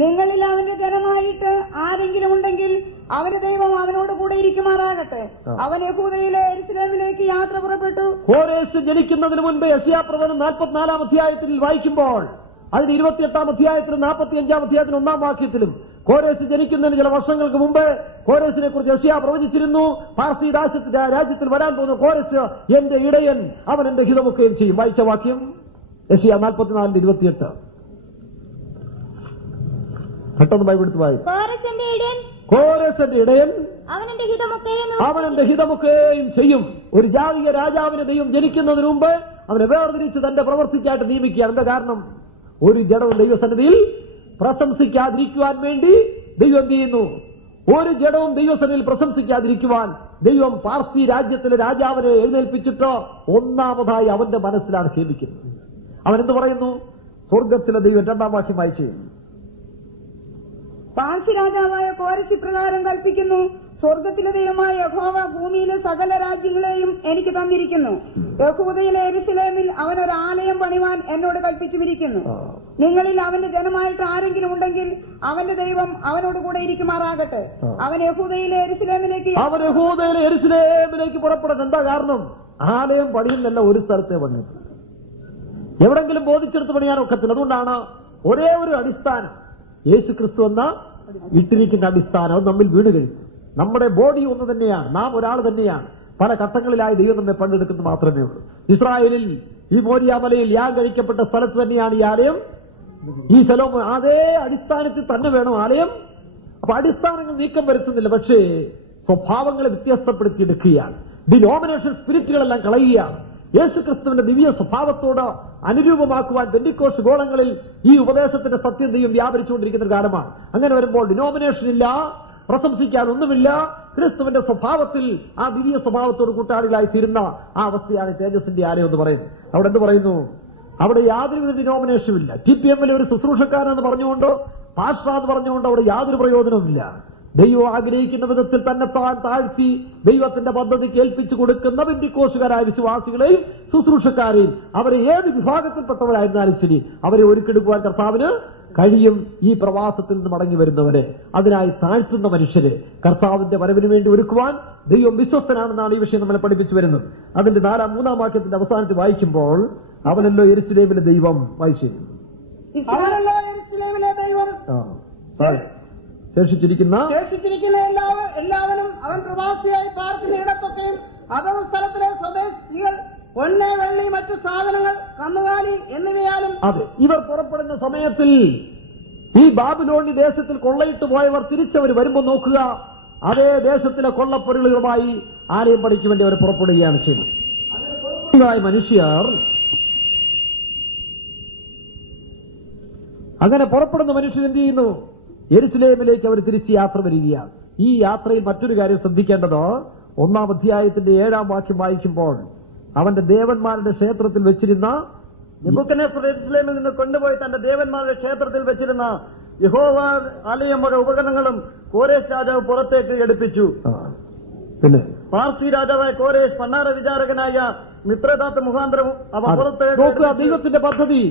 നിങ്ങളിൽ അവന്റെ ജനമായിട്ട് ആരെങ്കിലും ഉണ്ടെങ്കിൽ അവന്റെ ദൈവം അവനോട് കൂടെ ഇരിക്കുമാറാകട്ടെ. അവൻ യഹൂദയിലെ യെരൂശലേമിലേക്ക് യാത്ര പുറപ്പെട്ടു. കോരേശ് ജനിക്കുന്നതിന് മുൻപ് യെശയ്യാപ്രവചനം 44-ാം അധ്യായത്തിൽ വായിക്കുമ്പോൾ അതിന് 28-ാം അധ്യായത്തിലും 45-ാം അധ്യായത്തിലും 1-ാം വാക്യത്തിലും കോരേശ് ജനിക്കുന്നതിന് ചില വർഷങ്ങൾക്ക് മുമ്പ് കോരേശിനെ കുറിച്ച് യെശയ്യാ പ്രവചിച്ചിരുന്നു. പാർസി രാജ്യത്തിൽ വരാൻ പോകുന്ന കോരേശ് എന്റെ ഇടയൻ, അവൻ എന്റെ ഹിതമൊക്കെയും ചെയ്യും. വായിച്ച വാക്യം യെശയ്യാ 44:28. പെട്ടെന്ന് ബൈബിളെടുത്ത് വായിക്കും. കോരേശന്റെ ഇടയൻ അവൻ എന്റെ ഹിതമൊക്കെയും ചെയ്യും. ഒരു ജാതീയ രാജാവിന് ദൈവം ജനിക്കുന്നതിന് മുമ്പ് അവനെ വേർതിരിച്ച് തന്റെ പ്രവർത്തിക്കായിട്ട് നിയമിക്കുകയാണ്. എന്താ കാരണം? ഒരു ജഡവും ദൈവസന്നിധിയിൽ പ്രശംസിക്കാതിരിക്കുവാൻ വേണ്ടി ദൈവം എന്ത് ചെയ്യുന്നു? ഒരു ജഡവും ദൈവസന്നിധിയിൽ പ്രശംസിക്കാതിരിക്കുവാൻ ദൈവം പാർസി രാജ്യത്തിലെ രാജാവിനെ എഴുന്നേൽപ്പിച്ചിട്ട് ഒന്നാമതായി അവന്റെ മനസ്സിലാണ് ക്ഷേമിക്കുന്നത്. അവൻ എന്ത് പറയുന്നു? സ്വർഗത്തിലെ ദൈവം 2-ാം വാക്യം വായിച്ചു. പാർസി രാജാവായ കോരശ് ഇപ്രകാരം കൽപ്പിക്കുന്നു, സ്വർഗത്തിലെ ദൈവമായ യഹോവ ഭൂമിയിലെ സകല രാജ്യങ്ങളെയും എനിക്ക് തന്നിരിക്കുന്നു. യഹൂദയിലെ യെരൂശലേമിൽ അവനൊരു ആലയം പണിവാൻ എന്നോട് കൽപ്പിച്ചുമിരിക്കുന്നു. നിങ്ങളിൽ അവന്റെ ജനമായിട്ട് ആരെങ്കിലും ഉണ്ടെങ്കിൽ അവന്റെ ദൈവം അവനോട് കൂടെ ഇരിക്കുമാറാകട്ടെ. അവൻ യഹൂദയിലെ യെരൂശലേമിലേക്ക് പുറപ്പെടുന്നത്. എന്താ കാരണം? ആലയം പണിയുന്നല്ല ഒരു സ്ഥലത്തെ പണിയുന്നത്, എവിടെങ്കിലും ബോധിച്ചെടുത്ത് പണിയാൻ ഒക്കത്തില്ല. അതുകൊണ്ടാണ് ഒരേ ഒരു അടിസ്ഥാനം, യേശുക്രിസ്തു എന്ന ഇട്ടിരിക്കുന്ന അടിസ്ഥാനം. അത് നമ്മിൽ വീണ് കഴിഞ്ഞു. നമ്മുടെ ബോഡി ഒന്ന് തന്നെയാണ്, നാം ഒരാൾ തന്നെയാണ്. പല ഘട്ടങ്ങളിലായി ദൈവം നമ്മെ പങ്കെടുക്കുന്നത് മാത്രമേ ഉള്ളൂ. ഇസ്രായേലിൽ ഈ മോരിയാമലയിൽ യാഗം കഴിക്കപ്പെട്ട സ്ഥലത്ത് തന്നെയാണ് ഈ ആലയം. ഈ സ്ഥലവും അതേ അടിസ്ഥാനത്തിൽ തന്നെ വേണം ആലയം. അപ്പൊ അടിസ്ഥാനങ്ങൾ നീക്കം വരുത്തുന്നില്ല, പക്ഷേ സ്വഭാവങ്ങളെ വ്യത്യസ്തപ്പെടുത്തിയെടുക്കുകയാണ്. ഡിനോമിനേഷൻ സ്പിരിറ്റുകളെല്ലാം കളയുകയാണ്. യേശുക്രിസ്തുവിന്റെ ദിവ്യ സ്വഭാവത്തോട് അനുരൂപമാക്കുവാൻ പെന്തിക്കോസ്ത് ഗോളങ്ങളിൽ ഈ ഉപദേശത്തിന്റെ സത്യം ദൈവം വ്യാപരിച്ചുകൊണ്ടിരിക്കുന്ന ഒരു കാലമാണ്. അങ്ങനെ വരുമ്പോൾ ഡിനോമിനേഷൻ ഇല്ല, പ്രശംസിക്കാനൊന്നുമില്ല. ക്രിസ്തുവിന്റെ സ്വഭാവത്തിൽ ആ ദിവ്യ സ്വഭാവത്തോട് കൂട്ടാളികളായി തീരുന്ന ആ അവസ്ഥയാണ് തേജസ്സിന്റെ ആലയം എന്ന് പറയുന്നത്. അവിടെ എന്ത് പറയുന്നു? അവിടെ യാതൊരുവിധ ഡിനോമിനേഷനും ഇല്ല. TPM ഒരു ശുശ്രൂഷക്കാരെന്ന് പറഞ്ഞുകൊണ്ടോ പാസ്റ്റർ എന്ന് പറഞ്ഞുകൊണ്ടോ അവിടെ യാതൊരു പ്രയോജനവുമില്ല. ദൈവം ആഗ്രഹിക്കുന്ന വിധത്തിൽ തന്നെ താഴ്ത്തി ദൈവത്തിന്റെ പദ്ധതി കേൾപ്പിച്ചു കൊടുക്കുന്ന പെന്തിക്കോസ്തുകാരായ വിശ്വാസികളെയും ശുശ്രൂഷക്കാരെയും അവരെ ഏത് വിഭാഗത്തിൽപ്പെട്ടവരായിരുന്നാലും ശരി അവരെ ഒരുക്കെടുക്കുവാൻ കർത്താവിന് കഴിയും. ഈ പ്രവാസത്തിൽ നിന്ന് മടങ്ങി വരുന്നവരെ, അതിനായി താഴ്ത്തുന്ന മനുഷ്യരെ കർത്താവിന്റെ വരവിന് വേണ്ടി ഒരുക്കുവാൻ ദൈവം വിശ്വസ്തനാണെന്നാണ് ഈ വിഷയം നമ്മളെ പഠിപ്പിച്ചു വരുന്നത്. അതിന്റെ 3-ാം വാക്യത്തിന്റെ അവസാനത്തിൽ വായിക്കുമ്പോൾ അവനല്ലോ യെരൂശലേമിലെ ദൈവം വായിച്ചു. ശേഷിച്ചിരിക്കുന്ന എല്ലാവരും അവൻ പ്രവാസിയായി പാർക്കുന്ന ഇടത്തൊക്കെയും അതത് സ്ഥലത്തിലെ സ്വദേശികൾ പൊന്ന്, വെള്ളി, മറ്റു സാധനങ്ങൾ, കന്നുകാലി എന്നിവയാലും. അതെ, ഇവർ പുറപ്പെടുന്ന സമയത്തിൽ ഈ ബാബിലോണി ദേശത്തിൽ കൊള്ളയിട്ട് പോയവർ തിരിച്ചവർ വരുമ്പോൾ നോക്കുക, അതേ ദേശത്തിലെ കൊള്ളപ്പൊരുളുകളുമായി ആലയം പണിക്ക് വേണ്ടി അവർ പുറപ്പെടുകയാണ് ചെയ്യുന്നത്. മനുഷ്യർ അങ്ങനെ പുറപ്പെടുന്ന മനുഷ്യർ എന്ത് ചെയ്യുന്നു? യെരൂശലേമിലേക്ക് അവർ തിരിച്ച് യാത്ര വരികയാണ്. ഈ യാത്രയിൽ മറ്റൊരു കാര്യം ശ്രദ്ധിക്കേണ്ടത്, 1-ാം അധ്യായത്തിന്റെ 7-ാം വാക്യം വായിക്കുമ്പോൾ അവന്റെ ദേവന്മാരുടെ ക്ഷേത്രത്തിൽ വെച്ചിരുന്ന നെബൂഖദ്നേസർ യെരൂശലേമിൽ നിന്ന് കൊണ്ടുപോയി തന്റെ ദേവന്മാരുടെ ക്ഷേത്രത്തിൽ വെച്ചിരുന്ന യഹോവ ആലയം വക ഉപകരണങ്ങളും കോരേശ് രാജാവ് പുറത്തേക്ക് എടുപ്പിച്ചു. പിന്നെ പാർസി രാജാവായ കോരേശ് പണ്ടാര വിചാരകനായ മിത്രദാത്ത് മുഖാന്തരം അവ പുറത്തേക്ക്. നോക്കുക, ദൈവത്തിന്റെ പദ്ധതി.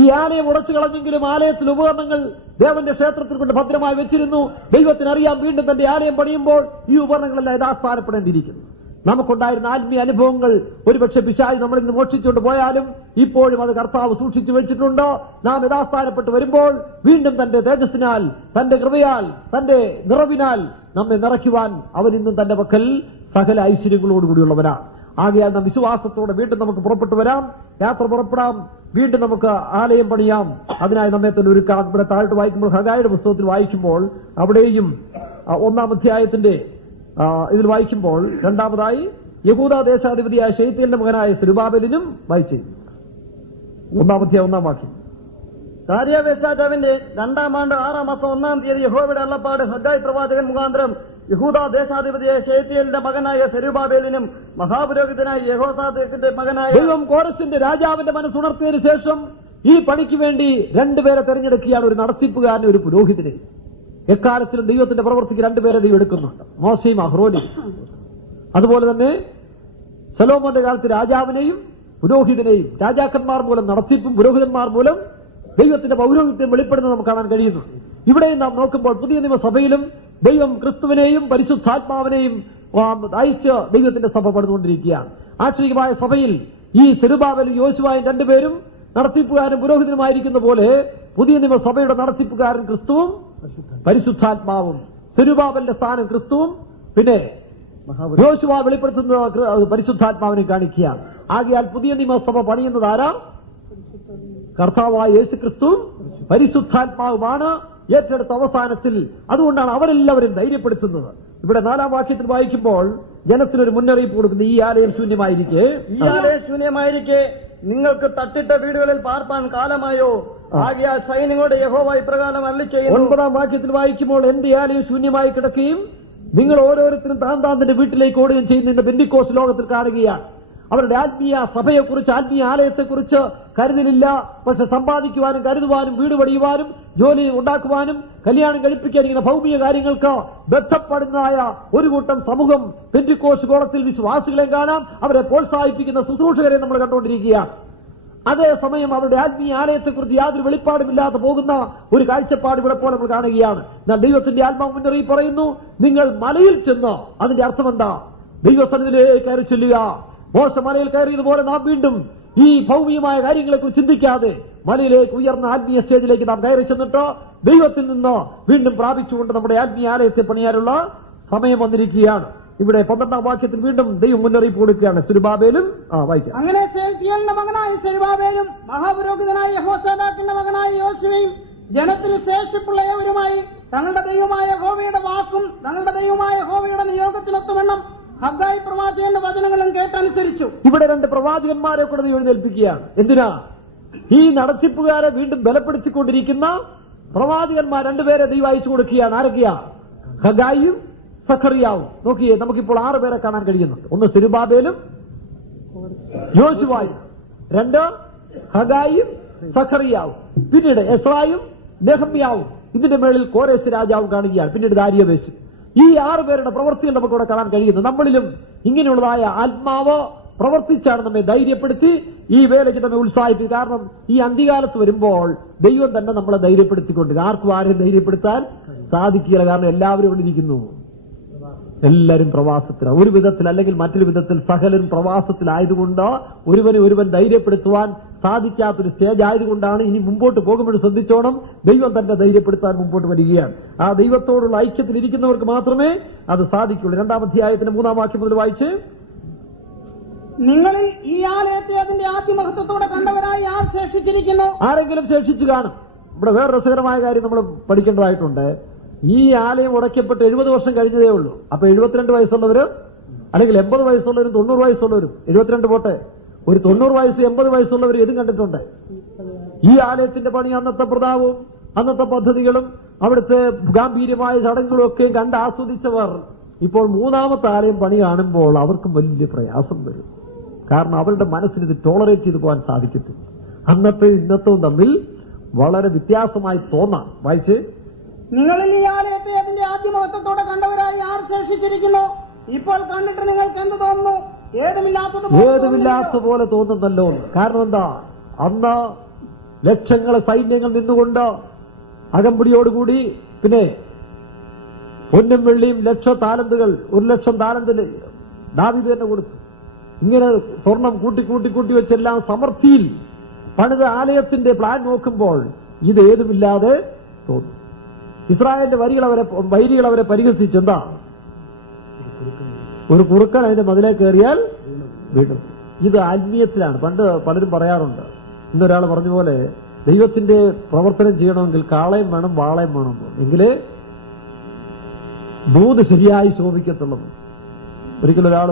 ഈ ആലയം ഉടച്ചു കളഞ്ഞെങ്കിലും ആലയത്തിൽ ഉപകരണങ്ങൾ ദേവന്റെ ക്ഷേത്രത്തിൽ കൊണ്ട് ഭദ്രമായി വെച്ചിരുന്നു. ദൈവത്തിനറിയാം വീണ്ടും തന്റെ ആലയം പണിയുമ്പോൾ ഈ ഉപകരണങ്ങളെല്ലാം യഥാസ്ഥാനപ്പെടേണ്ടിയിരിക്കുന്നു. നമുക്കുണ്ടായിരുന്ന ആത്മീയ അനുഭവങ്ങൾ ഒരുപക്ഷെ പിശാച് നമ്മളിൽ നിന്ന് മോഷ്ടിച്ചുകൊണ്ട് പോയാലും ഇപ്പോഴും അത് കർത്താവ് സൂക്ഷിച്ചു വെച്ചിട്ടുണ്ട്. നാം യഥാസ്ഥാനപ്പെട്ട് വരുമ്പോൾ വീണ്ടും തന്റെ തേജസ്സിനാൽ, തന്റെ കൃപയാൽ, തന്റെ നിറവിനാൽ നമ്മെ നിറയ്ക്കുവാൻ അവൻ ഇന്നും തന്റെ പക്കൽ സകല ഐശ്വര്യങ്ങളോടുകൂടിയുള്ളവനാണ്. ആകയാൽ നാം വിശ്വാസത്തോടെ വീണ്ടും നമുക്ക് പുറപ്പെട്ടു വരാം, യാത്ര പുറപ്പെടാം, വീണ്ടും നമുക്ക് ആലയം പണിയാം. അതിനായി നമ്മെ തന്നെ ഒരുക്കാം. ഇവിടെ താഴോട്ട് വായിക്കുമ്പോൾ ഹഗായിയുടെ പുസ്തകത്തിൽ വായിക്കുമ്പോൾ അവിടെയും 1-ാം അധ്യായത്തിന്റെ ഇതിൽ വായിക്കുമ്പോൾ രണ്ടാമതായി യഹൂദ ദേശാധിപതിയായ ശെയല്തീയേലിന്റെ മകനായ സെരുബാബേലിനും വായിച്ചു. 1-ാം അധ്യായം 1-ാം വാക്യം. ദാര്യാവേശ് രാജാവിന്റെ 2-ാം ആണ്ട് 6-ാം മാസം 1-ാം തീയതി യഹോവയുടെ അരുളപ്പാട് ഹഗ്ഗായി പ്രവാചകൻ മുഖാന്തരം യഹൂദ ദേശാധിപതിയായ ശേത്തിയേലിന്റെ മകനായ സെരുബാബേലിനും മഹാപുരോഹിതനായ യഹോസാദാക്കിന്റെ മകനായ ദൈവം കോരസിന്റെ രാജാവിന്റെ മനസ്സുണർത്തിയതിനു ശേഷം ഈ പണിക്ക് വേണ്ടി രണ്ടുപേരെ തെരഞ്ഞെടുക്കുകയാണ്, ഒരു നടത്തിപ്പുകാരനെ, ഒരു പുരോഹിതനെ. എക്കാലത്തിലും ദൈവത്തിന്റെ പ്രവൃത്തിക്ക് രണ്ടുപേരെ ദൈവം എടുക്കുന്നുണ്ട്, മോശയും അഹ്റോനെയും. അതുപോലെ തന്നെ ശലോമോന്റെ കാലത്ത് രാജാവിനെയും പുരോഹിതനെയും, രാജാക്കന്മാർ മൂലം നടത്തിപ്പും പുരോഹിതന്മാർ മൂലം ദൈവത്തിന്റെ പൗരോഹിത്യം വെളിപ്പെടുന്നത് നമുക്ക് കാണാൻ കഴിയുന്നു. ഇവിടെയും നാം നോക്കുമ്പോൾ പുതിയ നിയമസഭയിലും ദൈവം ക്രിസ്തുവിനെയും പരിശുദ്ധാത്മാവിനെയും അയച്ച് ദൈവത്തിന്റെ സഭ പണിതുകൊണ്ടിരിക്കുകയാണ്. ആക്ഷരികമായ സഭയിൽ ഈ സെരുബാബേലും യോശുവായും രണ്ടുപേരും നടത്തിപ്പുകാരനും പുരോഹിതനുമായിരിക്കുന്ന പോലെ പുതിയ നിയമസഭയുടെ നടത്തിപ്പുകാരൻ ക്രിസ്തുവും പരിശുദ്ധാത്മാവും. സെരുബാബേലിന്റെ സ്ഥാനം ക്രിസ്തുവും, പിന്നെ യോശുവ വെളിപ്പെടുത്തുന്നത് പരിശുദ്ധാത്മാവിനെ കാണിക്കുകയാണ്. ആകയാൽ പുതിയ നിയമസഭ പണിയുന്നത് ആരാ? കർത്താവായ യേശു ക്രിസ്തുവും പരിശുദ്ധാത്മാവുമാണ് ഏറ്റെടുത്ത അവസാനത്തിൽ. അതുകൊണ്ടാണ് അവരെല്ലാവരും ധൈര്യപ്പെടുത്തുന്നത്. ഇവിടെ 4-ാം വാക്യത്തിൽ വായിക്കുമ്പോൾ ജനത്തിനൊരു മുന്നറിയിപ്പ് കൊടുക്കുന്നത്, ഈ ആലയം ശൂന്യമായിരിക്കെ നിങ്ങൾക്ക് തട്ടിട്ട വീടുകളിൽ പാർപ്പാൻ കാലമായോ, ആകയാൽ സൈന്യങ്ങളുടെ യഹോവ ഇപ്രകാരം അരുളിച്ചെയ്യുന്നു. 9-ാം വാക്യത്തിൽ വായിക്കുമ്പോൾ എന്റെ ആലയം ശൂന്യമായി കിടക്കുകയും നിങ്ങൾ ഓരോരുത്തരും താന്താന്തിന്റെ വീട്ടിലേക്ക് ഓടുകയും ചെയ്യുന്നതിന്റെ പെന്തിക്കോസ് ലോകത്തിൽ കാണുകയാണ്. അവരുടെ ആത്മീയ സഭയെക്കുറിച്ച്, ആത്മീയ ആലയത്തെക്കുറിച്ച് കരുതലില്ല. പക്ഷെ സമ്പാദിക്കുവാനും കരുതുവാനും വീട് പണിയുവാനും ജോലി ഉണ്ടാക്കുവാനും കല്യാണം കഴിപ്പിക്കാൻ ഇങ്ങനെ ഭൗമിക കാര്യങ്ങൾക്ക് ബന്ധപ്പെടുന്നതായ ഒരു കൂട്ടം സമൂഹം പെന്തിക്കോസ് കോളത്തിൽ വിശ്വാസികളെ കാണാം. അവരെ പ്രോത്സാഹിപ്പിക്കുന്ന ശുശ്രൂഷകരെ നമ്മൾ കണ്ടുകൊണ്ടിരിക്കുകയാണ്. അതേസമയം അവരുടെ ആത്മീയ ആലയത്തെക്കുറിച്ച് യാതൊരു വെളിപ്പാടുമില്ലാതെ പോകുന്ന ഒരു കാഴ്ചപ്പാട് ഇവിടെ പോലെ നമ്മൾ കാണുകയാണ്. എന്നാൽ ദൈവത്തിന്റെ ആത്മാവ് മുന്നറിയിപ്പ് പറയുന്നു, നിങ്ങൾ മലയിൽ ചെന്ന്, അതിന്റെ അർത്ഥം എന്താ? ദൈവസന്നിധിയിലേക്ക് കയറി ചൊല്ലുക. മോശ മലയിൽ കയറിയതുപോലെ നാം വീണ്ടും ഈ ഭൗമികമായ കാര്യങ്ങളെക്കുറിച്ച് ചിന്തിക്കാതെ മലയിലേക്ക്, ഉയർന്ന ആത്മീയ സ്റ്റേജിലേക്ക് നാം കയറി ചെന്നിട്ട് ദൈവത്തിൽ നിന്ന് വീണ്ടും പ്രാപിച്ചുകൊണ്ട് നമ്മുടെ ആത്മീയ ആലയത്തെ പണിയാനുള്ള സമയം വന്നിരിക്കുകയാണ്. ഇവിടെ 12-ാം വാക്യത്തിൽ വീണ്ടും ദൈവം മുന്നറിയിപ്പ് കൊടുക്കുകയാണ്. സെരുബാബേലും വായിക്കാം. അങ്ങനെ ശെയല്തീയേലിന്റെ മകനായ സെരുബാബേലും മഹാപുരോഹിതനായ യഹോസാദാക്കിന്റെ മകനായ യോശുവയും ജനത്തിന് ശേഷിപ്പുള്ളവരുമായി തങ്ങളുടെ ദൈവമായ യഹോവയുടെ വാക്കും തങ്ങളുടെ ദൈവമായ യഹോവയുടെ നിയോഗത്തിനൊത്തുവണ്ണം ഹഗ്ഗായി പ്രവാചകന്റെ വചനങ്ങളും കേട്ടനുസരിച്ചു. ഇവിടെ 2 പ്രവാചകന്മാരെ കൂടെ ദൈവം ഏൽപ്പിക്കുകയാണ്. എന്തിനാ? ഈ നടത്തിപ്പുകാരെ വീണ്ടും ബലപ്പെടുത്തിക്കൊണ്ടിരിക്കുന്ന പ്രവാചകന്മാർ 2 പേരെ ദൈവം അയച്ചു കൊടുക്കുകയാണ്. ആരൊക്കെയാ? ഹഗ്ഗായിയും സഖറിയാവും. നോക്കിയേ, നമുക്കിപ്പോൾ 6 പേരെ കാണാൻ കഴിയുന്നുണ്ട്. 1 സെരുബാബേലും യോശുവായും, 2 ഹഗ്ഗായിയും സഖറിയാവും, പിന്നീട് എസ്രായും നെഹമ്യാവും, ഇതിന്റെ മേളിൽ കോരേശ് രാജാവും കാണുകയാണ്. പിന്നീട് ദാരിയവേശും. ഈ 6 പേരുടെ പ്രവൃത്തികൾ നമുക്കിവിടെ കാണാൻ കഴിയുന്നു. നമ്മളിലും ഇങ്ങനെയുള്ളതായ ആത്മാവ് പ്രവർത്തിച്ചാണ് നമ്മെ ധൈര്യപ്പെടുത്തി ഈ വേലയ്ക്ക് നമ്മെ ഉത്സാഹിപ്പിക്കും. കാരണം ഈ അന്ത്യകാലത്ത് വരുമ്പോൾ ദൈവം തന്നെ നമ്മളെ ധൈര്യപ്പെടുത്തിക്കൊണ്ട്, ആർക്കും ആരെയും ധൈര്യപ്പെടുത്താൻ സാധിക്കില്ല. കാരണം എല്ലാവരും ഇവിടെ ഇരിക്കുന്നു, എല്ലാവരും പ്രവാസത്തിലാണ്. ഒരു വിധത്തിൽ അല്ലെങ്കിൽ മറ്റൊരു വിധത്തിൽ സകലരും പ്രവാസത്തിലായതുകൊണ്ട് ഒരുവൻ ധൈര്യപ്പെടുത്തുവാൻ സാധിക്കാത്തൊരു സ്റ്റേജ് ആയതുകൊണ്ടാണ്. ഇനി മുമ്പോട്ട് പോകുമ്പോൾ ശ്രദ്ധിച്ചോണം, ദൈവം തന്നെ ധൈര്യപ്പെടുത്താൻ മുമ്പോട്ട് വരികയാണ്. ആ ദൈവത്തോടുള്ള ഐക്യത്തിൽ ഇരിക്കുന്നവർക്ക് മാത്രമേ അത് സാധിക്കുള്ളൂ. 2-ാം അധ്യായത്തിന്റെ 3-ാം വാക്യം മുതൽ വായിച്ച്, നിങ്ങളിൽ ഈ ആലയത്തെ അതിന്റെ ആദ്യമഹത്വത്തോടെ കണ്ടവരായി ആർ ശേഷിച്ചിരിക്കുന്നു? ആരെങ്കിലും ശേഷിച്ചു കാണും. ഇവിടെ വേറെ രസകരമായ കാര്യം നമ്മൾ പഠിക്കേണ്ടതായിട്ടുണ്ട്. ഈ ആലയം ഉടയ്ക്കപ്പെട്ട് 70 വർഷം കഴിഞ്ഞതേ ഉള്ളൂ. അപ്പൊ 72 വയസ്സുള്ളവര്, അല്ലെങ്കിൽ 80 വയസ്സുള്ളവരും 90 വയസ്സുള്ളവരും, 72 പോട്ടെ, ഒരു 90 വയസ്സ് 80 വയസ്സുള്ളവർ ഇതും കണ്ടിട്ടുണ്ട്. ഈ ആലയത്തിന്റെ പണി, അന്നത്തെ പ്രതാപവും അന്നത്തെ പദ്ധതികളും അവിടുത്തെ ഗാംഭീര്യമായ ചടങ്ങുകളും ഒക്കെ കണ്ട് ആസ്വദിച്ചവർ ഇപ്പോൾ 3-ാമത്തെ ആലയം പണി കാണുമ്പോൾ അവർക്കും വലിയ പ്രയാസം വരും. കാരണം അവരുടെ മനസ്സിന് ഇത് ടോളറേറ്റ് ചെയ്തു പോകാൻ സാധിക്കത്തില്ല. അന്നത്തെ ഇന്നത്തവും തമ്മിൽ വളരെ വ്യത്യാസമായി തോന്നാം. വായിച്ച്, നിങ്ങളിൽ ഈ ആലയത്തെ അതിന്റെ ആദ്യമഹത്വത്തോടെ കണ്ടവരായി ആർ ശേഷിച്ചിരിക്കുന്നു? ഇപ്പോൾ കണ്ടിട്ട് നിങ്ങൾക്ക് എന്ത് തോന്നുന്നു? ഏതുമില്ലാത്ത പോലെ തോന്നുന്നല്ലോ. കാരണം എന്താ? അന്ന് ലക്ഷങ്ങളെ സൈന്യങ്ങൾ നിന്നുകൊണ്ട് അകമ്പടിയോടുകൂടി, പിന്നെ പൊന്നും വെള്ളിയും 1,00,000 താലന്തുകൾ, 1,00,000 താലന്തിന് ദാവീദ് തന്നെ കൊടുത്തു. ഇങ്ങനെ സ്വർണം കൂട്ടി വെച്ചെല്ലാം സമൃദ്ധിയിൽ പണിത ആലയത്തിന്റെ പ്ലാൻ നോക്കുമ്പോൾ ഇത് ഏതുമില്ലാതെ തോന്നും. ഇസ്രായേലിന്റെ വൈരികൾ അവരെ പരിഹസിച്ചെന്താ? ഒരു കുറുക്കൻ അതിന്റെ മതിലേ കയറിയാൽ വീണ്ടും. ഇത് ആത്മീയത്തിലാണ്. പണ്ട് പലരും പറയാറുണ്ട്, ഇന്നൊരാൾ പറഞ്ഞ പോലെ ദൈവത്തിന്റെ പ്രവർത്തനം ചെയ്യണമെങ്കിൽ കാളയും വേണം വാളയും വേണം, എങ്കിലേ ദൂത് ശരിയായി ശോഭിക്കത്തുള്ളൂ. ഒരിക്കലും ഒരാൾ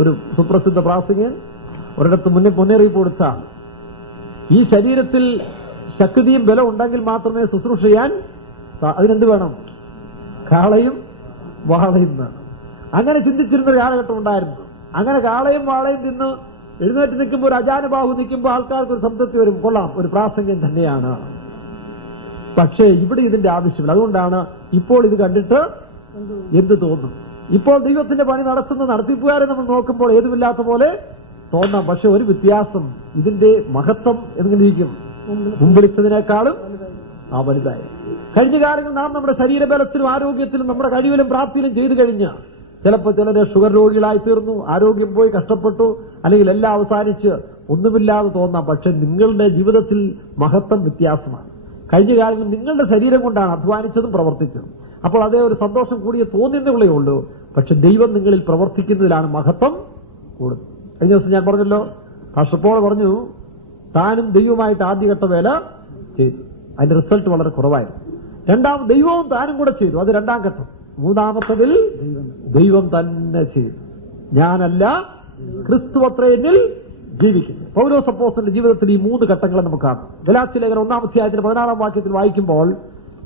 ഒരു സുപ്രസിദ്ധ പ്രാസംഗികൻ ഒരിടത്ത് മുന്നറിയിപ്പ് കൊടുത്താൽ, ഈ ശരീരത്തിൽ ശക്തിയും ബലം ഉണ്ടെങ്കിൽ മാത്രമേ ശുശ്രൂഷ ചെയ്യാൻ, അതിനെന്ത് വേണം? കാളയും വാളയും വേണം. അങ്ങനെ ചിന്തിച്ചിരുന്ന ഒരു കാലഘട്ടം ഉണ്ടായിരുന്നു. അങ്ങനെ കാളയും വാളയും തിന്ന് എഴുന്നേറ്റ് നിൽക്കുമ്പോൾ ഒരു അജാനുബാഹു നിൽക്കുമ്പോൾ ആൾക്കാർക്ക് ഒരു സംതൃപ്തി വരും, കൊള്ളാം, ഒരു പ്രാസംഗ്യം തന്നെയാണ്. പക്ഷേ ഇവിടെ ഇതിന്റെ ആവശ്യമില്ല. അതുകൊണ്ടാണ് ഇപ്പോൾ ഇത് കണ്ടിട്ട് എന്ത് തോന്നും. ഇപ്പോൾ ദൈവത്തിന്റെ പണി നടത്തുന്ന നടത്തിപ്പുകാരെ നമ്മൾ നോക്കുമ്പോൾ ഏതുമില്ലാത്ത പോലെ തോന്നാം. പക്ഷെ ഒരു വ്യത്യാസം, ഇതിന്റെ മഹത്വം എങ്ങനെയിരിക്കും? മുമ്പിളിച്ചതിനേക്കാളും വലുതായി. കഴിഞ്ഞ കാലങ്ങളിൽ നാം നമ്മുടെ ശരീരബലത്തിലും ആരോഗ്യത്തിലും നമ്മുടെ കഴിവിലും പ്രാപ്തിയിലും ചെയ്തു കഴിഞ്ഞ ചിലപ്പോൾ ചിലര് ഷുഗർ രോഗികളായി തീർന്നു, ആരോഗ്യം പോയി, കഷ്ടപ്പെട്ടു, അല്ലെങ്കിൽ എല്ലാം അവസാനിച്ച് ഒന്നുമില്ലാതെ തോന്നാം. പക്ഷെ നിങ്ങളുടെ ജീവിതത്തിൽ മഹത്വം വ്യത്യാസമാണ്. കഴിഞ്ഞ കാലങ്ങളിൽ നിങ്ങളുടെ ശരീരം കൊണ്ടാണ് അധ്വാനിച്ചതും പ്രവർത്തിച്ചതും. അപ്പോൾ അതേ ഒരു സന്തോഷം കൂടിയ തോന്നുന്നേ ഉള്ളൂ. പക്ഷെ ദൈവം നിങ്ങളിൽ പ്രവർത്തിക്കുന്നതിലാണ് മഹത്വം കൂടുന്നത്. കഴിഞ്ഞ ദിവസം ഞാൻ പറഞ്ഞല്ലോ, പാസ്റ്റർ പോൾ പറഞ്ഞു താനും ദൈവമായിട്ട് ആദ്യഘട്ട വേല ചെയ്തു, അതിന്റെ റിസൾട്ട് വളരെ കുറവായിരുന്നു. ദൈവവും താനും കൂടെ ചെയ്തു, അത് രണ്ടാം ഘട്ടം. മൂന്നാമത്തതിൽ ദൈവം തന്നെ ചെയ്തു. ഞാനല്ല, ക്രിസ്തു അത്രേ എന്നിൽ ജീവിക്കുന്നു. പൗലോസ് അപ്പോസ്തലന്റെ ജീവിതത്തിൽ ഈ 3 ഘട്ടങ്ങളെ നമുക്ക് കാണാം. ഗലാത്യ ലേഖനം 1-ാം അധ്യായത്തിന്റെ 16-ാം വാക്യത്തിൽ വായിക്കുമ്പോൾ,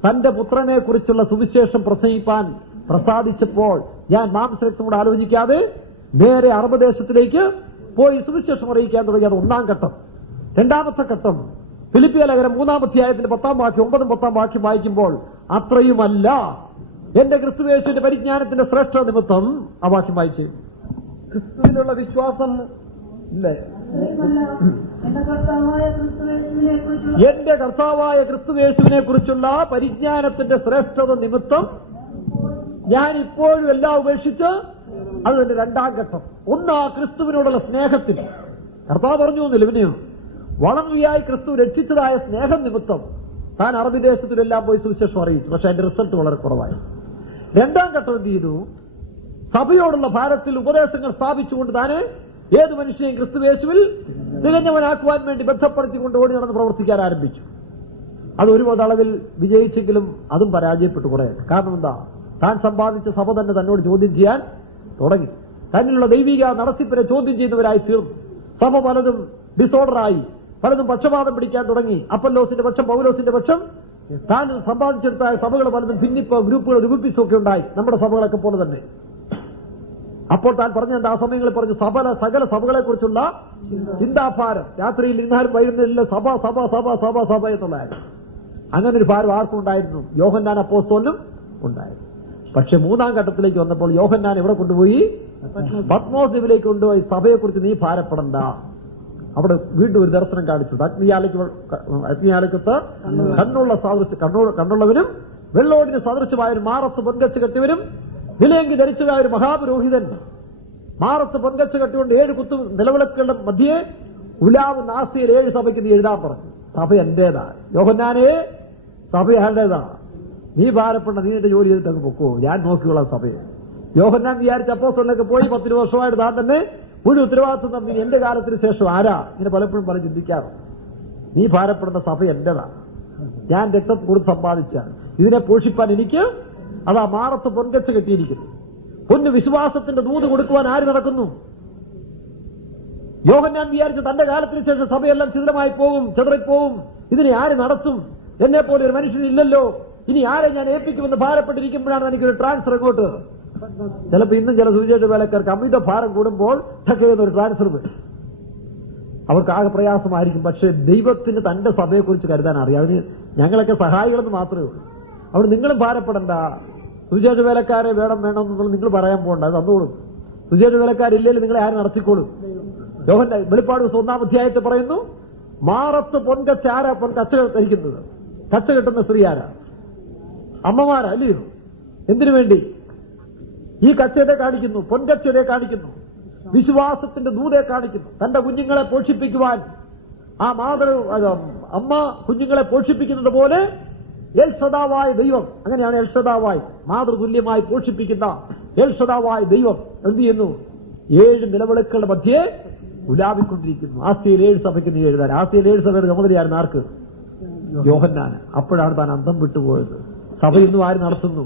തന്റെ പുത്രനെ കുറിച്ചുള്ള സുവിശേഷം പ്രസംഗിപ്പാൻ പ്രസാദിച്ചപ്പോൾ ഞാൻ മാംസരക്തം കൂടെ ആലോചിക്കാതെ നേരെ അറബ് ദേശത്തിലേക്ക് പോയി സുവിശേഷം അറിയിക്കാൻ തുടങ്ങി. അത് 1-ാം ഘട്ടം. രണ്ടാമത്തെ ഘട്ടം ഫിലിപ്പിയ ലേഖനം 3-ാം അധ്യായത്തിന്റെ 10-ാം വാക്യം 9-ഉം 10-ാം വാക്യം വായിക്കുമ്പോൾ, അത്രയുമല്ല എന്റെ ക്രിസ്തുയേശുവിന്റെ പരിജ്ഞാനത്തിന്റെ ശ്രേഷ്ഠ നിമിത്തം ആ വാക്യം വായിച്ചു. ക്രിസ്തുവിനുള്ള വിശ്വാസം ഇല്ലേ? എന്റെ കർത്താവായ ക്രിസ്തുയേശുവിനെ കുറിച്ചുള്ള പരിജ്ഞാനത്തിന്റെ ശ്രേഷ്ഠത നിമിത്തം ഞാൻ ഇപ്പോഴും എല്ലാം ഉപേക്ഷിച്ച്, അത് എന്റെ 2-ാം ഘട്ടം. ഒന്ന്, ആ ക്രിസ്തുവിനോടുള്ള സ്നേഹത്തിന് കർത്താവ് പറഞ്ഞു നിലവിനെയോ വളർവിയായി ക്രിസ്തു രക്ഷിച്ചതായ സ്നേഹം നിമിത്തം താൻ അറബി ദേശത്തിലെല്ലാം പോയി സുവിശേഷം അറിയിച്ചു. പക്ഷെ അതിന്റെ റിസൾട്ട് വളരെ കുറവായി. 2-ാം ഘട്ടം എന്ത് ചെയ്തു? സഭയോടുള്ള ഭാരത്തിൽ ഉപദേശങ്ങൾ സ്ഥാപിച്ചുകൊണ്ട് താന് ഏത് മനുഷ്യനെയും ക്രിസ്തുയേശുവിൽ തികഞ്ഞവനാക്കുവാൻ വേണ്ടി ബന്ധപ്പെടുത്തിക്കൊണ്ട് ഓടി നടന്ന് പ്രവർത്തിക്കാൻ ആരംഭിച്ചു. അത് ഒരു അളവിൽ വിജയിച്ചെങ്കിലും അതും പരാജയപ്പെട്ടു കുറെ. കാരണം എന്താ? താൻ സമ്പാദിച്ച സഭ തന്നെ തന്നോട് ചോദ്യം ചെയ്യാൻ തുടങ്ങി. തന്നിലുള്ള ദൈവിക നടത്തിപ്പിനെ ചോദ്യം ചെയ്യുന്നവരായി തീർന്നു. സഭ പലതും ഡിസോർഡറായി, പലതും പക്ഷപാതം പിടിക്കാൻ തുടങ്ങി. അപ്പല്ലോസിന്റെ പക്ഷം, പൗലോസിന്റെ പക്ഷം, താൻ സമ്പാദിച്ചെടുത്ത സഭകൾ പലതും ഭിന്നിപ്പ്, ഗ്രൂപ്പുകൾ, രൂപിപ്പീസും ഒക്കെ ഉണ്ടായി, നമ്മുടെ സഭകളൊക്കെ പോലെ തന്നെ. അപ്പോൾ താൻ പറഞ്ഞത് ആ സമയങ്ങളിൽ പറഞ്ഞു, സകല സഭകളെ കുറിച്ചുള്ള ചിന്താഭാരം, രാത്രിയിൽ ഇരുന്നാലും വൈകുന്നേരം സഭ സഭ സഭ സഭ സഭ എന്നുള്ളതായിരുന്നു. അങ്ങനെ ഒരു ഭാരം ആർക്കും ഉണ്ടായിരുന്നു? യോഹന്നാൻ അപ്പോസ്തലനും ഉണ്ടായിരുന്നു. പക്ഷെ 3-ാം ഘട്ടത്തിലേക്ക് വന്നപ്പോൾ യോഹന്നാൻ എവിടെ കൊണ്ടുപോയി? പത്മോസ് ദ്വീപിലേക്ക് കൊണ്ടുപോയി. സഭയെക്കുറിച്ച് നീ ഭാരപ്പെടണ്ട. അവിടെ വീണ്ടും ഒരു ദർശനം കാണിച്ചു. അഗ്നിയാലക്കത്ത് കണ്ണുള്ളവനും വെള്ളോടിന് സദൃശമായൊരു മാറത്ത് പൊൻകച്ച് കെട്ടിയവരും വിലയെങ്കി ധരിച്ചതായ ഒരു മഹാപുരോഹിതൻ മാറത്ത് പൊൻകച്ച് കെട്ടിക്കൊണ്ട് 7 കുത്തു നിലവിളക്കുകളുടെ മധ്യേ ഉലാവ് നാസിയിൽ 7 സഭയ്ക്ക് നീ എഴുതാൻ പറഞ്ഞു. സഭ എന്റേതാണ്. യോഹന്നാനെ, സഭ ആരുടേതാണ്? നീ ഭാരപ്പെട, നീ എന്റെ ജോലി ചെയ്തിട്ട് അങ്ങ് പൊക്കോ, ഞാൻ നോക്കിയുള്ള സഭയെ. യോഹന്നാൻ വിചാരിച്ച അപ്പോസ്തലനൊക്കെ പോയി 10 വർഷമായിട്ട് താൻ തന്നെ മുഴുവൻ ഉത്തരവാദിത്വം തമ്മിൽ എന്റെ കാലത്തിന് ശേഷം ആരാ? ഇങ്ങനെ പലപ്പോഴും പറഞ്ഞ് ചിന്തിക്കാറ്. നീ ഭാരപ്പെടുന്ന സഭ എന്റേതാണ്, ഞാൻ രക്തം കൊടുത്ത് സമ്പാദിച്ചാണ്. ഇതിനെ പോഷിപ്പാൻ എനിക്ക് അതാ മാറത്ത് പൊൻകച്ച് കെട്ടിയിരിക്കുന്നു. പൊന്ന് വിശ്വാസത്തിന്റെ ദൂത് കൊടുക്കുവാൻ ആര് നടക്കുന്നു? യോഹന്നാൻ വിചാരിച്ച തന്റെ കാലത്തിന് ശേഷം സഭയെല്ലാം ചിതറമായി പോകും, ചിതറിപ്പോവും, ഇതിനെ ആര് നടത്തും? എന്നെ പോലെ ഒരു മനുഷ്യനില്ലല്ലോ, ഇനി ആരെ ഞാൻ ഏൽപ്പിക്കുമെന്ന് ഭാരപ്പെട്ടിരിക്കുമ്പോഴാണ് എനിക്കൊരു ട്രാൻസ്ഫർ ഇങ്ങോട്ട്. ചിലപ്പോൾ ഇന്നും ചില സുവിശേഷ വേലക്കാർക്ക് അമിത ഭാരം കൂടുമ്പോൾ ഒരു ട്രാൻസ്ഫർ വരും. അവർക്ക് ആകെ പ്രയാസമായിരിക്കും. പക്ഷേ ദൈവത്തിന് തന്റെ സഭയെക്കുറിച്ച് കരുതാൻ അറിയാം. അതിന് ഞങ്ങളൊക്കെ സഹായികളെന്ന് മാത്രമേ ഉള്ളൂ. അവിടെ നിങ്ങളും ഭാരപ്പെടണ്ട. സുവിശേഷ വേലക്കാരെ വേണമെന്നുള്ളത് നിങ്ങൾ പറയാൻ പോകണ്ട, അത് തന്നോളും. സുവിശേഷ വേലക്കാരില്ലെങ്കിൽ നിങ്ങളെ ആരും നടത്തിക്കോളും. യോഹന്നാൻ വെളിപ്പാട് 1-ാം അധ്യായത്തിൽ പറയുന്നു, മാറത്ത് പൊൻകച്ച ആരാ കച്ച ധരിക്കുന്നത്? കച്ച കെട്ടുന്ന സ്ത്രീ ആരാ? അമ്മമാരാ, അല്ലയോ? എന്തിനു വേണ്ടി? ഈ കച്ചയെ കാണിക്കുന്നു, പൊൻകച്ചയെ കാണിക്കുന്നു, വിശ്വാസത്തിന്റെ ദൂരെ കാണിക്കുന്നു. തന്റെ കുഞ്ഞുങ്ങളെ പോഷിപ്പിക്കുവാൻ ആ അമ്മ കുഞ്ഞുങ്ങളെ പോഷിപ്പിക്കുന്നത് പോലെ എൽഷദാവായ ദൈവം, അങ്ങനെയാണ് എൽഷദാവായി മാതൃതുല്യമായി പോഷിപ്പിക്കുന്ന എൽഷദാവായ ദൈവം എന്ത് ചെയ്യുന്നു? 7 നിലവിളക്കുകളുടെ മധ്യേ ഉലാവിക്കൊണ്ടിരിക്കുന്നു. ആസിയയിൽ 7 സഭയ്ക്ക് നീ എഴുതാൻ. ആസിയയിൽ 7 സഭയുടെ ചുമതലയായിരുന്നു ആർക്ക്? യോഹന്നാന്. അപ്പോഴാണ് താൻ അന്തം വിട്ടുപോയത്. സഭ ഇന്നും ആര് നടത്തുന്നു?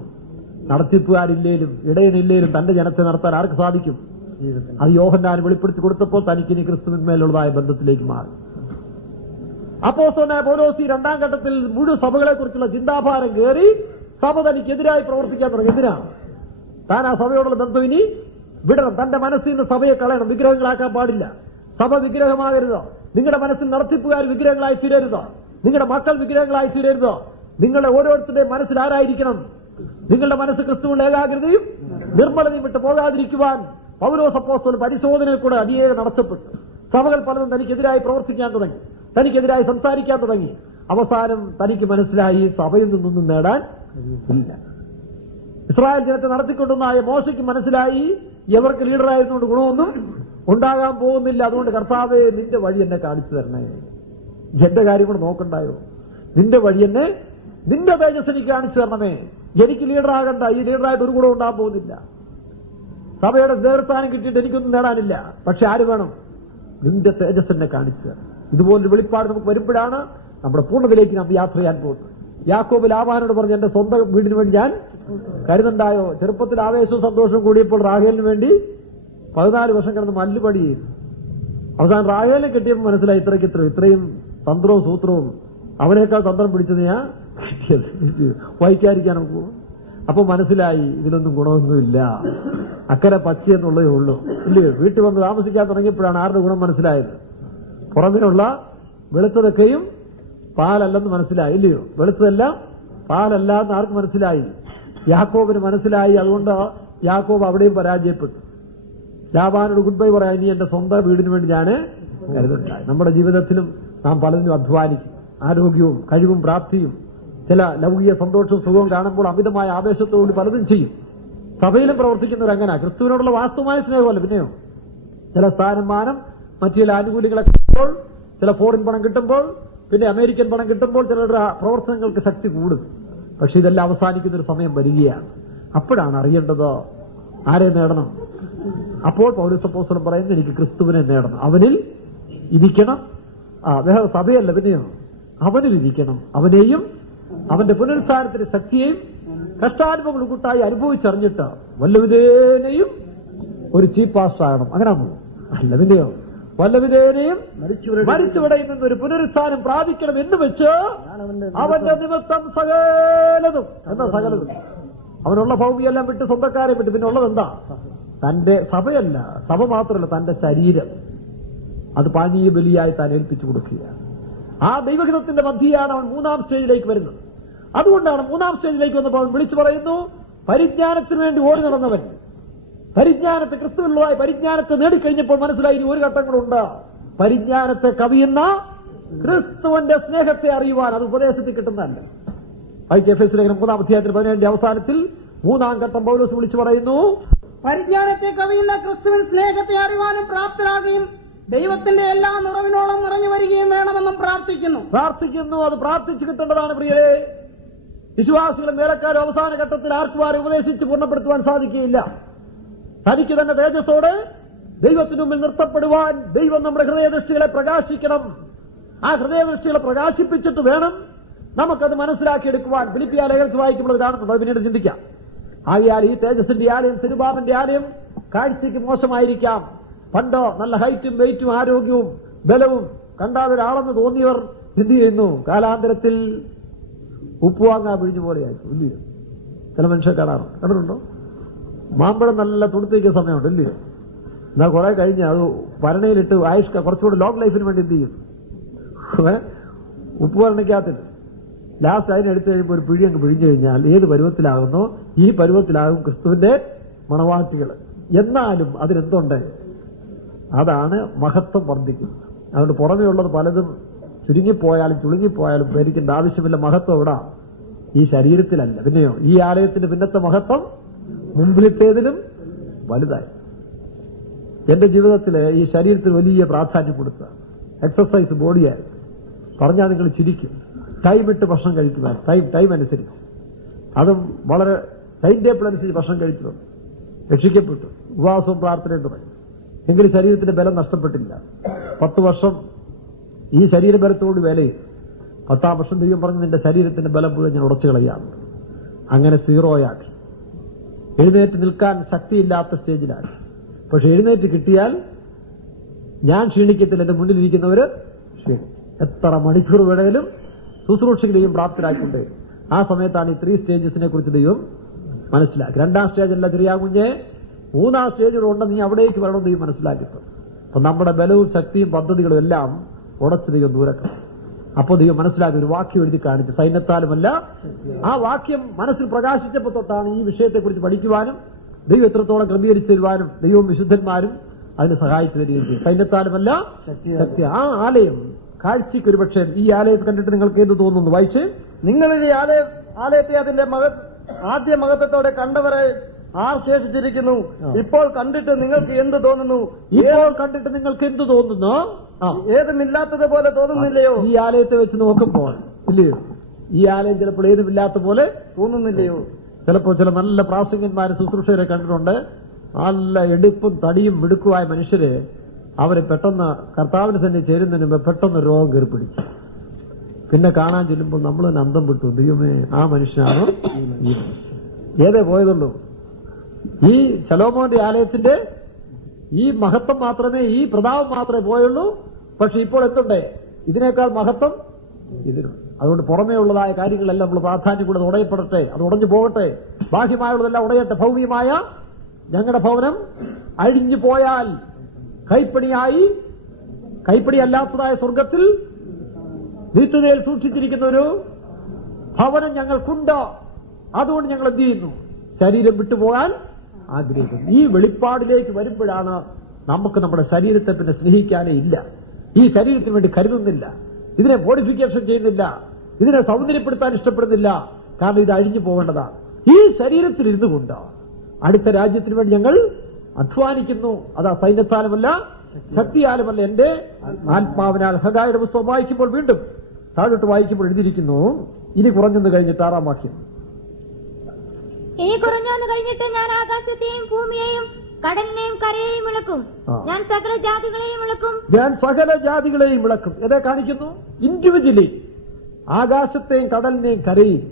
നടത്തിപ്പുകാരില്ലേലും ഇടയനില്ലേലും തന്റെ ജനത്തെ നടത്താൻ ആർക്ക് സാധിക്കും? അത് യോഹന്നാൻ വെളിപ്പെടുത്തി കൊടുത്തപ്പോൾ തനിക്കിനി ക്രിസ്തുവിന്മേലുള്ളതായ ബന്ധത്തിലേക്ക് മാറി. അപ്പോസ്തലനായ പൗലോസ് 2-ാം ഘട്ടത്തിൽ മുഴുവൻ സഭകളെ കുറിച്ചുള്ള ചിന്താഭാരം കയറി സഭ തനിക്കെതിരായി പ്രവർത്തിക്കാൻ തുടങ്ങി. എന്തിനാ? താൻ ആ സഭയോടുള്ള ബന്ധം ഇനി വിടണം. തന്റെ മനസ്സിൽ നിന്ന് സഭയെ കളയണം. വിഗ്രഹങ്ങളാക്കാൻ പാടില്ല. സഭ വിഗ്രഹമാകരുത്. നിങ്ങളുടെ മനസ്സിൽ നടത്തിപ്പുകാർ വിഗ്രഹങ്ങളായി തീരരുത്. നിങ്ങളുടെ മക്കൾ വിഗ്രഹങ്ങളായി തീരരുത്. നിങ്ങളുടെ ഓരോരുത്തരുടെയും മനസ്സിൽ ആരായിരിക്കണം? നിങ്ങളുടെ മനസ്സ് ക്രിസ്തുവിന്റെ ഏകാഗ്രതയും നിർമ്മലതയും വിട്ട് പോകാതിരിക്കുവാൻ പൗലോസ് അപ്പോസ്തലൻ പരിശോധനയിൽ കൂടെ അടിയേറെ നടത്തപ്പെട്ടു. സഭകൾ പലതും തനിക്കെതിരായി പ്രവർത്തിക്കാൻ തുടങ്ങി, തനിക്കെതിരായി സംസാരിക്കാൻ തുടങ്ങി. അവസാനം തനിക്ക് മനസ്സിലായി സഭയിൽ നിന്നൊന്നും നേടാൻ ഇല്ല. ഇസ്രായേൽ ജനത്തെ നടത്തിക്കൊണ്ടുവന്നായ മോശയ്ക്ക് മനസ്സിലായി എവർക്ക് ലീഡറായിരുന്നുകൊണ്ട് ഗുണമൊന്നും ഉണ്ടാകാൻ പോകുന്നില്ല. അതുകൊണ്ട് കർത്താവേ, നിന്റെ വഴി എന്നെ കാണിച്ചു തരണേ. എന്റെ കാര്യം കൂടെ നോക്കണ്ടായോ? നിന്റെ വഴി എന്നെ, നിന്റെ തേജസ് എനിക്ക് കാണിച്ചു തരണമേ. എനിക്ക് ലീഡറാകണ്ട. ഈ ലീഡറായിട്ട് ഒരു ഗുണം ഉണ്ടാകാൻ പോകുന്നില്ല. സഭയുടെ നേതൃസ്ഥാനം കിട്ടിയിട്ട് എനിക്കൊന്നും നേടാനില്ല. പക്ഷെ ആര് വേണം? നിന്റെ തേജസ് എന്നെ കാണിച്ചു തരണം. ഇതുപോലൊരു വെളിപ്പാട് നമുക്ക് വരുമ്പോഴാണ് നമ്മുടെ പൂർണ്ണതയിലേക്ക് നാം യാത്ര ചെയ്യാൻ പോകുന്നത്. യാക്കോബ് ലാബാനോട് പറഞ്ഞു, എന്റെ സ്വന്തം വീടിന് വേണ്ടി ഞാൻ കരുതുണ്ടായോ? ചെറുപ്പത്തിൽ ആവേശവും സന്തോഷവും കൂടിയപ്പോൾ റാഹേലിന് വേണ്ടി 14 വർഷം കിടന്ന് മല്ലുപടി ചെയ്തു. അവസാനം റാഹേലിനെ കിട്ടിയപ്പോൾ മനസ്സിലായി ഇത്രയും തന്ത്രവും സൂത്രവും അവനേക്കാൾ തന്ത്രം പിടിച്ചത് ഞാൻ കിട്ടിയത്. വായിക്കാതിരിക്കാൻ നമുക്ക് അപ്പൊ മനസ്സിലായി ഇതിലൊന്നും ഗുണമൊന്നുമില്ല, അക്കരെ പച്ചയെന്നുള്ളതേ ഉള്ളൂ. ഇല്ലയോ? വീട്ടിൽ വന്ന് താമസിക്കാൻ തുടങ്ങിയപ്പോഴാണ് ആരുടെ ഗുണം മനസ്സിലായത്. പുറമേയുള്ള വെളുത്തതൊക്കെയും പാലല്ലെന്ന് മനസ്സിലായി. ഇല്ലയോ? വെളുത്തതെല്ലാം പാലല്ല എന്ന് ആർക്ക് മനസ്സിലായി? യാക്കോബിന് മനസ്സിലായി. അതുകൊണ്ട് യാക്കോബ് അവിടെയും പരാജയപ്പെട്ടു. ലാബാനോട് ഗുഡ് ബൈ പറയാൻ ഇനി എന്റെ സ്വന്തം വീടിന് വേണ്ടി ഞാൻ കരുതുണ്ടായി. നമ്മുടെ ജീവിതത്തിലും നാം പലതിനും അധ്വാനിക്കും. ആരോഗ്യവും കഴിവും പ്രാപ്തിയും ചില ലൗകിക സന്തോഷവും സുഖവും കാണുമ്പോൾ അമിതമായ ആവേശത്തോടുകൂടി പലതും ചെയ്യും. സഭയിലും പ്രവർത്തിക്കുന്നവരങ്ങനെ. ക്രിസ്തുവിനോടുള്ള വാസ്തവമായ സ്നേഹമല്ല, പിന്നെയോ ചില സ്ഥാനമാനം, മറ്റു ചില ആനുകൂല്യങ്ങളൊക്കെ കിട്ടുമ്പോൾ, ചില ഫോറിൻ പണം കിട്ടുമ്പോൾ, പിന്നെ അമേരിക്കൻ പണം കിട്ടുമ്പോൾ ചിലരുടെ പ്രവർത്തനങ്ങൾക്ക് ശക്തി കൂടും. പക്ഷെ ഇതെല്ലാം അവസാനിക്കുന്ന ഒരു സമയം വരികയാണ്. അപ്പോഴാണ് അറിയേണ്ടത് ആരെ നേടണം. അപ്പോൾ പൗലോസ് അപ്പോസ്തലൻ പറയുന്നത് എനിക്ക് ക്രിസ്തുവിനെ നേടണം, അവനിൽ ഇരിക്കണം. വേറെ സഭയല്ല, പിന്നെയോ അവനിൽ ഇരിക്കണം. അവനെയും അവന്റെ പുനരുത്ഥാനത്തിന്റെ ശക്തിയെയും കഷ്ടാനുഭവങ്ങൾ കൂട്ടായി അനുഭവിച്ചറിഞ്ഞിട്ട് വല്ലവിധേനയും ഒരു ചീഫ് പാസ്റ്റർ ആകണം. അങ്ങനെ അല്ല, പിന്നെയോ വല്ലവിധേനയും മരിച്ചുവിടയിൽ നിന്ന് ഒരു പുനരുത്ഥാനം പ്രാപിക്കണം എന്ന് വെച്ച് അവന്റെ നിമിത്തം സകലതും എന്താ സകലതും അവനുള്ള ഭൗമിയെല്ലാം വിട്ട് സ്വന്തക്കാരെ വിട്ട് പിന്നെ ഉള്ളത് എന്താ? തന്റെ സഭയല്ല, സഭ മാത്രമല്ല, തന്റെ ശരീരം അത് പാനീയ ബലിയായി താൻ ഏൽപ്പിച്ചു കൊടുക്കുകയാണ്. ആ ദൈവഹിതത്തിന്റെ മധ്യയാണ് അവൻ 3-ാം സ്റ്റേജിലേക്ക് വരുന്നത്. അതുകൊണ്ടാണ് 3-ാം സ്റ്റേജിലേക്ക് വന്നപ്പോൾ അവൻ വിളിച്ചു പറയുന്നു, പരിജ്ഞാനത്തിന് വേണ്ടി ഓടി നടന്നവൻ പരിജ്ഞാനത്തെ, ക്രിസ്തുവിനുള്ളതായ പരിജ്ഞാനത്തെ നേടിക്കഴിഞ്ഞപ്പോൾ മനസ്സിലായി ഇനി ഒരു ഘട്ടങ്ങളുണ്ട്. പരിജ്ഞാനത്തെ കവിയുന്ന ക്രിസ്തുവിന്റെ സ്നേഹത്തെ അറിയുവാൻ. അത് ഉപദേശത്തിൽ കിട്ടുന്നതല്ല. എഫേസ്യ ലേഖനം 3-ാം അധ്യായത്തിൽ 17 അവസാനത്തിൽ 3-ാം ഘട്ടം പൗലോസ് വിളിച്ചു പറയുന്നു, പരിജ്ഞാനത്തെ കവിയുന്ന ക്രിസ്തുവിൻ സ്നേഹത്തെ അറിവാനും പ്രാപ്തരാകുകയും ദൈവത്തിന്റെ എല്ലാ നിറവിനോളം നിറഞ്ഞു വരികയും വേണമെന്നും പ്രാർത്ഥിക്കുന്നു. അത് പ്രാർത്ഥിച്ചു കിട്ടേണ്ടതാണ് പ്രിയരെ. വിശ്വാസികളും വേലക്കാരും അവസാന ഘട്ടത്തിൽ ആർക്കുമാരെ ഉപദേശിച്ച് പൂർണ്ണപ്പെടുത്തുവാൻ സാധിക്കുകയില്ല. തനിക്ക് തന്നെ തേജസ്സോടെ ദൈവത്തിനു മുമ്പിൽ നിർത്തപ്പെടുവാൻ ദൈവം നമ്മുടെ ഹൃദയദൃഷ്ടികളെ പ്രകാശിക്കണം. ആ ഹൃദയദൃഷ്ടികളെ പ്രകാശിപ്പിച്ചിട്ട് വേണം നമുക്കത് മനസ്സിലാക്കിയെടുക്കുവാൻ. ഫിലിപ്പിയ ലേഖനത്തിൽ വായിക്കുമ്പോൾ കാണുന്നുണ്ട്. അത് പിന്നീട് ചിന്തിക്കാം. ആകയാൽ ഈ തേജസ്സിന്റെ ആലയം, തിരുബാബന്റെ ആലയം കാഴ്ചയ്ക്ക് മോശമായിരിക്കാം. പണ്ട് നല്ല ഹൈറ്റും വെയിറ്റും ആരോഗ്യവും ബലവും കണ്ടാൽ ഒരാളെന്ന് തോന്നിയവർ എന്ത് ചെയ്യുന്നു? കാലാന്തരത്തിൽ ഉപ്പുവാങ്ങാൻ പിഴിഞ്ഞു പോലെയായിരിക്കും. ഇല്ലയോ? ചില മനുഷ്യർ കണ്ടിട്ടുണ്ടോ? മാമ്പഴം നല്ല തുടുത്തേക്കുന്ന സമയമുണ്ട്, ഇല്ലയോ? എന്നാൽ കുറെ കഴിഞ്ഞ് അത് ഭരണയിലിട്ട് കുറച്ചുകൂടി ലോങ് ലൈഫിന് വേണ്ടി എന്ത് ചെയ്യും? ഉപ്പ് ഭരണയ്ക്കകത്തിട്ട് ലാസ്റ്റ് അതിനെടുത്ത് കഴിയുമ്പോൾ ഒരു പിഴി അങ്ങ് പിഴിഞ്ഞു കഴിഞ്ഞാൽ ഏത് പരുവത്തിലാകുന്നോ ഈ പരുവത്തിലാകും ക്രിസ്തുവിന്റെ മണവാട്ടികൾ. എന്നാലും അതിനെന്തുണ്ട്? അതാണ് മഹത്വം വർദ്ധിക്കുന്നത്. അതുകൊണ്ട് പുറമേ ഉള്ളത് പലതും ചുരുങ്ങിപ്പോയാലും ചുളുങ്ങിപ്പോയാലും പേടിക്കേണ്ട ആവശ്യമില്ല. മഹത്വം എവിടാ? ഈ ശരീരത്തിലല്ല, പിന്നെയോ ഈ ആലയത്തിന്റെ പിന്നത്തെ മഹത്വം മുമ്പിലത്തേതിലും വലുതായി. എന്റെ ജീവിതത്തിൽ ഈ ശരീരത്തിൽ വലിയ പ്രാധാന്യം കൊടുത്ത എക്സർസൈസ് ബോഡിയായിരുന്നു. പറഞ്ഞാൽ നിങ്ങൾ ചിരിക്കും. ടൈം ഇട്ട് ഭക്ഷണം കഴിക്കുവാൻ, ടൈം അനുസരിച്ച്, അതും വളരെ ടൈം ടേബിൾ അനുസരിച്ച് ഭക്ഷണം കഴിച്ചു രക്ഷിക്കപ്പെട്ടു. ഉപവാസവും പ്രാർത്ഥനയും തുടങ്ങി. എങ്കിലും ശരീരത്തിന്റെ ബലം നഷ്ടപ്പെട്ടില്ല. 10 വർഷം ഈ ശരീരബലത്തോട് വേലയും 10-ാം വർഷം ദൈവം പറഞ്ഞു നിന്റെ ശരീരത്തിന്റെ ബലം മുഴുവൻ ഞാൻ ഉടച്ചു കളയാണ്. അങ്ങനെ സീറോയാക്കി. എഴുന്നേറ്റ് നിൽക്കാൻ ശക്തിയില്ലാത്ത സ്റ്റേജിലാക്കി. പക്ഷെ എഴുന്നേറ്റ് കിട്ടിയാൽ ഞാൻ ക്ഷീണിക്കത്തില്ല, എന്റെ മുന്നിലിരിക്കുന്നവര് ക്ഷീണിക്കും. എത്ര മണിക്കൂർ വേണേലും ശുശ്രൂഷകരെയും പ്രാപ്തരാക്കിക്കൊണ്ടേ. ആ സമയത്താണ് ഈ 3 സ്റ്റേജസിനെ കുറിച്ച് ദൈവം മനസ്സിലാക്കി. 2ാം സ്റ്റേജല്ല ചെറിയ കുഞ്ഞെ, 3ാം സ്റ്റേജിലുണ്ട്, നീ അവിടേക്ക് വരണമെന്ന് നീ മനസ്സിലാക്കിയിട്ടു. അപ്പൊ നമ്മുടെ ബലവും ശക്തിയും പദ്ധതികളും എല്ലാം ഉടച്ചു ദൈവം ദൂരക്കണം. അപ്പോൾ ദൈവം മനസ്സിലാക്കി ഒരു വാക്യം എഴുതി കാണിച്ചു, സൈന്യത്താലുമല്ല. ആ വാക്യം മനസ്സിൽ പ്രകാശിച്ചപ്പോൾ തൊട്ടാണ് ഈ വിഷയത്തെക്കുറിച്ച് പഠിക്കുവാനും ദൈവം എത്രത്തോളം ക്രമീകരിച്ചു തരുവാനും ദൈവവും വിശുദ്ധന്മാരും അതിന് സഹായിച്ചു തരികയും ചെയ്യും. സൈന്യത്താലുമല്ല ശക്തി. ആ ആലയം കാഴ്ചയ്ക്ക് ഒരു പക്ഷേ ഈ ആലയത്തെ കണ്ടിട്ട് നിങ്ങൾക്ക് എന്ത് തോന്നുന്നു? വായിച്ച്, നിങ്ങൾ ഈ ആലയത്തെ അതിന്റെ ആദ്യ മഹത്വത്തോടെ കണ്ടവരെ ആർ ശേഷിച്ചിരിക്കുന്നു. ഇപ്പോൾ കണ്ടിട്ട് നിങ്ങൾക്ക് എന്ത് തോന്നുന്നു? ഇപ്പോൾ കണ്ടിട്ട് നിങ്ങൾക്ക് എന്ത് തോന്നുന്നു? ഏതുമില്ലാത്തത് പോലെ തോന്നുന്നില്ലയോ? ഈ ആലയത്തെ വെച്ച് നോക്കുമ്പോൾ ഇല്ലയോ, ഈ ആലയം ചിലപ്പോൾ ഏതുമില്ലാത്ത പോലെ തോന്നുന്നില്ലയോ? ചിലപ്പോൾ ചില നല്ല പ്രാസംഗന്മാരെ ശുശ്രൂഷകരെ കണ്ടിട്ടുണ്ട്. നല്ല എടുപ്പും തടിയും മിടുക്കുമായ മനുഷ്യര് അവര് പെട്ടെന്ന് കർത്താവിന് തന്നെ ചേരുന്നതിന് മുമ്പ് പെട്ടെന്ന് രോഗം കയറി പിടിക്കും. പിന്നെ കാണാൻ ചെല്ലുമ്പോൾ നമ്മൾ തന്നെ അന്തം വിട്ടു, ദൈവമേ ആ മനുഷ്യനാണോ ഈ മനുഷ്യൻ? ഏതേ പോയതുള്ളൂ. ഈ ശലോമോന്റെ ആലയത്തിന്റെ ഈ മഹത്വം മാത്രമേ, ഈ പ്രതാപം മാത്രമേ പോയുള്ളൂ. പക്ഷെ ഇപ്പോൾ എത്തണ്ടേ ഇതിനേക്കാൾ മഹത്വം ഇതിനുണ്ട്. അതുകൊണ്ട് പുറമേ ഉള്ളതായ കാര്യങ്ങളെല്ലാം നമ്മൾ പ്രാധാന്യം കൂടെ ഉടയപ്പെടട്ടെ, അത് ഉടഞ്ഞു പോകട്ടെ. ബാഹ്യമായുള്ളതെല്ലാം ഉടയട്ടെ. ഭൗമികമായ ഞങ്ങളുടെ ഭവനം അഴിഞ്ഞു പോയാൽ കൈപ്പണിയല്ലാത്തതായ സ്വർഗത്തിൽ നിത്യതയിൽ സൂക്ഷിച്ചിരിക്കുന്ന ഒരു ഭവനം ഞങ്ങൾക്കുണ്ട്. അതുകൊണ്ട് ഞങ്ങൾ എന്ത് ചെയ്യുന്നു? ശരീരം വിട്ടുപോകാൻ ആഗ്രഹിക്കുന്നു. ഈ വെളിപ്പാടിലേക്ക് വരുമ്പോഴാണ് നമുക്ക് നമ്മുടെ ശരീരത്തെ പിന്നെ സ്നേഹിക്കാനേ ഇല്ല. ഈ ശരീരത്തിന് വേണ്ടി കരുതുന്നില്ല, ഇതിനെ മോഡിഫിക്കേഷൻ ചെയ്യുന്നില്ല, ഇതിനെ സൗന്ദര്യപ്പെടുത്താൻ ഇഷ്ടപ്പെടുന്നില്ല. കാരണം ഇത് അഴിഞ്ഞു പോകേണ്ടതാണ്. ഈ ശരീരത്തിൽ ഇരുന്നു കൊണ്ട് അടുത്ത രാജ്യത്തിന് വേണ്ടി ഞങ്ങൾ അധ്വാനിക്കുന്നു. അതാ സൈന്യത്താലുമല്ല ശക്തിയാലുമല്ല, എന്റെ ആത്മാവിനാൽ. ഹഗായിയുടെ പുസ്തകം വായിക്കുമ്പോൾ വീണ്ടും താഴോട്ട് വായിക്കുമ്പോൾ എഴുതിയിരിക്കുന്നു, ഇനി കുറഞ്ഞെന്ന് കഴിഞ്ഞിട്ട് 6ാം വാക്യം. ഇനി കുറഞ്ഞെന്ന് കഴിഞ്ഞിട്ട് ഞാൻ ആകാശത്തെയും ഭൂമിയെയും കടലിനെയും കരയെയും ഇളക്കും. ഞാൻ സകല ജാതികളെയും ഇളക്കും. എന്നെ കാണിക്കുന്നു ഇൻഡിവിജ്വലി ആകാശത്തെയും കടലിനെയും കരയും.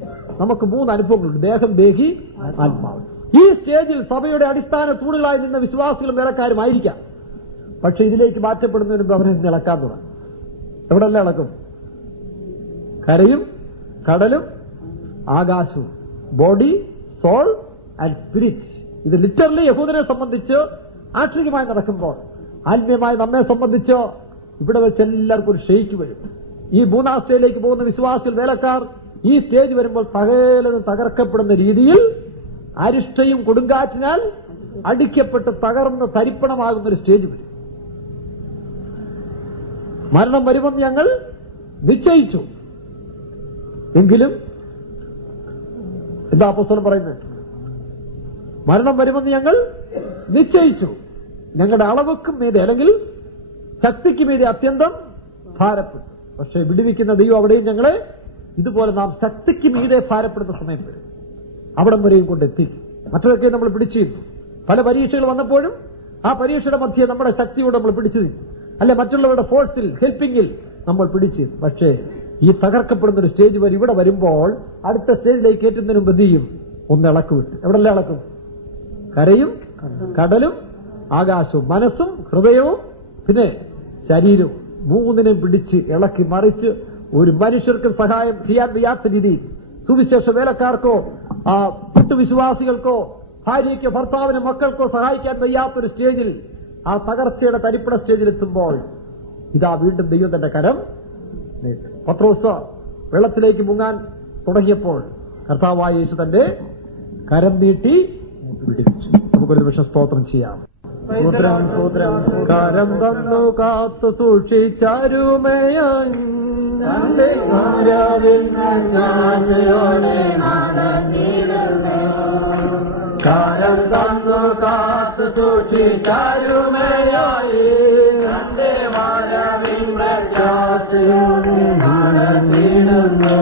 നമുക്ക് 3 അനുഭവങ്ങളുണ്ട്: ദേഹം, ദേഹി, ആത്മാവ്. ഈ സ്റ്റേജിൽ സഭയുടെ അടിസ്ഥാന തൂണുകളായി നിന്ന വിശ്വാസികളും വേലക്കാരുമായിരിക്കാം. പക്ഷെ ഇതിലേക്ക് മാറ്റപ്പെടുന്നതിന് മുമ്പ് അവരെ ഇളക്കാൻ തുടങ്ങും. എവിടെല്ലാം ഇളക്കും? കരയും കടലും ആകാശവും. Body, soul and spirit. ഇത് ലിറ്ററലി യഹൂദനെ സംബന്ധിച്ച് ആക്ഷരികമായി നടക്കുമ്പോൾ, ആത്മീയമായി നമ്മെ സംബന്ധിച്ച് ഇവിടെ വെച്ച് എല്ലാവർക്കും ഒരു ഷെയ്ക്ക് വരും. ഈ 3ാം സ്റ്റേജിലേക്ക് പോകുന്ന വിശ്വാസികൾ, വേലക്കാർ ഈ സ്റ്റേജ് വരുമ്പോൾ പകലെന്ന് തകർക്കപ്പെടുന്ന രീതിയിൽ അരിഷ്ടയും കൊടുങ്കാറ്റിനാൽ അടിക്കപ്പെട്ട് തകർന്ന് തരിപ്പണമാകുന്ന ഒരു സ്റ്റേജ് വരും. മരണം വരുമെന്ന് ഞങ്ങൾ നിശ്ചയിച്ചു. എങ്കിലും എന്താ അപ്പോസ്തലൻ പറയുന്നത്? മരണം വരുമെന്ന് ഞങ്ങൾ നിശ്ചയിച്ചു. ഞങ്ങളുടെ അളവുക്കും മീതെ, അല്ലെങ്കിൽ ശക്തിക്ക് മീതെ അത്യന്തം ഭാരപ്പെട്ടു. പക്ഷെ വിടുവിക്കുന്ന ദൈവം അവിടെയും ഞങ്ങളെ ഇതുപോലെ നാം ശക്തിക്ക് മീതെ ഭാരപ്പെടുന്ന സമയം വരും. അവിടം വരെയും കൊണ്ടെത്തി. മറ്റൊക്കെ നമ്മൾ പിടിച്ചിരുന്നു. പല പരീക്ഷകൾ വന്നപ്പോഴും ആ പരീക്ഷയുടെ മധ്യേ നമ്മുടെ ശക്തിയോട് നമ്മൾ പിടിച്ചു നിന്നു. അല്ലെ മറ്റുള്ളവരുടെ ഫോഴ്സിൽ, ഹെൽപ്പിംഗിൽ നമ്മൾ പിടിച്ചിരുന്നു. പക്ഷേ ഈ തകർക്കപ്പെടുന്ന ഒരു സ്റ്റേജ് വരെ ഇവിടെ വരുമ്പോൾ അടുത്ത സ്റ്റേജിലേക്ക് കയറ്റുന്നതിന് മുമ്പ് എന്ത് ചെയ്യും? ഒന്ന് ഇളക്ക് വിട്ട്. എവിടെല്ലാം ഇളക്കും? കരയും കടലും ആകാശവും. മനസ്സും ഹൃദയവും പിന്നെ ശരീരവും. 3നും പിടിച്ച് ഇളക്കി മറിച്ച് ഒരു മനുഷ്യർക്കും സഹായം ചെയ്യാൻ വയ്യാത്ത രീതിയിൽ, സുവിശേഷ വേലക്കാർക്കോ വിശ്വാസികൾക്കോ ഭാര്യയ്ക്കോ ഭർത്താവിനോ മക്കൾക്കോ സഹായിക്കാൻ വയ്യാത്തൊരു സ്റ്റേജിൽ, ആ തകർച്ചയുടെ തരിപ്പണ സ്റ്റേജിലെത്തുമ്പോൾ ഇതാ വീണ്ടും ദൈവം തന്റെ കരം നീട്ടും. പത്രോസ് വെള്ളത്തിലേക്ക് മുങ്ങാൻ തുടങ്ങിയപ്പോൾ കർത്താവായ യേശു തന്റെ കരം നീട്ടി വിടുവിച്ചു. നമുക്കൊരു നിമിഷം സ്തോത്രം ചെയ്യാം. കരം തന്നു കാത്തു സൂക്ഷിച്ചരുമയായി കരം തന്നു കാത്തു സൂക്ഷിച്ചരുമയായി നീടുന്നു.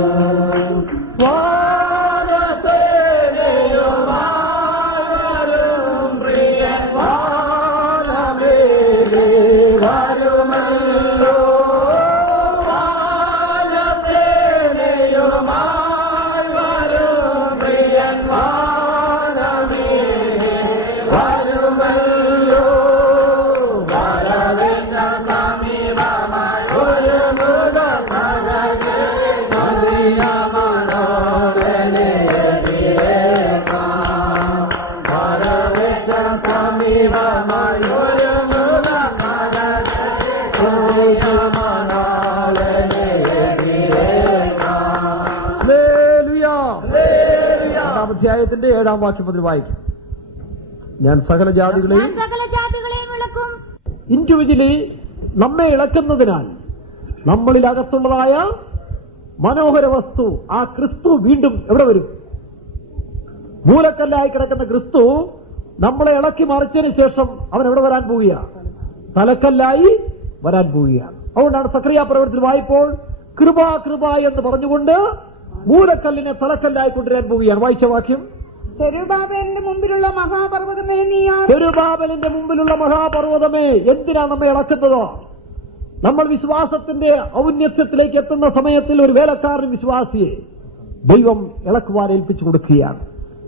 6-ാം അധ്യായത്തിന്റെ 7-ാം വാക്യം മുതൽ വായിക്കും. ഞാൻ സകല ജാതികളെയും ഇളക്കും. ഇൻഡിവിജ്വലി നമ്മെ ഇളക്കുന്നതിനാൽ നമ്മളിൽ അകത്തുള്ളതായ മനോഹര വസ്തു ആ ക്രിസ്തു വീണ്ടും എവിടെ വരും? മൂലക്കല്ലായി കിടക്കുന്ന ക്രിസ്തു നമ്മളെ ഇളക്കി മറിച്ചതിന് ശേഷം അവൻ എവിടെ വരാൻ പോവുകയാണ്? തലക്കല്ലായി വരാൻ പോവുകയാണ്. അതുകൊണ്ടാണ് സക്രിയ പ്രവൃത്തിയിൽ വായിപ്പോൾ കൃപ കൃപ എന്ന് പറഞ്ഞുകൊണ്ട് മൂലക്കല്ലിനെ തലക്കല്ലായി കൊണ്ടുവരാൻ പോവുകയാണ്. വായിച്ച വാക്യം, സെരുബാബേലിന്റെ മുമ്പിലുള്ള മഹാപർവ്വതമേ നീ സെരുബാബേലിന്റെ മുമ്പിലുള്ള മഹാപർവ്വതമേ എന്തിനാ നമ്മെ ഇളക്കുന്നത്? നമ്മൾ വിശ്വാസത്തിന്റെ ഔന്നത്യത്തിലേക്ക് എത്തുന്ന സമയത്തിൽ ഒരു വേലക്കാരൻ വിശ്വാസിയെ ദൈവം ഇളക്കുവാൻ ഏൽപ്പിച്ചു കൊടുക്കുകയാണ്.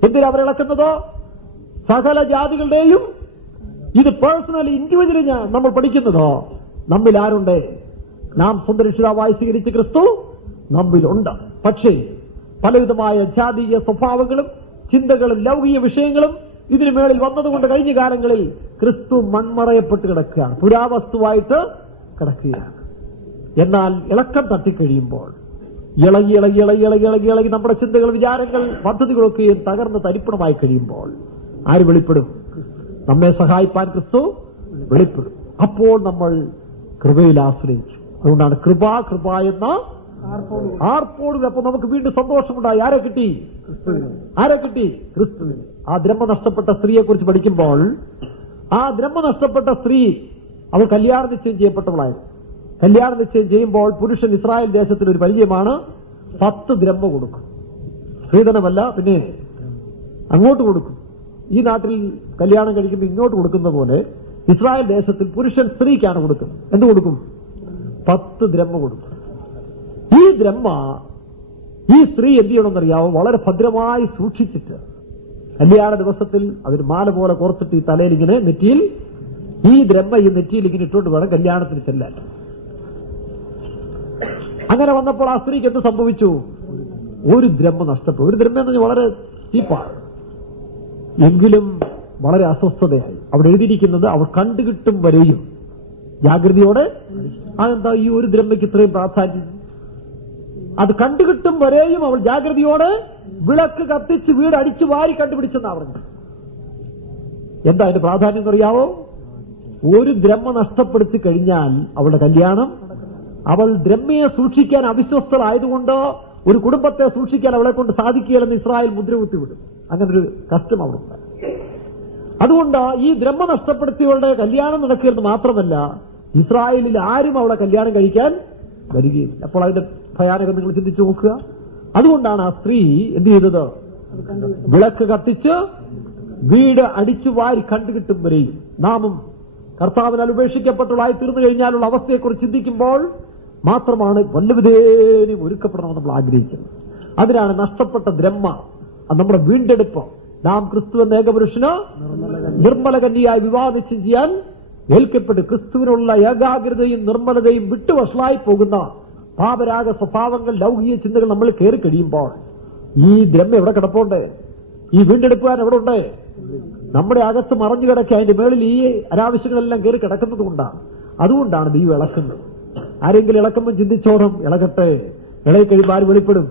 എന്തിനാ അവർ ഇളക്കുന്നത്? സകല ജാതികളുടെയും ഇത് പേഴ്സണലി ഇൻഡിവിജ്വലി നമ്മൾ പഠിക്കുന്നതോ നമ്മിൽ ആരുണ്ട്? നാം സ്വന്തം രക്ഷിതാവായി സ്വീകരിച്ച ക്രിസ്തു നമ്മിലുണ്ട്. പക്ഷേ പലവിധമായ ജാതീയ സ്വഭാവങ്ങളും ചിന്തകളും ലൗകിക വിഷയങ്ങളും ഇതിനു മേളിൽ വന്നതുകൊണ്ട് കഴിഞ്ഞ കാലങ്ങളിൽ ക്രിസ്തു മൺമറയപ്പെട്ട് കിടക്കുകയാണ്, പുരാവസ്തുവായിട്ട് കിടക്കുകയാണ്. എന്നാൽ ഇളക്കം തട്ടിക്കഴിയുമ്പോൾ ഇളകി ഇളകി ഇളകി ഇളകി ഇളകി ഇളകി നമ്മുടെ ചിന്തകൾ, വിചാരങ്ങൾ, പദ്ധതികളൊക്കെയും തകർന്ന് തരിപ്പണമായി കഴിയുമ്പോൾ ആര് വെളിപ്പെടും? നമ്മെ സഹായിപ്പാൻ ക്രിസ്തു വെളിപ്പെടും. അപ്പോൾ നമ്മൾ കൃപയിൽ ആശ്രയിച്ചു. അതുകൊണ്ടാണ് കൃപ കൃപ എന്ന ആർപ്പോടുകൾ. അപ്പൊ നമുക്ക് വീണ്ടും സന്തോഷമുണ്ടായി. ആരെ കിട്ടി? ആരെ കിട്ടി? ക്രിസ്തുവിന്. ആ ദ്രഹ്മ നഷ്ടപ്പെട്ട സ്ത്രീയെ കുറിച്ച് പഠിക്കുമ്പോൾ ആ ദ്രഹ്മ നഷ്ടപ്പെട്ട സ്ത്രീ അവൾ കല്യാണ നിശ്ചയം ചെയ്യപ്പെട്ടവളായിരുന്നു. കല്യാണ നിശ്ചയം ചെയ്യുമ്പോൾ പുരുഷൻ ഇസ്രായേൽ ദേശത്തിന് ഒരു പരിചയമാണ്, 10 ദ്രഹ്മ കൊടുക്കും. സ്ത്രീധനമല്ല, പിന്നെ അങ്ങോട്ട് കൊടുക്കും. ഈ നാട്ടിൽ കല്യാണം കഴിക്കുമ്പോൾ ഇങ്ങോട്ട് കൊടുക്കുന്ന പോലെ ഇസ്രായേൽ ദേശത്തിൽ പുരുഷൻ സ്ത്രീക്കാണ് കൊടുക്കുന്നത്. എന്ത് കൊടുക്കും? 10 ദ്രഹ്മ കൊടുക്കും. ഈ ദ്രഹ്മ ഈ സ്ത്രീ എന്ത് ചെയ്യണമെന്നറിയാവോ? വളരെ ഭദ്രമായി സൂക്ഷിച്ചിട്ട് കല്യാണ ദിവസത്തിൽ അതൊരു മാല പോലെ കോർത്തിട്ട് ഈ തലയിൽ ഇങ്ങനെ നെറ്റിയിൽ ഈ ദ്രഹ്മ ഈ നെറ്റിയിൽ ഇങ്ങനെ ഇട്ടുകൊണ്ട് വേണം കല്യാണത്തിന് ചെല്ലാൻ. അങ്ങനെ വന്നപ്പോൾ ആ സ്ത്രീക്ക് എന്ത് സംഭവിച്ചു? ഒരു ദ്രഹ്മ നഷ്ടപ്പെട്ടു. ഒരു ദ്രഹ്മ എന്ന് പറഞ്ഞാൽ വളരെ ചീപ്പാണ്, എങ്കിലും വളരെ അസ്വസ്ഥതയായി. അവിടെ എഴുതിയിരിക്കുന്നത് അവൾ കണ്ടുകിട്ടും വരെയും ജാഗ്രതയോടെ. അതെന്താ ഈ ഒരു ദ്രഹ്മയ്ക്ക് ഇത്രയും പ്രാധാന്യം? അത് കണ്ടുകിട്ടും വരെയും അവൾ ജാഗ്രതയോടെ വിളക്ക് കത്തിച്ച് വീട് അടിച്ചു വാരി കണ്ടുപിടിച്ചെന്നാ പറഞ്ഞു. എന്താ അതിന്റെ പ്രാധാന്യം എന്നറിയാവോ? ഒരു ദ്രഹ്മ നഷ്ടപ്പെടുത്തി കഴിഞ്ഞാൽ അവളുടെ കല്യാണം, അവൾ ദ്രഹ്മയെ സൂക്ഷിക്കാൻ അവിശ്വസ്തരായതുകൊണ്ട് ഒരു കുടുംബത്തെ സൂക്ഷിക്കാൻ അവളെ കൊണ്ട് സാധിക്കുകയില്ലെന്ന് ഇസ്രായേൽ മുദ്രകുത്തി വിടും. അങ്ങനൊരു കഷ്ടം അവിടെ. അതുകൊണ്ട് ഈ ദ്രഹ്മ നഷ്ടപ്പെടുത്തിയവളുടെ കല്യാണം നടക്കുകയെന്ന് മാത്രമല്ല, ഇസ്രായേലിൽ ആരും അവളെ കല്യാണം കഴിക്കാൻ വരികയില്ല. അപ്പോൾ അതിന്റെ ഭയാനകം നിങ്ങൾ ചിന്തിച്ചു നോക്കുക. അതുകൊണ്ടാണ് ആ സ്ത്രീ എന്ത് ചെയ്തത്? വിളക്ക് കത്തിച്ച് വീട് അടിച്ചു വാരി കണ്ടുകിട്ടും വരെയും. നാമും കർത്താവിനാൽ ഉപേക്ഷിക്കപ്പെട്ടവളായി തീർന്നു കഴിഞ്ഞാലുള്ള അവസ്ഥയെക്കുറിച്ച് ചിന്തിക്കുമ്പോൾ മാത്രമാണ് വല്ലവിധേനയും ഒരുക്കപ്പെടണമെന്ന് നമ്മൾ ആഗ്രഹിക്കുന്നത്. അതിനാണ് നഷ്ടപ്പെട്ട ദ്രഹ്മ, നമ്മുടെ വീണ്ടെടുപ്പ്. നാം ക്രിസ്തു എന്ന ഏകപുരുഷന് നിർമ്മല കന്യയായി വിവാഹനിശ്ചയം ചെയ്യാൻ ഏൽക്കപ്പെട്ട് ക്രിസ്തുവിനുള്ള ഏകാഗ്രതയും നിർമ്മലതയും വിട്ടുവഷളായി പോകുന്ന പാപരാഗ സ്വഭാവങ്ങൾ, ലൗകിക ചിന്തകൾ നമ്മൾ കയറി കഴിയുമ്പോൾ ഈ ദ്രഹ്മ എവിടെ കിടപ്പുണ്ട്? ഈ വീണ്ടെടുപ്പുകാരൻ എവിടെ ഉണ്ട്? നമ്മുടെ അകത്ത് മറഞ്ഞു കിടക്കുക. അതിന്റെ മേളിൽ ഈ അനാവശ്യങ്ങളെല്ലാം കയറി കിടക്കുന്നത് കൊണ്ടാണ്. അതുകൊണ്ടാണ് ദൈവം ഇളക്കുന്നത്. ആരെങ്കിലും ഇളക്കുമ്പോൾ ചിന്തിച്ചോടും, ഇളകട്ടെ, ഇളകി കഴിയുമ്പോൾ ആര് വെളിപ്പെടും?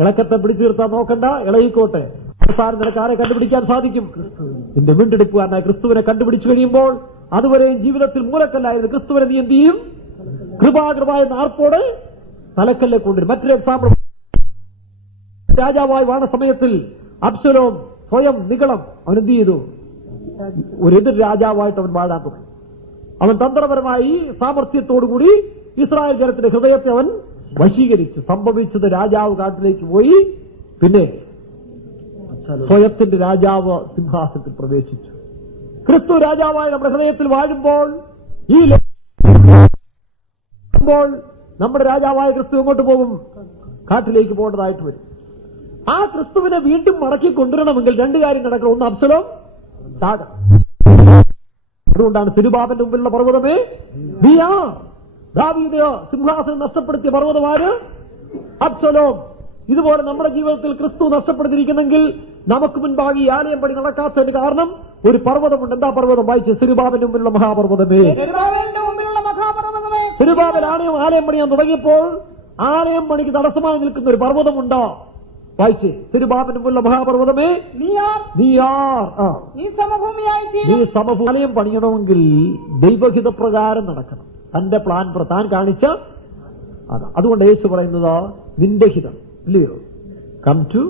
ഇളക്കത്തെ പിടിച്ചു നിർത്താൻ നോക്കണ്ട, ഇളകിക്കോട്ടെ. അവസാനം നിനക്ക് ആരെ കണ്ടുപിടിക്കാൻ സാധിക്കും? നിന്റെ വീണ്ടെടുപ്പുകാരനായ ക്രിസ്തുവിനെ കണ്ടുപിടിച്ചു കഴിയുമ്പോൾ അതുവരെയും ജീവിതത്തിൽ മൂലക്കല്ലായിരുന്നു ക്രിസ്തുവിനെ നീ എന്ത് ചെയ്യും? കൃപാകൃപ എന്ന ആർപ്പോടെ തലക്കല്ലെ കൊണ്ടുവരും. മറ്റൊരു എക്സാമ്പിൾ, രാജാവായി വാണ സമയത്തിൽ അബ്ശലോം സ്വയം നിഗളം അവൻ എന്ത് ചെയ്തു? ഒരു എതിർ രാജാവായിട്ട് അവൻ വാഴാൻ തുടങ്ങി. അവൻ തന്ത്രപരമായി സാമർഥ്യത്തോടുകൂടി ഇസ്രായേൽ ജനത്തിന്റെ ഹൃദയത്തെ അവൻ വശീകരിച്ചു. സംഭവിച്ചത് രാജാവ് കാട്ടിലേക്ക് പോയി, പിന്നെ സ്വയത്തിന്റെ രാജാവ് സിംഹാസനത്തിൽ പ്രവേശിച്ചു. ക്രിസ്തു രാജാവായി നമ്മുടെ ഹൃദയത്തിൽ വാഴുമ്പോൾ ഈ നമ്മുടെ രാജാവായ ക്രിസ്തു എങ്ങോട്ട് പോകും? കാട്ടിലേക്ക് പോകേണ്ടതായിട്ട് വരും. ആ ക്രിസ്തുവിനെ വീണ്ടും മടക്കി കൊണ്ടുവരണമെങ്കിൽ 2 കാര്യം നടക്കണം. ഒന്ന് അബ്ശലോം ചാകണം. അതുകൊണ്ടാണ് തിരുബാബന്റെ മുമ്പിലുള്ള പർവ്വതമേ ദാവീദ് സിംഹാസനം നഷ്ടപ്പെടുത്തിയ പർവ്വതമാര്? അബ്ശലോം. ഇതുപോലെ നമ്മുടെ ജീവിതത്തിൽ ക്രിസ്തു നഷ്ടപ്പെടുത്തിയിരിക്കുന്നെങ്കിൽ നമുക്ക് മുൻപാകെ ഈ ആലയം പണി നടക്കാത്തതിന് കാരണം ഒരു പർവ്വതമുണ്ട്. എന്താ പർവ്വതം? വായിച്ച്, തിരുബാബന്റെ മുമ്പിലുള്ള മഹാപർവ്വതമേ. തിരുബാബൻ ആലയം പണിയാൻ തുടങ്ങിയപ്പോൾ ആലയം പണിക്ക് തടസ്സമായി നിൽക്കുന്ന ഒരു പർവ്വതമുണ്ടോ? വായിച്ചേ. തിരുബാബിന് മുമ്പുള്ള മഹാപർവ്വതമേ നീ സമഭൂമിയാലയം പണിയണമെങ്കിൽ ദൈവഹിതപ്രകാരം നടക്കണം. തന്റെ പ്ലാൻ താൻ കാണിച്ച അതാ. അതുകൊണ്ട് യേശു പറയുന്നത് നിന്റെ ഹിതം ഇല്ലയോ, come to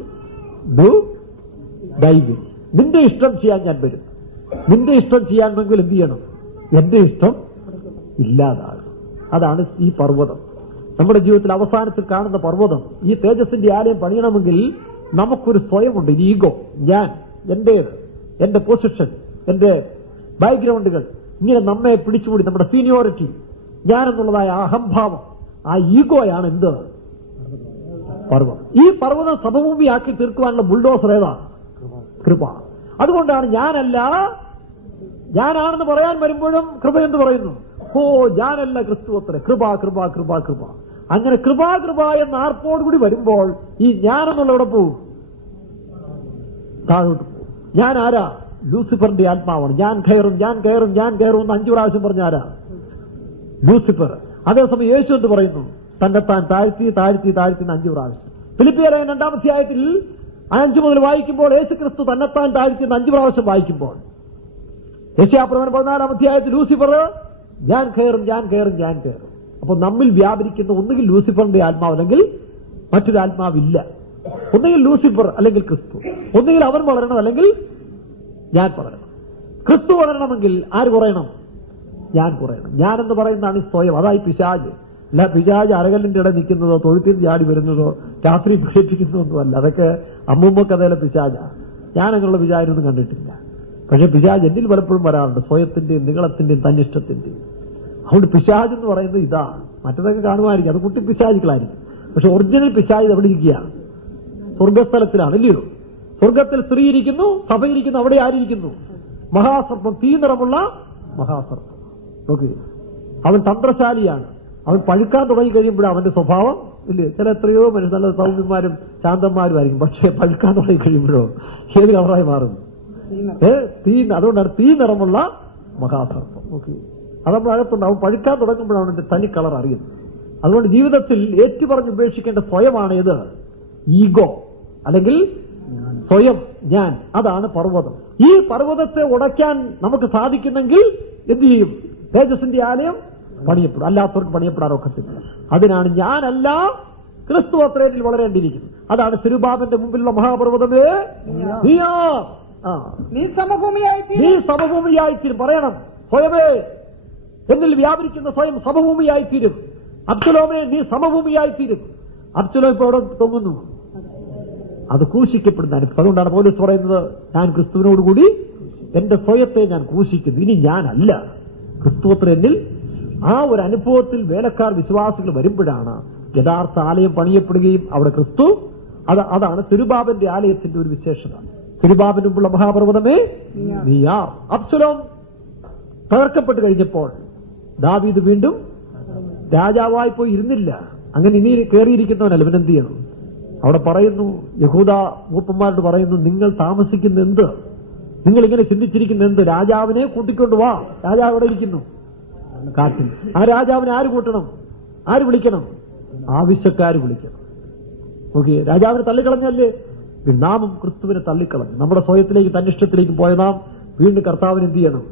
do they will. നിന്റെ ഇഷ്ടം ചെയ്യാൻ ഞാൻ വരും. നിന്റെ ഇഷ്ടം ചെയ്യാനെങ്കിൽ എന്ത് ചെയ്യണം? എന്റെ ഇഷ്ടം ഇല്ലാതാകും. അതാണ് ഈ പർവ്വതം, നമ്മുടെ ജീവിതത്തിൽ അവസാനത്തിൽ കാണുന്ന പർവ്വതം. ഈ തേജസ്സിന്റെ ആലയം പണിയണമെങ്കിൽ നമുക്കൊരു സ്വയമുണ്ട്, ഈഗോ, ഞാൻ, എന്റേത്, എന്റെ പൊസിഷൻ, എന്റെ ബാക്ക്ഗ്രൗണ്ടുകൾ, ഇങ്ങനെ നമ്മെ പിടിച്ചുകൂടി നമ്മുടെ സീനിയോറിറ്റി, ഞാനെന്നുള്ളതായ അഹംഭാവം, ആ ഈഗോയാണ് എന്ത് പർവ്വതം. ഈ പർവ്വതം സമഭൂമിയാക്കി തീർക്കുവാനുള്ള ബുൾഡോസർ ഏതാണ്? കൃപ. അതുകൊണ്ടാണ് ഞാനാണെന്ന് പറയാൻ വരുമ്പോഴും കൃപ എന്ന് പറയുന്നു. ഞാനല്ല ക്രിസ്തു അത്ര, കൃപ കൃപ കൃപ കൃപ. അങ്ങനെ കൃപ കൃപ എന്ന ആർപ്പോടുകൂടി വരുമ്പോൾ ഈ ഞാനെന്നുള്ള എവിടെ പോവും? താഴോട്ട് പോകും. ഞാൻ ആരാ? ലൂസിഫറിന്റെ ആത്മാവാണ്. ഞാൻ കയറും ഞാൻ കയറും ഞാൻ കയറും എന്ന് 5 പ്രാവശ്യം പറഞ്ഞ ആരാ? ലൂസിഫർ. അതേസമയം യേശു എന്ന് പറയുന്നു തന്നെത്താൻ താഴ്ത്തി താഴ്ത്തി താഴ്ത്തി 5 പ്രാവശ്യം. ഫിലിപ്പിയർ 2-ാം അധ്യായത്തിൽ 5 മുതൽ വായിക്കുമ്പോൾ യേശു ക്രിസ്തു തന്നെത്താൻ താഴ്ത്തി 5 പ്രാവശ്യം വായിക്കുമ്പോൾ, യെശയ്യാപ്രവചനം 14-ാം അധ്യായത്തിൽ ലൂസിഫർ ഞാൻ കയറും ഞാൻ കയറും ഞാൻ കയറും. അപ്പൊ നമ്മിൽ വ്യാപരിക്കുന്ന ഒന്നുകിൽ ലൂസിഫറിന്റെ ആത്മാവ് അല്ലെങ്കിൽ മറ്റൊരു ആത്മാവില്ല. ഒന്നുകിൽ ലൂസിഫർ അല്ലെങ്കിൽ ക്രിസ്തു. ഒന്നുകിൽ അവൻ വളരണം അല്ലെങ്കിൽ ഞാൻ വളരണം. ക്രിസ്തു വളരണമെങ്കിൽ ആര് കുറയണം? ഞാൻ കുറയണം. ഞാനെന്ന് പറയുന്നതാണ് സ്വയം. അതായി പിശാജ്. അല്ല, പിശാജ് അരകല്ലിന്റെ ഇടയിൽ നിൽക്കുന്നതോ തൊഴുത്തിൽ ചാടി വരുന്നതോ രാത്രി പേടിപ്പിക്കുന്നതൊന്നും അല്ല. അതൊക്കെ അമ്മൂമ്മക്കഥയിലെ പിശാജാ. ഞാനങ്ങനെയുള്ള പിശാചൊന്നും കണ്ടിട്ടില്ല. പക്ഷെ പിശാജ് എന്നിൽ പലപ്പോഴും വരാറുണ്ട്, സ്വയത്തിന്റെയും നിങ്ങളത്തിന്റെയും തന്നിഷ്ടത്തിന്റെയും. അതുകൊണ്ട് പിശാജ് എന്ന് പറയുന്നത് ഇതാ. മറ്റതൊക്കെ കാണുമായിരിക്കും, അത് കുട്ടി പിശാചുകളായിരിക്കും. പക്ഷെ ഒറിജിനൽ പിശാജ് എവിടെ ഇരിക്കുകയാണ്? സ്വർഗസ്ഥലത്തിലാണ്, ഇല്ലയോ? സ്വർഗത്തിൽ സ്ത്രീ ഇരിക്കുന്നു, സഭയിരിക്കുന്നു. അവിടെ ആരിയിരിക്കുന്നു? മഹാസർപ്പം, തീ നിറമുള്ള മഹാസർപ്പം. നോക്കി, അവൻ തന്ത്രശാലിയാണ്. അവൻ പഴുക്കാൻ തുടങ്ങി കഴിയുമ്പോഴാണ് അവന്റെ സ്വഭാവം, ഇല്ലേ? ചില എത്രയോ മനുഷ്യർ നല്ല സൗമ്യന്മാരും ശാന്തന്മാരുമായിരിക്കും. പക്ഷെ പഴുക്കാൻ തുടങ്ങി കഴിയുമ്പോഴോ ഏത് കളറായി മാറുന്നു? തീ. അതുകൊണ്ടാണ് തീ നിറമുള്ള മഹാസർപ്പം. ഓക്കെ, അത് നമ്മുടെ അകത്തുണ്ട്. അവൻ പഴുക്കാൻ തുടങ്ങുമ്പോഴാണ് അവന്റെ തനി കളർ അറിയുന്നത്. അതുകൊണ്ട് ജീവിതത്തിൽ ഏറ്റുപറഞ്ഞ് ഉപേക്ഷിക്കേണ്ട സ്വയമാണ് ഇത്, ഈഗോ അല്ലെങ്കിൽ സ്വയം, ഞാൻ. അതാണ് പർവ്വതം. ഈ പർവ്വതത്തെ ഉടയ്ക്കാൻ നമുക്ക് സാധിക്കുന്നെങ്കിൽ എന്ത് ചെയ്യും? തേജസ്സിന്റെ ആലയം പണിയപ്പെടും. അല്ലാത്തവർക്ക് പണിയപ്പെടാറൊക്കത്തില്ല. അതിനാണ് ഞാനല്ല ക്രിസ്തു അത്രയിൽ വളരേണ്ടിയിരിക്കുന്നത്. അതാണ് തിരുബാബന്റെ മുമ്പിലുള്ള മഹാപർവ്വതമേ നീ സമഭൂമിയായിത്തീരും. പറയണം, സ്വയമേ എന്നിൽ വ്യാപരിക്കുന്ന സ്വയം സമഭൂമിയായിത്തീരും. അബ്സലോമേ നീ സമഭൂമിയായിത്തീരും. അബ്സലോം ഇപ്പൊ അവിടെ തൊങ്ങുന്നു, അത് ക്രൂശിക്കപ്പെടുന്ന അനുഭവം. അതുകൊണ്ടാണ് പൗലോസ് പറയുന്നത്, ഞാൻ ക്രിസ്തുവിനോടുകൂടി എന്റെ സ്വയത്തെ ഞാൻ ക്രൂശിക്കുന്നു. ഇനി ഞാനല്ല, ക്രിസ്തുവത്ര എന്നിൽ. ആ ഒരു അനുഭവത്തിൽ വേലക്കാർ വിശ്വാസികൾ വരുമ്പോഴാണ് യഥാർത്ഥ ആലയം പണിയപ്പെടുകയും അവിടെ ക്രിസ്തു. അതാണ് തിരുബാബന്റെ ആലയത്തിന്റെ ഒരു വിശേഷത. തിരുബാബിന് മുമ്പുള്ള മഹാപർവ്വതമേ നീയാ. അബ്സലോം തകർക്കപ്പെട്ട് കഴിഞ്ഞപ്പോൾ ദാവീദ് വീണ്ടും രാജാവായി പോയി ഇരുന്നില്ല. അങ്ങനെ ഇനി കയറിയിരിക്കുന്നവനല്ല, ഇവനെന്ത് ചെയ്യണം? അവിടെ പറയുന്നു, യഹൂദ മൂപ്പന്മാരോട് പറയുന്നു, നിങ്ങൾ താമസിക്കുന്ന എന്ത്, നിങ്ങൾ ഇങ്ങനെ ചിന്തിച്ചിരിക്കുന്ന എന്ത്? രാജാവിനെ കൂട്ടിക്കൊണ്ട് വാ. രാജാവ് അവിടെ ഇരിക്കുന്നു കാട്ടിൽ. ആ രാജാവിനെ ആര് കൂട്ടണം? ആര് വിളിക്കണം? ആവശ്യക്കാര് വിളിക്കണം. ഓക്കെ, രാജാവിനെ തള്ളിക്കളഞ്ഞല്ലേ? നാമും ക്രിസ്തുവിനെ തള്ളിക്കളഞ്ഞു. നമ്മുടെ സ്വയത്തിലേക്ക് തന്നിഷ്ടത്തിലേക്ക് പോയ നാം വീണ്ടും കർത്താവിന് എന്ത് ചെയ്യണം?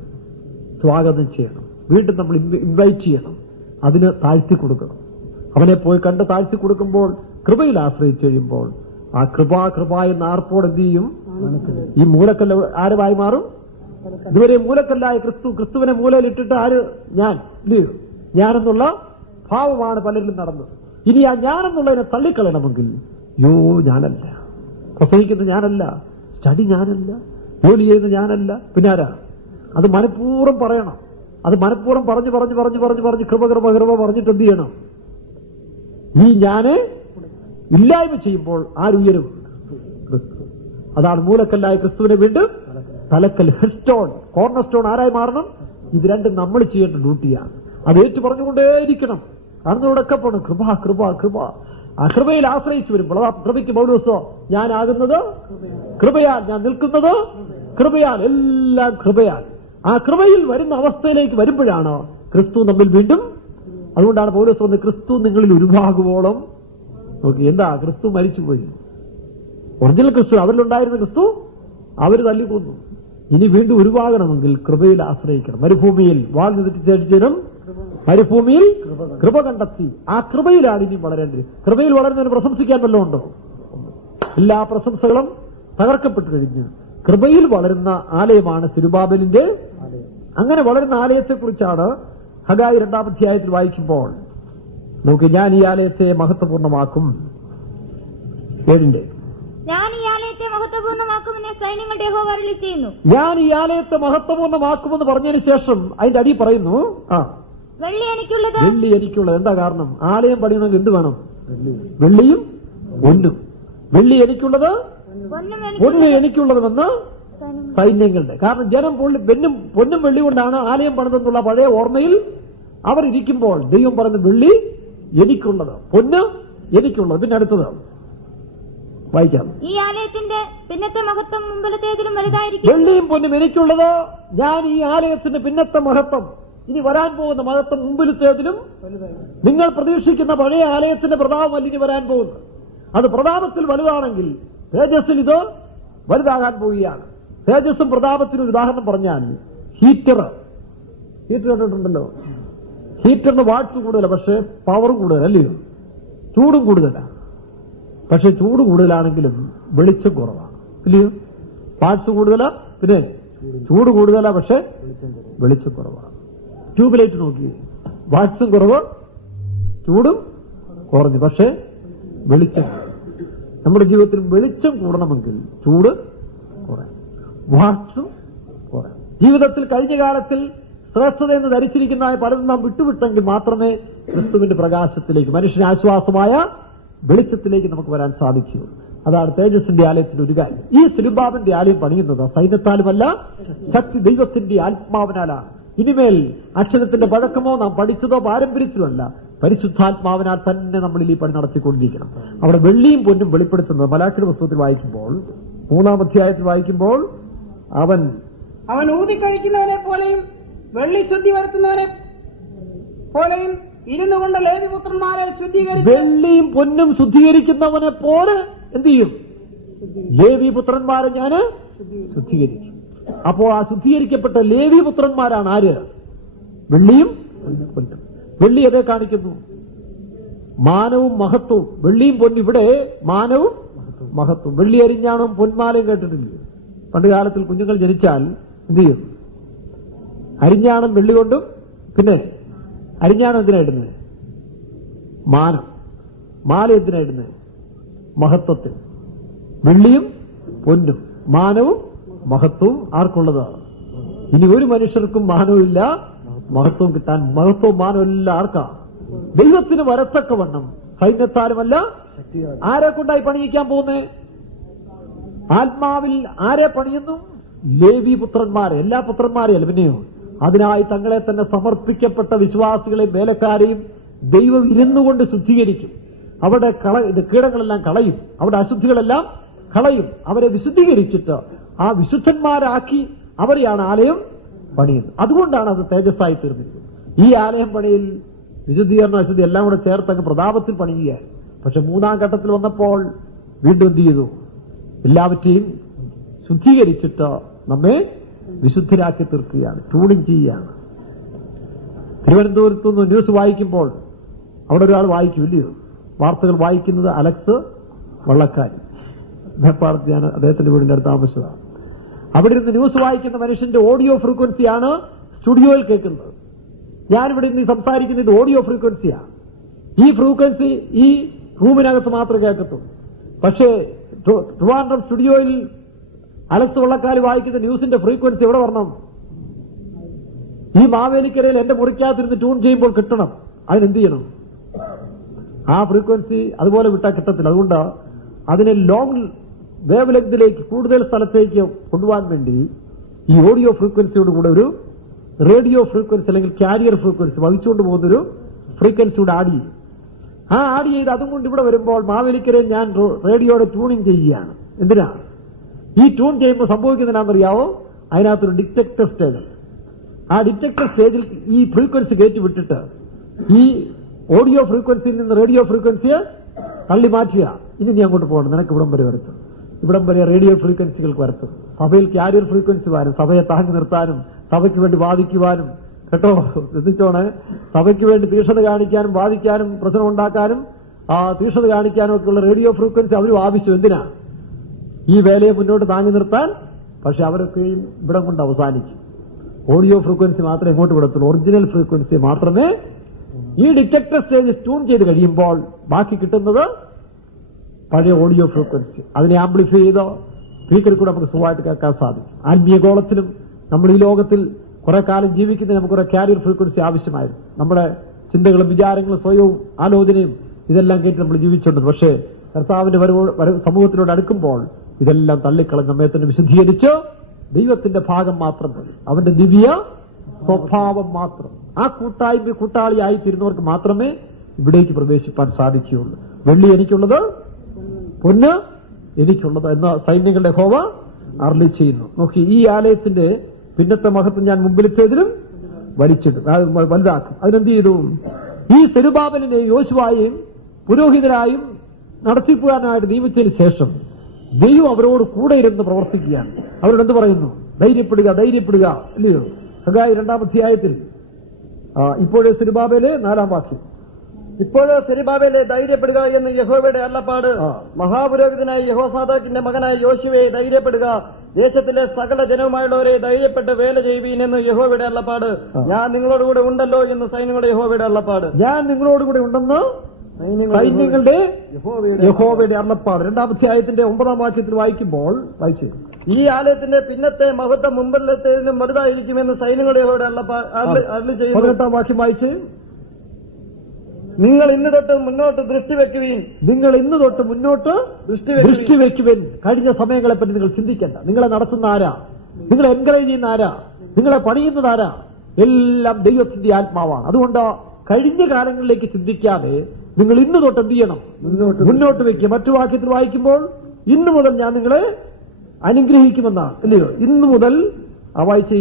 സ്വാഗതം ചെയ്യണം. വീണ്ടും നമ്മൾ ഇൻവൈറ്റ് ചെയ്യണം. അതിന് താഴ്ത്തി കൊടുക്കണം. അവനെ പോയി കണ്ട് താഴ്ത്തി കൊടുക്കുമ്പോൾ, കൃപയിൽ ആശ്രയിച്ചു കഴിയുമ്പോൾ ആ കൃപ എന്ന ആർപ്പോട് എന്ത് ചെയ്യും? ഈ മൂലക്കല്ല് ആരുമായി മാറും? ഇതുവരെ മൂലക്കല്ലായ ക്രിസ്തുവിനെ മൂലയിലിട്ടിട്ട് ആര്? ഞാൻ, ഇല്ലയോ? ഞാനെന്നുള്ള ഭാവമാണ് പലരിലും നടന്നത്. ഇനി ആ ഞാനെന്നുള്ളതിനെ തള്ളിക്കളയണമെങ്കിൽ, ഞാനല്ല, പ്രസംഗിക്കുന്ന ഞാനല്ല, സ്റ്റഡി ഞാനല്ല, ജോലി ചെയ്യുന്ന ഞാനല്ല, പിന്നെ ആരാ? അത് മനഃപൂർവ്വം പറയണം. അത് മനഃപൂർവ്വം പറഞ്ഞു കൃപ പറഞ്ഞിട്ട് എന്ത് ചെയ്യണം? ഈ ഞാന് ഇല്ലായ്മ ചെയ്യുമ്പോൾ ആരുയരും? ക്രിസ്തു. അതാണ് മൂലക്കല്ലായ ക്രിസ്തുവിനെ വീണ്ടും തലക്കൽ, ഹെഡ് സ്റ്റോൺ, കോർണർ സ്റ്റോൺ ആരായി മാറണം? ഇത് രണ്ടും നമ്മൾ ചെയ്യേണ്ട ഡ്യൂട്ടിയാണ്. അത് ഏറ്റു പറഞ്ഞുകൊണ്ടേയിരിക്കണം. അന്നോടൊക്കെ പോണം കൃപ. ആ കൃപയിൽ ആശ്രയിച്ചു വരുമ്പോൾ, ആ കൃപയ്ക്ക് പൗലോസോ, ഞാനാകുന്നത് കൃപയാൽ, ഞാൻ നിൽക്കുന്നത് കൃപയാൽ, എല്ലാം കൃപയാൽ. ആ കൃപയിൽ വരുന്ന അവസ്ഥയിലേക്ക് വരുമ്പോഴാണ് ക്രിസ്തു നമ്മിൽ വീണ്ടും. അതുകൊണ്ടാണ് പൗലോസ് പറഞ്ഞത്, ക്രിസ്തു നിങ്ങളിൽ ഉരുവാകുവോളം. നോക്കി, എന്താ? ക്രിസ്തു മരിച്ചുപോയി. ഒറിജിനൽ ക്രിസ്തു, അവരിലുണ്ടായിരുന്ന ക്രിസ്തു അവർ തല്ലിക്കൊന്നു. ഇനി വീണ്ടും ഉരുവാകണമെങ്കിൽ കൃപയിൽ ആശ്രയിക്കണം. മരുഭൂമിയിൽ വാൾ തെറ്റിച്ചേരും, മരുഭൂമിയിൽ കൃപ കണ്ടെത്തി. ആ കൃപയിലാണ് ഇനി വളരേണ്ടത്. കൃപയിൽ വളരുന്നതിന് പ്രശംസിക്കാൻ വല്ലതും ഉണ്ടോ? എല്ലാ പ്രശംസകളും തകർക്കപ്പെട്ടു കഴിഞ്ഞു. കൃപയിൽ വളരുന്ന ആലയമാണ് സിരുബാബേലിന്റെ. അങ്ങനെ വളരുന്ന ആലയത്തെക്കുറിച്ചാണ് ഹഗായി 2-ാം അധ്യായത്തിൽ വായിക്കുമ്പോൾ നമുക്ക് ഞാൻ ഈ ആലയത്തെ മഹത്വപൂർണ്ണമാക്കും. 7 ഞാൻ ഈ ആലയത്തെ മഹത്വപൂർണ്ണമാക്കുമെന്ന് സൈന്യങ്ങളുടെ യഹോവ അരുളി ചെയ്യുന്നു. ഞാൻ ഈ ആലയത്തെ മഹത്വപൂർണ്ണമാക്കുമെന്ന് പറഞ്ഞതിന് ശേഷം അതിന്റെ അടി പറയുന്നു, വെള്ളി എനിക്കുള്ളത്. വെള്ളി എനിക്കുള്ളത്. എന്താ കാരണം? ആലയം പണിയണമെങ്കിൽ എന്ത് വേണം? വെള്ളിയും പൊന്നും. വെള്ളി എനിക്കുള്ളത്, പൊന്ന് എനിക്കുള്ളതുമെന്ന് സൈന്യങ്ങളുടെ. കാരണം ജനം പൊന്നും വെള്ളി കൊണ്ടാണ് ആലയം പണിതെന്നുള്ള പഴയ ഓർമ്മയിൽ അവർ ഇരിക്കുമ്പോൾ ദൈവം പറയുന്ന വെള്ളി എനിക്കുള്ളത്, പൊന്ന് എനിക്കുള്ളത്. പിന്നെ അടുത്തത് വായിക്കാം. ഈ ആലയത്തിന്റെ പിന്നത്തെ മഹത്വം മുമ്പിലത്തേതിലും വലുതായിരിക്കും. വെള്ളിയും പൊന്നും എനിക്കുള്ളത്. ഞാൻ ഈ ആലയത്തിന്റെ പിന്നത്തെ മഹത്വം, ഇനി വരാൻ പോകുന്ന മഹത്വം മുമ്പിലത്തേതിലും, നിങ്ങൾ പ്രതീക്ഷിക്കുന്ന പഴയ ആലയത്തിന്റെ പ്രതാപമല്ല ഇനി വരാൻ പോകുന്നത്. അത് പ്രതാപത്തിൽ വലുതാണെങ്കിൽ തേജസ്സിൽ ഇത് വലുതാകാൻ പോവുകയാണ്. തേജസ്സും പ്രതാപത്തിനും ഉദാഹരണം പറഞ്ഞാൽ ഹീറ്റർ കണ്ടിട്ടുണ്ടല്ലോ. ഹീറ്ററിന് വാട്ട്സ് കൂടുതലാണ്, പക്ഷെ പവറും കൂടുതലല്ലയോ? ചൂടും കൂടുതലാണ്. പക്ഷെ ചൂട് കൂടുതലാണെങ്കിലും വെളിച്ചം കുറവാണ്, ഇല്ലയോ? വാട്ട്സ് കൂടുതലാ, പിന്നെ ചൂട് കൂടുതലാ, പക്ഷെ വെളിച്ചം കുറവാണ്. ട്യൂബ് ലൈറ്റ് നോക്കി, വാട്ട്സും കുറവ്, ചൂടും കുറഞ്ഞു, പക്ഷെ വെളിച്ചം. നമ്മുടെ ജീവിതത്തിൽ വെളിച്ചം കൂടണമെങ്കിൽ ചൂട് കുറയും, വാട്ട്സും കുറയും. ജീവിതത്തിൽ കഴിഞ്ഞ കാലത്തിൽ ശ്രേഷ്ഠതയെന്ന് ധരിച്ചിരിക്കുന്ന പലതും നാം വിട്ടുവിട്ടെങ്കിൽ മാത്രമേ ക്രിസ്തുവിന്റെ പ്രകാശത്തിലേക്ക്, മനുഷ്യന് ആശ്വാസമായ വെളിച്ചത്തിലേക്ക് നമുക്ക് വരാൻ സാധിക്കൂ. അതാണ് തേജസ്സിന്റെ ആലയത്തിന്റെ ഒരു കാര്യം. ഈ സിരുബാബിന്റെ ആലയം പണിയുന്നത് സൈന്യത്താലുമല്ല, ശക്തി ദൈവത്തിന്റെ ആത്മാവിനാലാണ്. ഇനിമേൽ അക്ഷരത്തിന്റെ പഴക്കമോ നാം പഠിച്ചതോ പാരമ്പര്യത്തിലല്ല, പരിശുദ്ധാത്മാവിനാൽ തന്നെ നമ്മളിൽ ഈ പണി നടത്തിക്കൊണ്ടിരിക്കണം. അവിടെ വെള്ളിയും പൊന്നും വെളിപ്പെടുത്തുന്നത് മലാക്കിയുടെ പുസ്തകത്തിൽ വായിക്കുമ്പോൾ 3-ാം അധ്യായത്തിൽ വായിക്കുമ്പോൾ അവൻ ഊതിക്കഴിക്കുന്നവനെ പോലെയും വെള്ളി ശുദ്ധി വരുത്തുന്നവനെ പോലെയും ഇരുന്നു കൊണ്ട് ലേവിപുത്രന്മാരെ ശുദ്ധീകരിക്കും. വെള്ളിയും പൊന്നും ശുദ്ധീകരിക്കുന്നവനെ പോലെ എന്ത് ചെയ്യും? ലേവിപുത്രന്മാരെ ഞാൻ ശുദ്ധീകരിക്കും. അപ്പോൾ ആ ശുദ്ധീകരിക്കപ്പെട്ട ലേവിപുത്രന്മാരാണ് ആര്? വെള്ളിയും പൊന്നും. വെള്ളി എതെ കാണിക്കുന്നു? മാനവും മഹത്വവും. വെള്ളിയും പൊന്നും ഇവിടെ മാനവും മഹത്വവും. വെള്ളി അരിഞ്ഞാണും പൊന്മാലയും കേട്ടിട്ടില്ല? പണ്ട് കാലത്തിൽ കുഞ്ഞുങ്ങൾ ജനിച്ചാൽ എന്ത് ചെയ്യും? അരിഞ്ഞാണം വെള്ളി കൊണ്ടും, പിന്നെ അരിഞ്ഞാണം എന്തിനാ ഇടുന്നത്? മാനം. മാല എന്തിനാ ഇടുന്നത്? മഹത്വത്തിൽ. വെള്ളിയും പൊന്നും, മാനവും മഹത്വവും ആർക്കുള്ളതാണ്? ഇനി ഒരു മനുഷ്യർക്കും മാനവുമില്ല, മഹത്വവും കിട്ടാൻ. മഹത്വവും മാനവും എല്ലാം ആർക്കാ? ദൈവത്തിന് വരത്തക്കവണ്ണം, സൈന്യത്താലുമല്ല. ആരെ കൊണ്ടായി പണിയിക്കാൻ പോകുന്നേ? ആത്മാവിൽ ആരെ പണിയുന്നു? ലേവി പുത്രന്മാരെ. എല്ലാ പുത്രന്മാരെയല്ല, പിന്നെയോ അതിനായി തങ്ങളെ തന്നെ സമർപ്പിക്കപ്പെട്ട വിശ്വാസികളെയും വേലക്കാരെയും ദൈവം ഇരുന്നുകൊണ്ട് ശുദ്ധീകരിക്കും. അവിടെ കീടങ്ങളെല്ലാം കളയും, അവിടെ അശുദ്ധികളെല്ലാം കളയും. അവരെ വിശുദ്ധീകരിച്ചിട്ട് ആ വിശുദ്ധന്മാരാക്കി അവരെയാണ് ആലയം പണിയുന്നത്. അതുകൊണ്ടാണ് അത് തേജസ്സായി തീർന്നിരിക്കുന്നത്. ഈ ആലയം പണിയിൽ വിശുദ്ധീകരണം അശുദ്ധി എല്ലാം കൂടെ ചേർത്തങ്ങ് പ്രതാപത്തിൽ പണിയുകയായി. പക്ഷെ 3-ാം ഘട്ടത്തിൽ വന്നപ്പോൾ വീണ്ടും എന്ത് ചെയ്തു? എല്ലാവറ്റെയും ശുദ്ധീകരിച്ചിട്ട് നമ്മെ വിശുദ്ധരാക്കി തീർക്കുകയാണ്, ട്യൂണിംഗ് ചെയ്യുകയാണ്. തിരുവനന്തപുരത്തു നിന്ന് ന്യൂസ് വായിക്കുമ്പോൾ അവിടെ ഒരാൾ വായിക്കില്ലയോ? വാർത്തകൾ വായിക്കുന്നത് അലക്സ് വള്ളക്കാരി. മേപ്പാടത്തെയാണ്, അദ്ദേഹത്തിന്റെ വീടിന്റെ അടുത്ത് താമസിച്ചതാണ്. അവിടെ ഇരുന്ന് ന്യൂസ് വായിക്കുന്ന മനുഷ്യന്റെ ഓഡിയോ ഫ്രീക്വൻസിയാണ് സ്റ്റുഡിയോയിൽ കേൾക്കുന്നത്. ഞാനിവിടെ ഇന്ന് സംസാരിക്കുന്നത് ഓഡിയോ ഫ്രീക്വൻസിയാണ്. ഈ ഫ്രീക്വൻസി ഈ റൂമിനകത്ത് മാത്രമേ കേൾക്കത്തുള്ളൂ. പക്ഷേ ട്രിവാൻഡ്രം സ്റ്റുഡിയോയിൽ അലക്സ് വള്ളക്കാരി വായിക്കുന്ന ന്യൂസിന്റെ ഫ്രീക്വൻസി എവിടെ വരണം? ഈ മാവേലിക്കരയിൽ എന്റെ മുറിക്കകത്തിരുന്ന് ട്യൂൺ ചെയ്യുമ്പോൾ കിട്ടണം. അതിനെന്ത് ചെയ്യണം? ആ ഫ്രീക്വൻസി അതുപോലെ വിട്ടാൽ കിട്ടത്തില്ല. അതുകൊണ്ട് അതിനെ ലോങ് വേവ് ലെങ്തിലേക്ക്, കൂടുതൽ സ്ഥലത്തേക്ക് കൊണ്ടുപോകാൻ വേണ്ടി ഈ ഓഡിയോ ഫ്രീക്വൻസിയോടുകൂടെ ഒരു റേഡിയോ ഫ്രീക്വൻസി അല്ലെങ്കിൽ കാരിയർ ഫ്രീക്വൻസി വഹിച്ചുകൊണ്ട് പോകുന്നൊരു ഫ്രീക്വൻസിയോട് ആഡ് ചെയ്യും. ആ ആഡ് ചെയ്ത് അതും കൊണ്ട് ഇവിടെ വരുമ്പോൾ മാവേലിക്കരയിൽ ഞാൻ റേഡിയോയുടെ ട്യൂണിംഗ് ചെയ്യുകയാണ്. എന്തിനാണ് ഈ ട്യൂൺ ചെയ്യുമ്പോൾ സംഭവിക്കുന്നതിനാണെന്നറിയാവോ? അതിനകത്തൊരു ഡിറ്റക്ടർ സ്റ്റേജ്. ആ ഡിറ്റക്ടർ സ്റ്റേജിൽ ഈ ഫ്രീക്വൻസി കയറ്റി വിട്ടിട്ട് ഈ ഓഡിയോ ഫ്രീക്വൻസിയിൽ നിന്ന് റേഡിയോ ഫ്രീക്വൻസിയെ തള്ളി മാറ്റുക. ഇനി നീ അങ്ങോട്ട് പോകണം, നിനക്ക് ഇവിടം വരെ വരത്തും. ഇവിടം വരെ റേഡിയോ ഫ്രീക്വൻസികൾക്ക് വരത്തും. സഭയിൽ ക്യാരിയർ ഫ്രീക്വൻസി വരും, സഭയെ താങ്ങി നിർത്താനും സഭയ്ക്ക് വേണ്ടി വാദിക്കുവാനും. കേട്ടോ, ശ്രദ്ധിച്ചോണേ, സഭയ്ക്ക് വേണ്ടി തീക്ഷണത കാണിക്കാനും വാദിക്കാനും പ്രശ്നം ഉണ്ടാക്കാനും തീക്ഷണത കാണിക്കാനും ഒക്കെയുള്ള റേഡിയോ ഫ്രീക്വൻസി അവരും ആവശ്യം. എന്തിനാ? ഈ വേലയെ മുന്നോട്ട് താങ്ങി നിർത്താൻ. പക്ഷെ അവരൊക്കെയും ഇവിടം കൊണ്ട് അവസാനിക്കും. ഓഡിയോ ഫ്രീക്വൻസി മാത്രമേ ഇങ്ങോട്ട് വിടത്തുള്ളൂ. ഒറിജിനൽ ഫ്രീക്വൻസി മാത്രമേ. ഈ ഡിറ്റക്ടർ സ്റ്റേജ് ട്യൂൺ ചെയ്ത് കഴിയുമ്പോൾ ബാക്കി കിട്ടുന്നത് പഴയ ഓഡിയോ ഫ്രീക്വൻസി. അതിനെ ആംപ്ലിഫൈ ചെയ്തോ സ്പീക്കറിൽ കൂടെ നമുക്ക് സുഖമായിട്ട് കേൾക്കാൻ സാധിക്കും. ആത്മീയ ഗോളത്തിലും നമ്മൾ ഈ ലോകത്തിൽ കുറെ കാലം ജീവിക്കുന്നതിന് നമുക്ക് കുറെ ക്യാരിയർ ഫ്രീക്വൻസി ആവശ്യമായിരുന്നു. നമ്മുടെ ചിന്തകളും വിചാരങ്ങളും സ്വയവും ആലോചനയും ഇതെല്ലാം കേട്ട് നമ്മൾ ജീവിച്ചുകൊണ്ടത്. പക്ഷേ കർത്താവിന്റെ സമൂഹത്തിനോട് അടുക്കുമ്പോൾ ഇതെല്ലാം തള്ളിക്കളഞ്ഞ് നമ്മെ തന്നെ വിശദീകരിച്ച് ദൈവത്തിന്റെ ഭാഗം മാത്രം മതി, അവന്റെ ദിവ്യ സ്വഭാവം മാത്രം. ആ കൂട്ടാളിയായി തീരുന്നവർക്ക് മാത്രമേ ഇവിടേക്ക് പ്രവേശിപ്പാൻ സാധിക്കുകയുള്ളൂ. വെള്ളി എനിക്കുള്ളത്, പൊന്ന് എനിക്കുള്ളത് എന്ന സൈന്യങ്ങളുടെ യഹോവ അരുളി ചെയ്യുന്നു. നോക്കി, ഈ ആലയത്തിന്റെ പിന്നത്തെ മഹത്വം ഞാൻ മുമ്പിലത്തേതിലും വലുതാക്കും. അതിനെന്ത് ചെയ്തു? ഈ സെരുബാബലിനെയും യോശുവായെയും പുരോഹിതരായും നടത്തിപ്പുകാരനായിട്ട് നിയമിച്ചതിന് ശേഷം ദൈവം അവരോട് കൂടെ ഇരുന്ന് പ്രവർത്തിക്കുകയാണ്. അവരോട് എന്ത് പറയുന്നു? ധൈര്യപ്പെടുക, ധൈര്യപ്പെടുക, അല്ലയോ? ഹഗായി 2-ാം അധ്യായത്തിൽ ഇപ്പോഴേ സെരുബാബേലെ 4-ാം വാക്യം, ഇപ്പോഴോ സെരുബാബേലെ ധൈര്യപ്പെടുക എന്ന് യഹോവയുടെ അരുളപ്പാട്. മഹാപുരോഹിതനായ യഹോസാദാക്കിന്റെ മകനായ യോശുവേ ധൈര്യപ്പെടുക, ദേശത്തിലെ സകല ജനവുമായുള്ളവരെ ധൈര്യപ്പെട്ട് വേല ചെയ്യുവീൻ എന്ന് യഹോവയുടെ അരുളപ്പാട്. ഞാൻ നിങ്ങളോടുകൂടെ ഉണ്ടല്ലോ എന്ന് സൈന്യങ്ങളുടെ യഹോവയുടെ അരുളപ്പാട്. ഞാൻ നിങ്ങളോടുകൂടെ ഉണ്ടെന്ന് സൈന്യങ്ങളുടെ യഹോവയുടെ അരുളപ്പാട്. 2-ാം അധ്യായത്തിന്റെ 9-ാം വാക്യത്തിൽ വായിക്കുമ്പോൾ വായിച്ചു, ഈ ആലയത്തിന്റെ പിന്നത്തെ മഹത്വം മുമ്പിലത്തേതിലും വലുതായിരിക്കുമെന്ന് സൈന്യങ്ങളുടെ യഹോവയുടെ അരുളി ചെയ്യുന്നു. 18-ാം വാക്യം വായിച്ച്, നിങ്ങൾ ഇന്ന് തൊട്ട് മുന്നോട്ട് ദൃഷ്ടി വെക്കുവീൻ. നിങ്ങൾ ഇന്ന് തൊട്ട് മുന്നോട്ട് ദൃഷ്ടി വെക്കുവിൻ. കഴിഞ്ഞ സമയങ്ങളെപ്പറ്റി നിങ്ങൾ ചിന്തിക്കണ്ട. നിങ്ങളെ നടത്തുന്ന ആരാ? നിങ്ങളെ എൻകറേജ് ചെയ്യുന്ന ആരാ? നിങ്ങളെ പണിയുന്നത് ആരാ? എല്ലാം ദൈവത്തിന്റെ ആത്മാവാണ്. അതുകൊണ്ട് കഴിഞ്ഞ കാലങ്ങളിലേക്ക് ചിന്തിക്കാതെ നിങ്ങൾ ഇന്ന് തൊട്ട് എന്ത് ചെയ്യണം? മുന്നോട്ട് വെക്കുക. മറ്റു വാക്യത്തിൽ വായിക്കുമ്പോൾ ഇന്നു മുതൽ ഞാൻ നിങ്ങളെ അനുഗ്രഹിക്കുമെന്നാണ്, അല്ലയോ? ഇന്നു മുതൽ വായിച്ച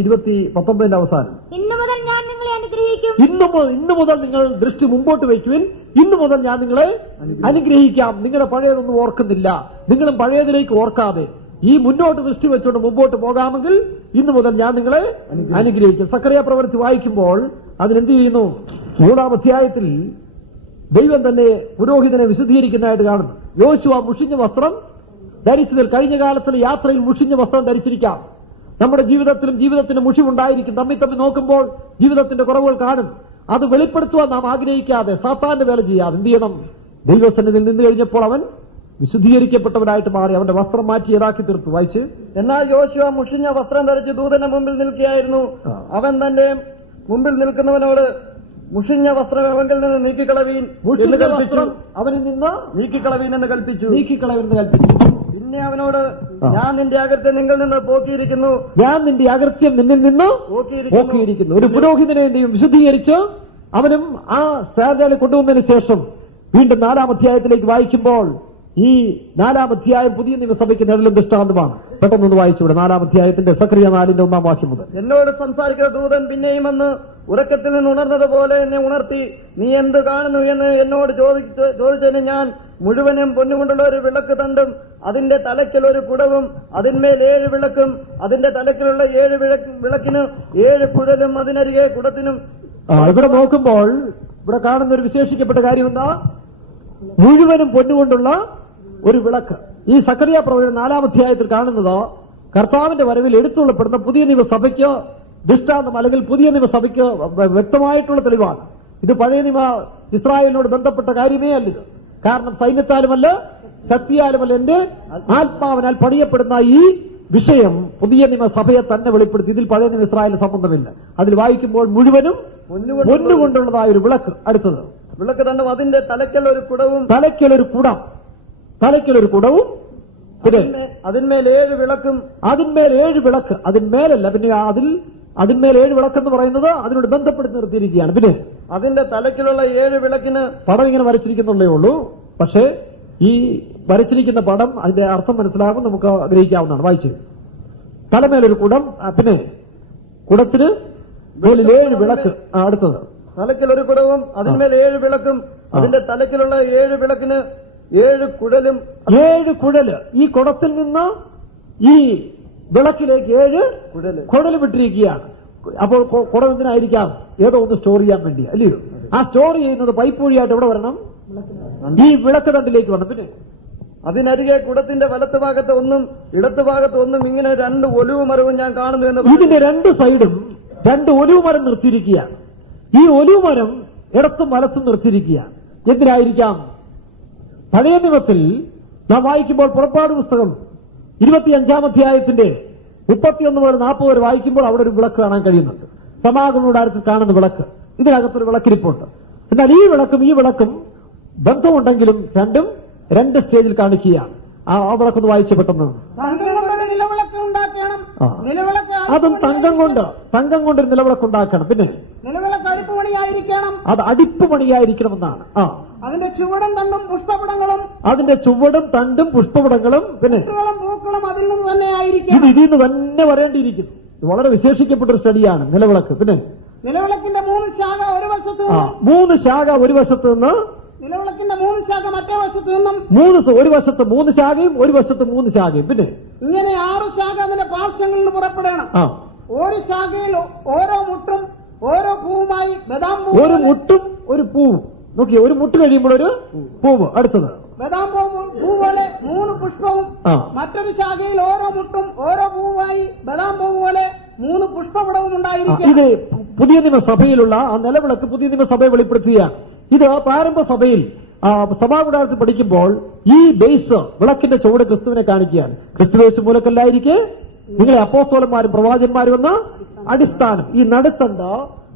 19 അവസാനം, ഇന്നു മുതൽ ഞാൻ നിങ്ങളെ അനുഗ്രഹിക്കും. ഇന്നു മുതൽ നിങ്ങൾ ദൃഷ്ടി മുമ്പോട്ട് വയ്ക്കുവിൻ. ഇന്നു മുതൽ ഞാൻ നിങ്ങളെ അനുഗ്രഹിക്കാം. നിങ്ങളുടെ പഴയതൊന്നും ഓർക്കുന്നില്ല. നിങ്ങളും പഴയതിലേക്ക് ഓർക്കാതെ ഈ മുന്നോട്ട് ദൃഷ്ടി വെച്ചുകൊണ്ട് മുമ്പോട്ട് പോകാമെങ്കിൽ ഇന്നു മുതൽ ഞാൻ നിങ്ങളെ അനുഗ്രഹിക്കും. സക്കറിയ പ്രവൃത്തി വായിക്കുമ്പോൾ അതിനെന്ത് ചെയ്യുന്നു? 3-ാം അധ്യായത്തിൽ ദൈവം തന്നെ പുരോഹിതനെ വിശദീകരിക്കുന്നതായിട്ട് കാണുന്നു. യോശുവ മുഷിഞ്ഞ വസ്ത്രം ധരിച്ചതിൽ, കഴിഞ്ഞ കാലത്തിലെ യാത്രയിൽ മുഷിഞ്ഞ വസ്ത്രം ധരിച്ചിരിക്കാം. നമ്മുടെ ജീവിതത്തിന് മുഷിവുണ്ടായിരിക്കും. തമ്മിൽ നോക്കുമ്പോൾ ജീവിതത്തിന്റെ കുറവുകൾ കാണും. അത് വെളിപ്പെടുത്തുവാൻ നാം ആഗ്രഹിക്കാതെ സാത്താന്റെ വേല ചെയ്യാതെ എന്ത് ചെയ്യണം? ദൈവസന്നിധിയിൽ നിന്ന് കഴിഞ്ഞപ്പോൾ അവൻ വിശുദ്ധീകരിക്കപ്പെട്ടവനായിട്ട് മാറി. അവന്റെ വസ്ത്രം മാറ്റി യഥാക്കി തീർത്തു. വായിച്ച്, എന്നാൽ യോശുവ മുഷിഞ്ഞ വസ്ത്രം ധരിച്ച് ദൂതന്റെ മുമ്പിൽ നിൽക്കുകയായിരുന്നു. അവൻ തന്റെ മുമ്പിൽ നിൽക്കുന്നവനോട് മുഷിഞ്ഞ വസ്ത്രം അവങ്കിൽ നിന്ന് നീക്കിക്കളവീൻ എന്ന് കൽപ്പിച്ചു. അവനിൽ നിന്ന് നീക്കിക്കളവീൻ എന്ന് കൽപ്പിച്ചു. പിന്നെ അവനോട് ഞാൻ നിന്റെ അകൃത്യം നിങ്ങളിൽ നിന്ന് പോക്കിയിരിക്കുന്നു. ഞാൻ നിന്റെ അകൃത്യം നിന്നിൽ നിന്ന് പോക്കിയിരിക്കുന്നു. ഒരു പുരോഹിതനെ വിശദീകരിച്ച് അവനും ആ സ്റ്റാൻഡേർഡിൽ കൊണ്ടുവന്നതിന് ശേഷം വീണ്ടും 4-ാം അധ്യായത്തിലേക്ക് വായിക്കുമ്പോൾ ഈ 4-ാം അധ്യായം പുതിയ നിയമസഭയ്ക്ക് നിഴലും ദൃഷ്ടാന്തമാണ്. പെട്ടെന്നൊന്ന് വായിച്ചുകൂടെ? 4-ാം അധ്യായത്തിന്റെ സക്രിയ 4-ന്റെ 1-ാം വാക്യം മുതൽ. എന്നോട് സംസാരിക്കുന്ന ദൂതൻ പിന്നെയും വന്ന് ഉറക്കത്തിൽ നിന്ന് ഉണർന്നതുപോലെ എന്നെ ഉണർത്തി, നീ എന്ത് കാണുന്നു എന്ന് എന്നോട് ചോദിച്ചതിന് ഞാൻ മുഴുവനും പൊന്നുകൊണ്ടുള്ള ഒരു വിളക്ക് തണ്ടും അതിന്റെ തലയ്ക്കൽ ഒരു കുടവും അതിന്മേൽ 7 വിളക്കും അതിന്റെ തലയ്ക്കലുള്ള 7 വിളക്കിന് 7 കുഴലും അതിനരികെ കുടത്തിനും. ഇവിടെ നോക്കുമ്പോൾ ഇവിടെ കാണുന്ന ഒരു വിശേഷിക്കപ്പെട്ട കാര്യം എന്താ? മുഴുവനും പൊന്നുകൊണ്ടുള്ള ഒരു വിളക്ക്. ഈ സക്കറിയ പ്രവചനം 4-ാം അധ്യായത്തിൽ കാണുന്നത് കർത്താവിന്റെ വരവിൽ എടുത്തുകൊള്ളപ്പെടുന്ന പുതിയ നിയമസഭയ്ക്ക് ദൃഷ്ടാന്തം, അല്ലെങ്കിൽ പുതിയ നിയമസഭയ്ക്ക് വ്യക്തമായിട്ടുള്ള തെളിവാണ്. ഇത് പഴയ നിയമ ഇസ്രായേലിനോട് ബന്ധപ്പെട്ട കാര്യമേ അല്ലിത്. കാരണം സൈന്യത്താലുമല്ല ശക്തിയാലുമല്ല എന്റെ ആത്മാവിനാൽ പണിയപ്പെടുന്ന ഈ വിഷയം പുതിയ നിയമസഭയെ തന്നെ വെളിപ്പെടുത്തി. ഇതിൽ പഴയ നിയമ ഇസ്രായേലിന് സംബന്ധമില്ല. അതിൽ വായിക്കുമ്പോൾ മുഴുവനും പൊന്നുകൊണ്ടുള്ളതായ ഒരു വിളക്ക്. അടുത്തത് വിളക്ക് തന്നെ അതിന്റെ തലയ്ക്കൽ ഒരു കുടവും പിന്നെ അതിന്മേൽ 7 വിളക്കും. അതിന്മേൽ 7 വിളക്ക്. അതിന്മേലല്ല, പിന്നെ അതിന്മേൽ 7 വിളക്കെന്ന് പറയുന്നത് അതിനോട് ബന്ധപ്പെടുത്തി നിർത്തിയിരിക്കുകയാണ്. പിന്നെ അതിന്റെ തലയ്ക്കിലുള്ള 7 വിളക്കിന് പടം ഇങ്ങനെ വരച്ചിരിക്കുന്നുള്ളേ ഉള്ളൂ. പക്ഷേ ഈ വരച്ചിരിക്കുന്ന പടം അതിന്റെ അർത്ഥം മനസ്സിലാകും, നമുക്ക് ആഗ്രഹിക്കാവുന്നതാണ്. വായിച്ചു, തലമേലൊരു കുടം, പിന്നെ കുടത്തിന് മേലിൽ 7 വിളക്ക്. അടുത്തത് തലയ്ക്കൽ ഒരു കുടവും അതിന്മേൽ 7 വിളക്കും അതിന്റെ തലയ്ക്കിലുള്ള 7 വിളക്കിന് 7 കുഴലും 7 കുഴല്, ഈ കുടത്തിൽ നിന്ന് ഈ വിളക്കിലേക്ക് 7 കുഴൽ വിട്ടിരിക്കുകയാണ്. അപ്പോൾ കുടം എന്തിനായിരിക്കാം? ഏതോ ഒന്ന് സ്റ്റോർ ചെയ്യാൻ വേണ്ടി, അല്ലയോ? ആ സ്റ്റോർ ചെയ്യുന്നത് പൈപ്പ് വഴിയായിട്ട് എവിടെ വരണം? ഈ വിളക്ക് തണ്ടിലേക്ക് വരണം. പിന്നെ അതിനരികെ കുടത്തിന്റെ വലത്ത് ഭാഗത്ത് ഒന്നും ഇടത്ത് ഭാഗത്ത് ഒന്നും ഇങ്ങനെ 2 ഒലിവ് മരവും ഞാൻ കാണുന്നു എന്ന് ഇതിന്റെ 2 സൈഡും 2 ഒലിവ് മരം നിർത്തിയിരിക്കുകയാണ്. ഈ ഒലിവ് മരം ഇടത്തും വലത്തും നിർത്തിയിരിക്കുകയാണ്. എന്തിനായിരിക്കാം? പഴയ നിയമത്തിൽ നാം വായിക്കുമ്പോൾ പുറപ്പാട് പുസ്തകം 25-ാം അധ്യായത്തിന്റെ 31 മുതൽ 40 വരെ വായിക്കുമ്പോൾ അവിടെ ഒരു വിളക്ക് കാണാൻ കഴിയുന്നുണ്ട്. സമാഗമ കൂടാരത്തിൽ കാണുന്ന വിളക്ക്, ഇതിനകത്തൊരു വിളക്കിരിപ്പുണ്ട്. എന്നാൽ ഈ വിളക്കും ബന്ധമുണ്ടെങ്കിലും രണ്ടും 2 സ്റ്റേജിൽ കാണിക്കുകയാണ്. ആ വിളക്കൊന്ന് വായിച്ചു പെട്ടെന്ന്. അതും തങ്കം കൊണ്ട് നിലവിളക്ക് ഉണ്ടാക്കണം. പിന്നെ നിലവിളക്ക് അടിപ്പുപണിയായിരിക്കണം. അത് അടിപ്പുപണിയായിരിക്കണമെന്നാണ്. അതിന്റെ ചുവടും തണ്ടും പുഷ്പപടങ്ങളും പിന്നെ പൂക്കളും അതിൽ നിന്ന് തന്നെ ആയിരിക്കും. ഇത് ഇതിൽ നിന്ന് തന്നെ വരേണ്ടിയിരിക്കുന്നു. ഇത് വളരെ വിശേഷിക്കപ്പെട്ടൊരു സ്റ്റഡിയാണ് നിലവിളക്ക്. പിന്നെ നിലവിളക്കിന്റെ 3 ശാഖ ഒരു വശത്ത് 3 ശാഖ ഒരു വശത്ത് നിന്ന്, നിലവിളക്കിന്റെ 3 ശാഖ മറ്റേ വശത്ത് നിന്നും, ഒരു വശത്ത് 3 ശാഖയും ഒരു വശത്ത് 3 ശാഖയും. പിന്നെ ഇങ്ങനെ 6 ശാഖ അതിന്റെ പാർശ്വങ്ങളിൽ നിന്ന് പുറപ്പെടണം. ഒരു ശാഖയിൽ ഓരോ മുട്ടും ഓരോ പൂവുമായി ബദാം പൂ, ഒരു മുട്ടും ഒരു പൂവും. നോക്കിയേ, ഒരു മുട്ട് കഴിയുമ്പോൾ ഒരു പൂവ്, അടുത്തത് ബദാം പൂ പോലെ 3 പുഷ്പവും, മറ്റൊരു ശാഖയിൽ ഓരോ മുട്ടും ഓരോ പൂവായി ബദാം പൂ പോലെ 3 പുഷ്പപടവും ഉണ്ടായിരിക്കും. ഇത് പുതിയ നിയമസഭയിലുള്ള ആ നിലവിളക്ക് പുതിയ നിയമസഭയെ വെളിപ്പെടുത്തുകയാണ്. ഇത് പ്രാരംഭ സഭയിൽ സഭാകൂടാരത്തിൽ പഠിക്കുമ്പോൾ ഈ ബേസ് വിളക്കിന്റെ ചുവട് ക്രിസ്തുവിനെ കാണിക്കുകയാണ്. ക്രിസ്തുവേശു മൂലക്കല്ലായിരിക്കെ നിങ്ങളെ അപ്പോസ്തലന്മാരും പ്രവാചകന്മാരും എന്ന അടിസ്ഥാനം. ഈ നടുത്തണ്ട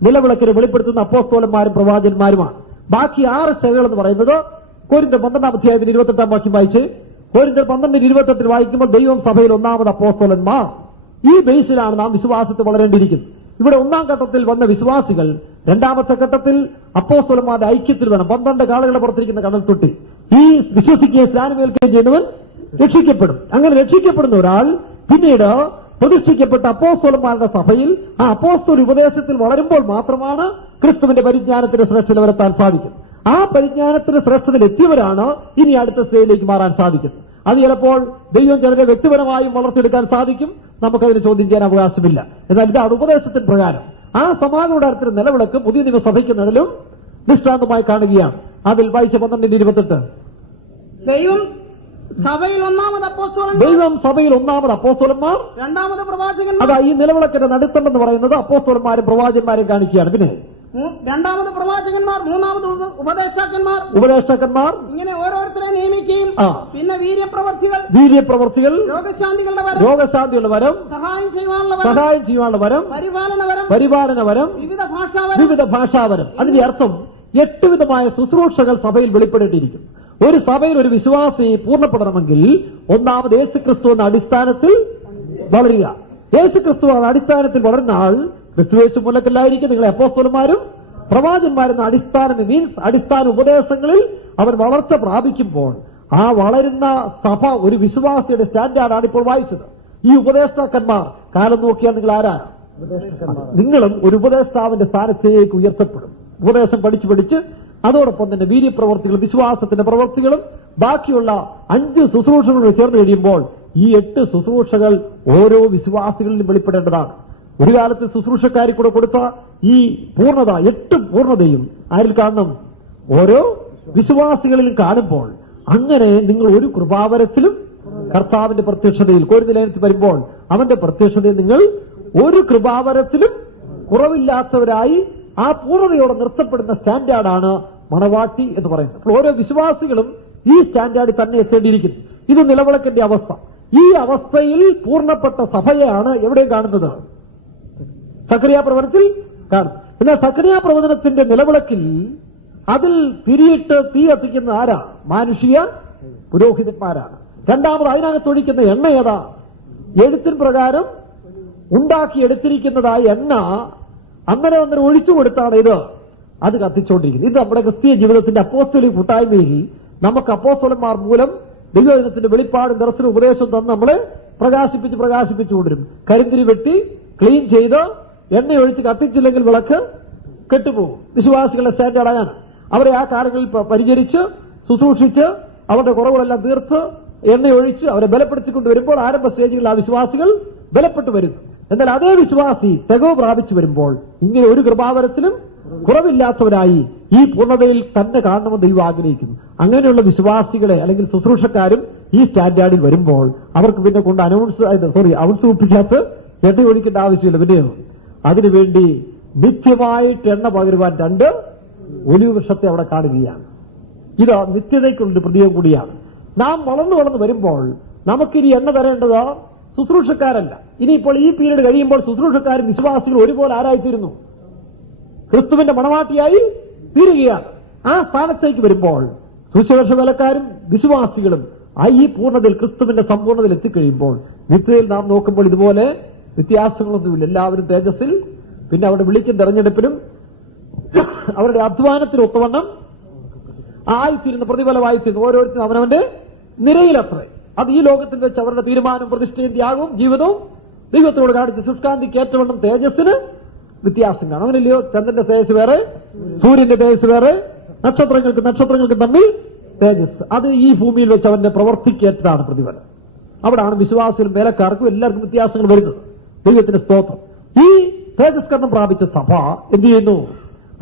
നിലവിളക്കിനെ വെളിപ്പെടുത്തുന്ന അപ്പോസ്തലന്മാരും പ്രവാചകന്മാരുമാണ്. ബാക്കി 6 ശാഖകൾ എന്ന് പറയുന്നത് കൊരിന്ത്യർ 12-ാം അധ്യായത്തിന് 28-ാം വാക്യം വായിച്ച്, കൊരിന്ത്യർ 12:28 വായിക്കുമ്പോൾ ദൈവം സഭയിൽ 1ാമത് അപ്പോസ്തലന്മാർ. ഈ ബേസിലാണ് നാം വിശ്വാസത്തെ വളരേണ്ടിയിരിക്കുന്നത്. ഇവിടെ 1ാം ഘട്ടത്തിൽ വന്ന വിശ്വാസികൾ 2ാമത്തെ ഘട്ടത്തിൽ അപ്പോസ്തലന്മാരുടെ ഐക്യത്തിൽ വേണം. 12 കാളുകളെ പുറത്തിരിക്കുന്ന കടൽ തൊട്ടി ഈ വിശ്വസിക്കുകയും സ്നാനമേൽക്കുകയും ചെയ്യുന്നവൻ രക്ഷിക്കപ്പെടും. അങ്ങനെ രക്ഷിക്കപ്പെടുന്ന ഒരാൾ പിന്നീട് പ്രതിഷ്ഠിക്കപ്പെട്ട അപ്പോസ്തലന്മാരുടെ സഭയിൽ ആ അപ്പോസ്തല ഉപദേശത്തിൽ വളരുമ്പോൾ മാത്രമാണ് ക്രിസ്തുവിന്റെ പരിജ്ഞാനത്തിന്റെ ശ്രേഷ്ഠത വരെത്താൻ സാധിക്കും. ആ പരിജ്ഞാനത്തിന്റെ ശ്രേഷ്ഠതയിൽ എത്തിയവരാണ് ഇനി അടുത്ത സ്റ്റേജിലേക്ക് മാറാൻ സാധിക്കുന്നത്. അത് ചിലപ്പോൾ ദൈവം ചിലരെ വ്യക്തിപരമായും വളർത്തിയെടുക്കാൻ സാധിക്കും, നമുക്കതിന് ചോദ്യം ചെയ്യാൻ അവകാശമില്ല. എന്നാൽ ഇതാണ് ഉപദേശത്തിന് പ്രകാരം. ആ സമാഗമകൂടാരത്തിന്റെ നിലവിളക്ക് പുതിയ നിയമസഭയ്ക്ക് നിഴലും ദൃഷ്ടാന്തമായി കാണുകയാണ്. അതിൽ വായിച്ച 12:28 ദൈവം സഭയിൽ 1ാമത് അപ്പോസ്തലന്മാർ, 2ാമത് പ്രവാചകന്മാർ. അതാ ഈ നിലവിളക്കിന്റെ നടുത്തണ്ടെന്ന് പറയുന്നത് അപ്പോസ്തലന്മാരും പ്രവാചകന്മാരും കാണിക്കുകയാണ്. പിന്നെ 2ാമത് പ്രവാചകന്മാർ, 3ാമത് ഉപദേഷ്ടാക്കന്മാർ, ഇങ്ങനെ ഓരോരുത്തരെ നിയമിക്കുകയും പിന്നെ വീര്യപ്രവർത്തികൾ, രോഗശാന്തികളുടെ വരം, സഹായം ചെയ്യുവാനുള്ള വരം, പരിപാലന വരം, വിവിധ ഭാഷാവരം. അതിന്റെ അർത്ഥം 8 വിധമായ ശുശ്രൂഷകൾ സഭയിൽ വെളിപ്പെടേണ്ടിയിരിക്കും. ഒരു സഭയിൽ ഒരു വിശ്വാസി പൂർണ്ണപ്പെടണമെങ്കിൽ 1ാമത് യേശുക്രിസ്തു എന്ന അടിസ്ഥാനത്തിൽ വളരുക. യേശുക്രിസ്തു എന്ന അടിസ്ഥാനത്തിൽ വളരുന്ന ആൾ ക്രിസ്തുവേശു മൂലക്കല്ലായിരിക്കും നിങ്ങളെ അപ്പോസ്തലന്മാരും പ്രവാചകന്മാരെന്ന അടിസ്ഥാനം മീൻസ് അടിസ്ഥാന ഉപദേശങ്ങളിൽ അവൻ വളർച്ച പ്രാപിക്കുമ്പോൾ ആ വളരുന്ന സഭ ഒരു വിശ്വാസിയുടെ സ്റ്റാൻഡാർഡാണ് ഇപ്പോൾ വായിച്ചത്. ഈ ഉപദേഷ്ടാക്കന്മാർ കാലം നോക്കിയാൽ നിങ്ങൾ ആരാണ്? നിങ്ങളും ഒരു ഉപദേഷ്ടാവിന്റെ സ്ഥാനത്തേക്ക് ഉയർത്തപ്പെടും. ഉപദേശം പഠിച്ച് അതോടൊപ്പം തന്നെ വീര്യപ്രവർത്തികളും വിശ്വാസത്തിന്റെ പ്രവർത്തികളും ബാക്കിയുള്ള 5 ശുശ്രൂഷകൾ ചേർന്ന് കഴിയുമ്പോൾ ഈ 8 ശുശ്രൂഷകൾ ഓരോ വിശ്വാസികളിലും വെളിപ്പെടേണ്ടതാണ്. ഒരു കാലത്ത് ശുശ്രൂഷക്കാരി കൂടെ കൊടുത്ത ഈ പൂർണ്ണത 8 പൂർണ്ണതയും ആരിൽ കാണണം? ഓരോ വിശ്വാസികളിലും കാണുമ്പോൾ അങ്ങനെ നിങ്ങൾ ഒരു കൃപാവരത്തിലും കർത്താവിന്റെ പ്രത്യക്ഷതയിൽ കൊരിന്ത്യർ വരുമ്പോൾ അവന്റെ പ്രത്യക്ഷതയിൽ നിങ്ങൾ ഒരു കൃപാവരത്തിലും കുറവില്ലാത്തവരായി ആ പൂർണ്ണതയോടെ നിർത്തപ്പെടുന്ന സ്റ്റാൻഡേർഡാണ് മണവാട്ടി എന്ന് പറയുന്നത്. അപ്പോൾ ഓരോ വിശ്വാസികളും ഈ സ്റ്റാൻഡേർഡിൽ തന്നെ എത്തേണ്ടിയിരിക്കുന്നു. ഇത് നിലവിളക്കിന്റെ അവസ്ഥ. ഈ അവസ്ഥയിൽ പൂർണ്ണപ്പെട്ട സഭയാണ് എവിടെയും കാണുന്നത്? സക്കറിയ പ്രവചനത്തിൽ കാണും. പിന്നെ സക്കറിയ പ്രവചനത്തിന്റെ നിലവിളക്കിൽ അതിൽ തിരിയിട്ട് തീ കത്തിക്കുന്ന ആരാ? മാനുഷിക പുരോഹിതന്മാരാണ്. 2ാമത് അതിനകത്തൊഴിക്കുന്ന എണ്ണ ഏതാ? എഴുത്തിൻ പ്രകാരം ഉണ്ടാക്കിയെടുത്തിരിക്കുന്നതായ എണ്ണ അങ്ങനെ ഒഴിച്ചു കൊടുത്താണ് ഇത് അത് കത്തിച്ചുകൊണ്ടിരിക്കുന്നത്. ഇത് നമ്മുടെ ക്രിസ്തീയ ജീവിതത്തിന്റെ അപ്പോസ്തലിക കൂട്ടായ്മയിൽ നമുക്ക് അപ്പോസ്തലന്മാർ മൂലം ദൈവത്തിന്റെ വെളിപ്പാടും ദർശന ഉപദേശവും തന്ന് നമ്മളെ പ്രകാശിപ്പിച്ചുകൊണ്ടിരും. കരിന്തിരി വെട്ടി ക്ലീൻ ചെയ്ത് എണ്ണയൊഴിച്ച് കത്തിച്ചില്ലെങ്കിൽ വിളക്ക് കെട്ടുപോകും. വിശ്വാസികളുടെ സ്റ്റാൻഡേർഡായാണ്. അവരെ ആ കാര്യങ്ങളിൽ പരിചരിച്ച് ശുശ്രൂഷിച്ച് അവരുടെ കുറവുകളെല്ലാം തീർത്ത് എണ്ണയൊഴിച്ച് അവരെ ബലപ്പെടുത്തിക്കൊണ്ട് വരുമ്പോൾ ആരംഭ സ്റ്റേജുകളിൽ ആ വിശ്വാസികൾ ബലപ്പെട്ടു വരുന്നു. എന്നാൽ അതേ വിശ്വാസി തികവ് പ്രാപിച്ചു വരുമ്പോൾ ഇങ്ങനെ ഒരു കൃപാവരത്തിലും കുറവില്ലാത്തവരായി ഈ പൂർണ്ണതയിൽ തന്നെ കാണണമെന്ന് ദൈവം ആഗ്രഹിക്കുന്നു. അങ്ങനെയുള്ള വിശ്വാസികളെ അല്ലെങ്കിൽ ശുശ്രൂഷക്കാരും ഈ സ്റ്റാൻഡേർഡിൽ വരുമ്പോൾ അവർക്ക് പിന്നെ കൊണ്ട് ഔത്സൂപ്പിക്കാത്ത എണ്ണ ഒഴിക്കേണ്ട ആവശ്യമില്ല. പിന്നെ അതിനുവേണ്ടി നിത്യമായിട്ട് എണ്ണ പകരുവാൻ 2 ഒലിവ് വൃക്ഷത്തെ അവിടെ കാണുകയാണ്. ഇത് നിത്യതയ്ക്കുള്ളൊരു പ്രതീകം കൂടിയാണ്. നാം വളർന്നു വരുമ്പോൾ നമുക്കിനി എണ്ണ തരേണ്ടത് ശുശ്രൂഷക്കാരല്ല. ഇനിയിപ്പോൾ ഈ പീരീഡ് കഴിയുമ്പോൾ ശുശ്രൂഷക്കാരും വിശ്വാസികളും ഒരുപോലെ ആരായിത്തീരുന്നു, ക്രിസ്തുവിന്റെ മണവാട്ടിയായി തീരുകയാണ്. ആ സ്ഥാനത്തേക്ക് വരുമ്പോൾ സുവിശേഷ വേലക്കാരും വിശ്വാസികളും ഈ പൂർണ്ണതയിൽ ക്രിസ്തുവിന്റെ സമ്പൂർണ്ണതയിൽ എത്തിക്കഴിയുമ്പോൾ നിത്യതയിൽ നാം നോക്കുമ്പോൾ ഇതുപോലെ വ്യത്യാസങ്ങളൊന്നുമില്ല. എല്ലാവരും തേജസ്സിൽ, പിന്നെ അവരുടെ വിളിക്കും തെരഞ്ഞെടുപ്പിനും അവരുടെ അധ്വാനത്തിന് ഒത്തവണ്ണം ആയിത്തീരുന്ന പ്രതിഫലമായിത്തീരുന്നു. ഓരോരുത്തരും അവനവന്റെ നിരയിലത്രേ. അത് ഈ ലോകത്തിൽ വെച്ച് അവരുടെ തീരുമാനം, പ്രതിഷ്ഠയും, ത്യാഗവും, ജീവിതവും ദൈവത്തോട് കാണിച്ച് ശുഷ്കാന്തിക്ക് ഏറ്റവണ്ണം തേജസ്സിന് വ്യത്യാസം കാണും. അങ്ങനെയല്ലയോ? ചന്ദ്രന്റെ തേജസ് വേറെ, സൂര്യന്റെ തേജസ് വേറെ, നക്ഷത്രങ്ങൾക്ക് തമ്മിൽ തേജസ്. അത് ഈ ഭൂമിയിൽ വെച്ച് അവന്റെ പ്രവർത്തിക്കേറ്റതാണ് പ്രതിഫലം. അവിടാണ് വിശ്വാസികളും വേലക്കാർക്കും എല്ലാവർക്കും വ്യത്യാസങ്ങൾ വരുന്നത്. ദൈവത്തിന്റെ സ്തോത്രം. ഈ തേജസ്കരണം പ്രാപിച്ച സഭ എന്ത് ചെയ്യുന്നു?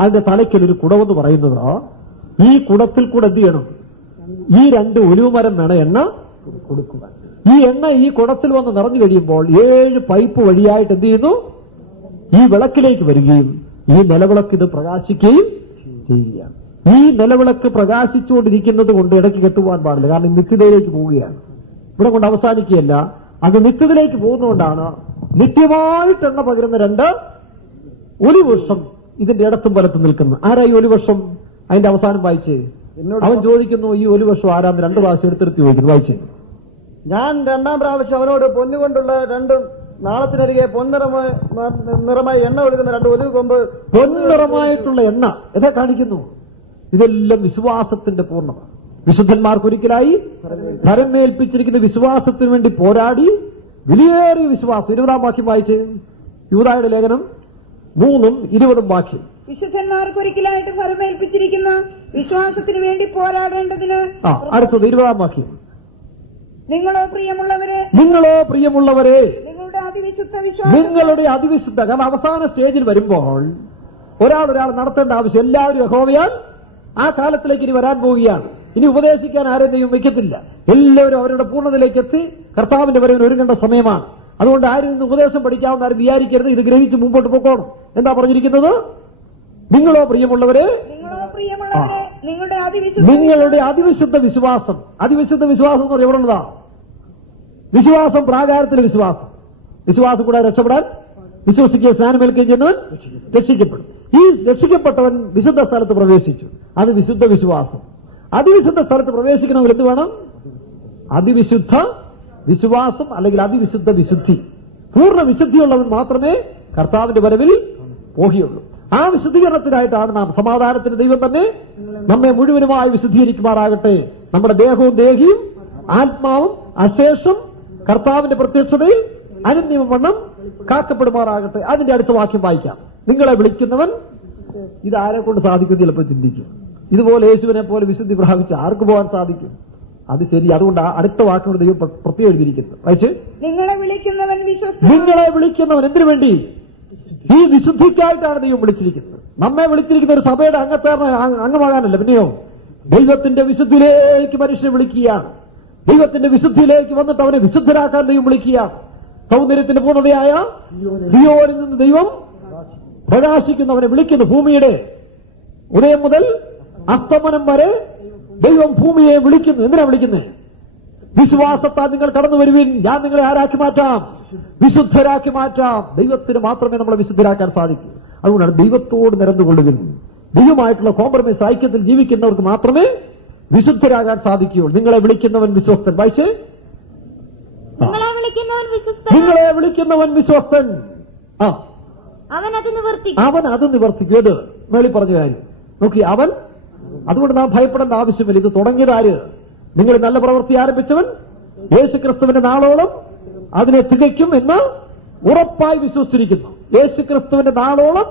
അതിന്റെ തലയ്ക്കൊരു കുടവെന്ന് പറയുന്നത്, ഈ കുടത്തിൽ കൂടെ എന്ത് ചെയ്യണം? ഈ 2 ഒലിവുമരം വേണം എണ്ണ കൊടുക്കുക. ഈ എണ്ണ ഈ കുടത്തിൽ വന്ന് നിറഞ്ഞു കഴിയുമ്പോൾ 7 പൈപ്പ് വഴിയായിട്ട് എന്ത് ചെയ്യുന്നു? ഈ വിളക്കിലേക്ക് വരികയും ഈ നിലവിളക്ക് ഇത് പ്രകാശിക്കുകയും ചെയ്യുകയാണ്. ഈ നിലവിളക്ക് പ്രകാശിച്ചുകൊണ്ടിരിക്കുന്നത് കൊണ്ട് ഇടയ്ക്ക് കെട്ടുപോകാൻ പാടില്ല. കാരണം നിത്യതയിലേക്ക് പോവുകയാണ്. ഇവിടെ കൊണ്ട് അവസാനിക്കുകയല്ല, അത് നിത്യതയിലേക്ക് പോകുന്നതുകൊണ്ടാണ് നിത്യമായിട്ട് എണ്ണ പകരുന്ന 2 ഒലിവൃക്ഷം ഇതിന്റെ ഇടത്തും വലത്തും നിൽക്കുന്നു. ആരാ ഈ ഒലിവൃക്ഷം? അതിന്റെ അവസാനം വായിച്ചേ. അവൻ ചോദിക്കുന്നു, ഈ ഒലിവൃക്ഷം ആരാന്ന് 2 പ്രാവശ്യം എടുത്തെടുത്ത് ചോദിക്കുന്നു. വായിച്ചേ. ഞാൻ 2ാം പ്രാവശ്യം അവനോട് പൊന്നുകൊണ്ടുള്ള 2 നാളത്തിനരികെ പൊൻനിറമായി എണ്ണ ഒഴുകുന്ന 2 ഒലിവ് കൊമ്പ്. പൊൻനിറമായിട്ടുള്ള എണ്ണ എന്നെ കാണിക്കുന്നു. ഇതെല്ലാം വിശ്വാസത്തിന്റെ പൂർണ്ണത. വിശുദ്ധന്മാർക്കൊരിക്കലായി ഭരമേൽപ്പിച്ചിരിക്കുന്ന വിശ്വാസത്തിന് വേണ്ടി പോരാടി വിലയേറിയ വിശ്വാസം. 20ാം വാക്യം വായിച്ച്. യൂദായുടെ ലേഖനം 3:20 വാക്യം. വിശുദ്ധന്മാർക്കൊരിക്കലായിട്ട് ഭരമേൽപ്പിച്ചിരിക്കുന്ന വിശ്വാസത്തിന് വേണ്ടി പോരാടേണ്ടതിന്. അടുത്തത് 20ാം വാക്യം. നിങ്ങളോ പ്രിയമുള്ളവരെ നിങ്ങളുടെ അതിവിശുദ്ധ. കാരണം അവസാന സ്റ്റേജിൽ വരുമ്പോൾ ഒരാൾ നടത്തേണ്ട ആവശ്യം എല്ലാവരും യഹോവയാൽ ആ കാലത്തിലേക്ക് ഇനി വരാൻ പോവുകയാണ്. ഇനി ഉപദേശിക്കാൻ ആരെയും ദൈവം വയ്ക്കത്തില്ല. എല്ലാവരും അവരുടെ പൂർണ്ണതയിലേക്ക് എത്തി കർത്താവിന്റെ വരവിന് ഒരുങ്ങേണ്ട സമയമാണ്. അതുകൊണ്ട് ആരും ഇന്ന് ഉപദേശം പഠിക്കാവുന്ന ആരും വിചാരിക്കരുത്. ഇത് ഗ്രഹിച്ച് മുമ്പോട്ട് പോകണം. എന്താ പറഞ്ഞിരിക്കുന്നത്? നിങ്ങളോ പ്രിയമുള്ളവരെ നിങ്ങളുടെ അതിവിശുദ്ധ വിശ്വാസം. അതിവിശുദ്ധ വിശ്വാസം എന്ന് പറഞ്ഞാൽ എവിടെയുള്ളതാ? വിശ്വാസം പ്രാകാരത്തിലെ വിശ്വാസം. വിശ്വാസം കൂടെ രക്ഷപ്പെടാൻ വിശ്വസിക്കുക, സ്നാനമേൽക്കുകയും ചെയ്യുന്നവൻ രക്ഷിക്കപ്പെടും. ഈ രക്ഷിക്കപ്പെട്ടവൻ വിശുദ്ധ സ്ഥലത്ത് പ്രവേശിച്ചു. അത് വിശുദ്ധ വിശ്വാസം. അതിവിശുദ്ധ സ്ഥലത്ത് പ്രവേശിക്കണമെങ്കിൽ എന്ത് വേണം? അതിവിശുദ്ധ വിശ്വാസം അല്ലെങ്കിൽ അതിവിശുദ്ധ വിശുദ്ധി. പൂർണ്ണ വിശുദ്ധിയുള്ളവൻ മാത്രമേ കർത്താവിന്റെ വരവിൽ പോവുകയുള്ളൂ. ആ വിശുദ്ധീകരണത്തിനായിട്ടാണ് നാം സമാധാനത്തിന് ദൈവം തന്നെ നമ്മെ മുഴുവനുമായി വിശുദ്ധീകരിക്കുമാറാകട്ടെ. നമ്മുടെ ദേഹവും ദേഹിയും ആത്മാവും അശേഷം കർത്താവിന്റെ പ്രത്യക്ഷതയിൽ അനുനിയമവണ്ണം കാക്കപ്പെടുമാറാകട്ടെ. അതിന്റെ അടുത്ത വാക്യം വായിക്കാം. നിങ്ങളെ വിളിക്കുന്നവൻ. ഇതാരെ കൊണ്ട് സാധിക്കും? ചിലപ്പോൾ ചിന്തിക്കും, ഇതുപോലെ യേശുവിനെ പോലെ വിശുദ്ധി പ്രാപിച്ച് ആർക്ക് പോകാൻ സാധിക്കും? അത് ശരി. അതുകൊണ്ട് അടുത്ത വാക്കിനോട് ദൈവം പ്രത്യേകം എഴുതിയിരിക്കുന്നത് വായിച്ച്. നിങ്ങളെ വിളിക്കുന്നവൻ എന്തിനു വേണ്ടി? ഈ വിശുദ്ധിക്കായിട്ടാണ് ദൈവം വിളിച്ചിരിക്കുന്നത്. നമ്മെ വിളിച്ചിരിക്കുന്ന ഒരു സഭയുടെ അംഗമാകാനല്ല, പിന്നെയോ ദൈവത്തിന്റെ വിശുദ്ധിയിലേക്ക് മനുഷ്യനെ വിളിക്കുകയാണ്. ദൈവത്തിന്റെ വിശുദ്ധിയിലേക്ക് വന്നിട്ട് അവനെ വിശുദ്ധരാക്കാൻ ദൈവം വിളിക്കുകയാണ്. സൗന്ദര്യത്തിന്റെ പൂർണ്ണതയായ സിയോനിൽ നിന്ന് ദൈവം പ്രകാശിക്കുന്നവനെ വിളിക്കുന്നു. ഭൂമിയുടെ ഉദയം മുതൽ അസ്തമനം വരെ ദൈവം ഭൂമിയെ വിളിക്കുന്നു. എന്തിനാ വിളിക്കുന്നത്? വിശ്വാസത്താൽ നിങ്ങൾ കടന്നു വരുവിൻ, ഞാൻ നിങ്ങളെ ആരാക്കി മാറ്റാം? വിശുദ്ധരാക്കി മാറ്റാം. ദൈവത്തിന് മാത്രമേ നമ്മളെ വിശുദ്ധരാക്കാൻ സാധിക്കൂ. അതുകൊണ്ടാണ് ദൈവത്തോട് നിരന്നുകൊള്ളുവിൻ. ദൈവമായിട്ടുള്ള കോംപ്രമൈസ് ഐക്യത്തിൽ ജീവിക്കുന്നവർക്ക് മാത്രമേ വിശുദ്ധരാകാൻ സാധിക്കുകയുള്ളൂ. നിങ്ങളെ വിളിക്കുന്നവൻ വിശ്വസ്തൻ. വായിച്ചേ. നിങ്ങളെ വിളിക്കുന്നവൻ വിശ്വസ്തൻ. അവൻ അത് നിവർത്തിക്കും. ഏത് മേളി പറഞ്ഞ കാര്യം നോക്കി. അവൻ. അതുകൊണ്ട് നാം ഭയപ്പെടേണ്ട ആവശ്യമില്ല. ഇത് തുടങ്ങിയതാര്? നിങ്ങൾ നല്ല പ്രവൃത്തി ആരംഭിച്ചവൻ യേശുക്രിസ്തുവിന്റെ നാളോളം അതിനെ തികയ്ക്കും എന്ന് ഉറപ്പായി വിശ്വസിച്ചിരിക്കുന്നു. യേശുക്രിസ്തുവിന്റെ നാളോളം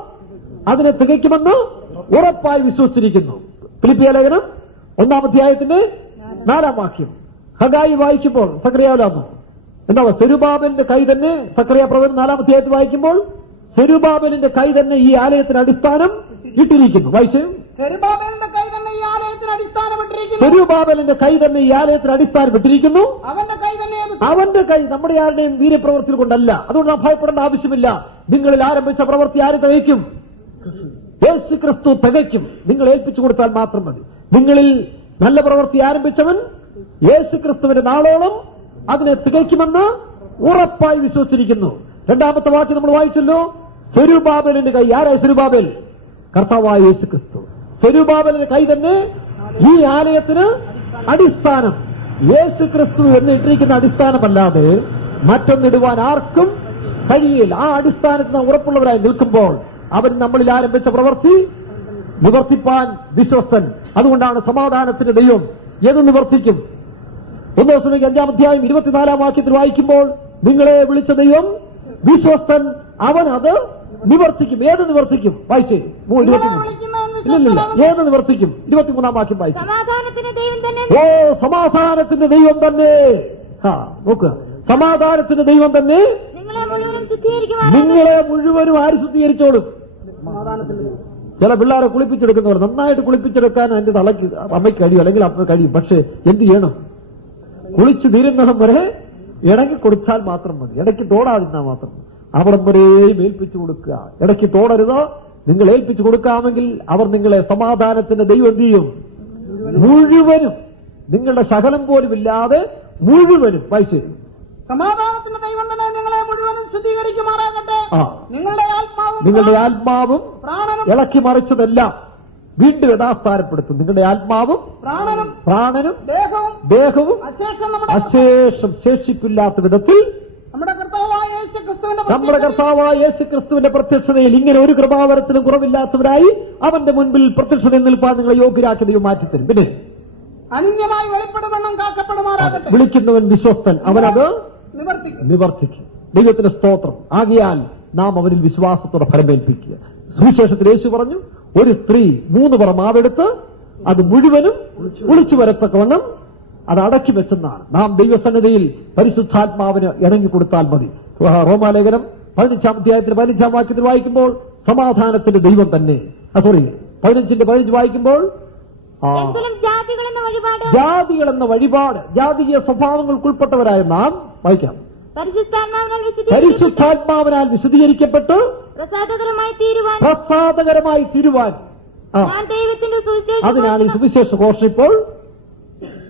അതിനെ തികയ്ക്കുമെന്ന് ഉറപ്പായി വിശ്വസിച്ചിരിക്കുന്നു. ഫിലിപ്പിയ ലേഖനം 1-ാം അധ്യായത്തിന്റെ 4-ാം വാക്യം. ഹഗായി വായിക്കുമ്പോൾ സക്കറിയാവിലാന്നു എന്താ സെരുബാബലിന്റെ കൈ തന്നെ, സക്കറിയ പ്രവചനം 4-ാം അധ്യായത്തിൽ വായിക്കുമ്പോൾ സെരുബാബലിന്റെ കൈ തന്നെ ഈ ആലയത്തിന് അടിസ്ഥാനം ഇട്ടിരിക്കുന്നു. വായിച്ചു. സെരുബാബേലിന്റെ കൈ തന്നെ ഈ ആലയത്തിന് അടിസ്ഥാനമിട്ടിരിക്കുന്നു. സെരുബാബലിന്റെ കൈ തന്നെ ഈ ആലയത്തിന് അടിസ്ഥാനമിട്ടിരിക്കുന്നു. അവന്റെ കൈ തന്നെ അവന്റെ കൈ നമ്മുടെ ആരുടെയും വീര്യപ്രവൃത്തിയിൽ കൊണ്ടല്ല. അതുകൊണ്ട് നാം ഭയപ്പെടേണ്ട ആവശ്യമില്ല. നിങ്ങളിൽ ആരംഭിച്ച പ്രവൃത്തി ആര് തികയ്ക്കും? യേശു ക്രിസ്തു തികയ്ക്കും. നിങ്ങൾ ഏൽപ്പിച്ചു കൊടുത്താൽ മാത്രം മതി. നിങ്ങളിൽ നല്ല പ്രവൃത്തി ആരംഭിച്ചവൻ യേശു ക്രിസ്തുവിന്റെ നാളോളം അതിനെ തികയ്ക്കുമെന്ന് ഉറപ്പായി വിശ്വസിച്ചിരിക്കുന്നു. 2-ാമത്തെ വാക്യം നമ്മൾ വായിച്ചല്ലോ. സെരുബാബേലിന്റെ കൈ. ആരായ സെരുബാബേൽ? കർത്താവായ യേശു ക്രിസ്തു. സെരുബാബേലിന്റെ കൈ തന്നെ ഈ ആലയത്തിന് അടിസ്ഥാനം. യേശു ക്രിസ്തു എന്ന് ഇട്ടിരിക്കുന്ന അടിസ്ഥാനമല്ലാതെ മറ്റൊന്നിടുവാൻ ആർക്കും കഴിയില്ല. ആ അടിസ്ഥാനത്തിന് ഉറപ്പുള്ളവരായി നിൽക്കുമ്പോൾ അവൻ നമ്മളിൽ ആരംഭിച്ച പ്രവൃത്തി നിവർത്തിപ്പാൻ വിശ്വസ്തൻ. അതുകൊണ്ടാണ് സമാധാനത്തിന്റെ ദൈവം ഏത് നിവർത്തിക്കും. 1 Thessalonians 5-ാം അധ്യായം 24-ാം വാക്യത്തിൽ വായിക്കുമ്പോൾ നിങ്ങളെ വിളിച്ച ദൈവം വിശ്വസ്തൻ, അവൻ അത് നിവർത്തിക്കും. ഏത് നിവർത്തിക്കും? വായിച്ചേ. 23. ഇല്ലില്ല, ഏത് നിവർത്തിക്കും? 23-ാം വാക്യം വായിച്ചു. സമാധാനത്തിന്റെ ദൈവം തന്നെ. ഓ, സമാധാനത്തിന്റെ ദൈവം തന്നെ. നോക്കുക, സമാധാനത്തിന്റെ ദൈവം തന്നെ നിങ്ങളെ മുഴുവനും ശുദ്ധീകരിക്കുവാൻ. നിങ്ങളെ മുഴുവനും ആര് ശുദ്ധീകരിച്ചോളും? ചില പിള്ളേരെ കുളിപ്പിച്ചെടുക്കുന്നവർ നന്നായിട്ട് കുളിപ്പിച്ചെടുക്കാൻ എന്റെ തലയ്ക്ക് അമ്മയ്ക്ക് കഴിയും, അല്ലെങ്കിൽ അപ്പന് കഴിയും. പക്ഷെ എന്ത് ചെയ്യണം? കുളിച്ചു തീരുന്നിടം വരെ ഇടയ്ക്ക് കൊടുത്താൽ മാത്രം മതി. ഇടയ്ക്ക് തോടാതിരുന്നാൽ മാത്രം മതി. അവിടം വരെയും ഏൽപ്പിച്ചു കൊടുക്കുക. ഇടയ്ക്ക് തോടരുത്. നിങ്ങൾ ഏൽപ്പിച്ചു കൊടുക്കാമെങ്കിൽ അവർ നിങ്ങളെ സമാധാനത്തിന്റെ ദൈവം എന്ത് ചെയ്യും? മുഴുവനും, നിങ്ങളുടെ ശകലം പോലും ഇല്ലാതെ മുഴുവനും. വായിച്ചു. സമാധാനത്തിന്റെ ദൈവം തന്നെ നിങ്ങളെ മുഴുവനും ശുദ്ധീകരിക്കുമാറാകട്ടെ. നിങ്ങളുടെ ആത്മാവും പ്രാണനും ഇളക്കി മറിച്ചതെല്ലാം വീണ്ടും യഥാസ്ഥാനപ്പെടുത്തും. നിങ്ങളുടെ ആത്മാവും പ്രാണനും ദേഹവും അശേഷം ശേഷിപ്പില്ലാത്ത വിധത്തിൽ നമ്മുടെ കർത്താവായ യേശു ക്രിസ്തുവിന്റെ പ്രത്യക്ഷതയിൽ ഇങ്ങനെ ഒരു കൃപാവരത്തിനും കുറവില്ലാത്തവരായി അവന്റെ മുൻപിൽ പ്രത്യക്ഷതയിൽ നിൽപ്പാൻ നിങ്ങളെ യോഗ്യരാക്കി മാറ്റിത്തരും. പിന്നെ അനിന്യമായി വെളിപ്പെടുവണ്ണം കാക്കപ്പെടുമാറാകട്ടെ. വിളിക്കുന്നവൻ വിശ്വസ്തൻ, അവനത് നിവർത്തിക്കും. ദൈവത്തിന്റെ സ്തോത്രം. ആകയാൽ നാം അവരിൽ വിശ്വാസത്തോടെ ഫലമേൽപ്പിക്കുക. സുവിശേഷത്തിൽ യേശു പറഞ്ഞു, ഒരു സ്ത്രീ 3 പറ മാവെടുത്ത് അത് മുഴുവനും വിളിച്ചു വരത്തക്കവണ്ണം അത് അടക്കി വെച്ചെന്നാണ്. നാം ദൈവസന്നിധിയിൽ പരിശുദ്ധാത്മാവിന് ഇണങ്ങിക്കൊടുത്താൽ മതി. റോമാലേഖനം 15-ാം അധ്യായത്തിൽ 15-ാം വാക്യത്തിൽ വായിക്കുമ്പോൾ സമാധാനത്തിന്റെ ദൈവം തന്നെ. 15-15 വായിക്കുമ്പോൾ ജാതികൾ എന്ന വഴിപാട്, ജാതീയ സ്വഭാവങ്ങൾക്കുൾപ്പെട്ടവരായ നാം വായിക്കാം. പരിശുദ്ധാത്മാവിനാൽ വിശദീകരിക്കപ്പെട്ട് പ്രസാദകരമായി തീരുവാൻ അതിനാണ് ഈ സുവിശേഷ ഘോഷം ഇപ്പോൾ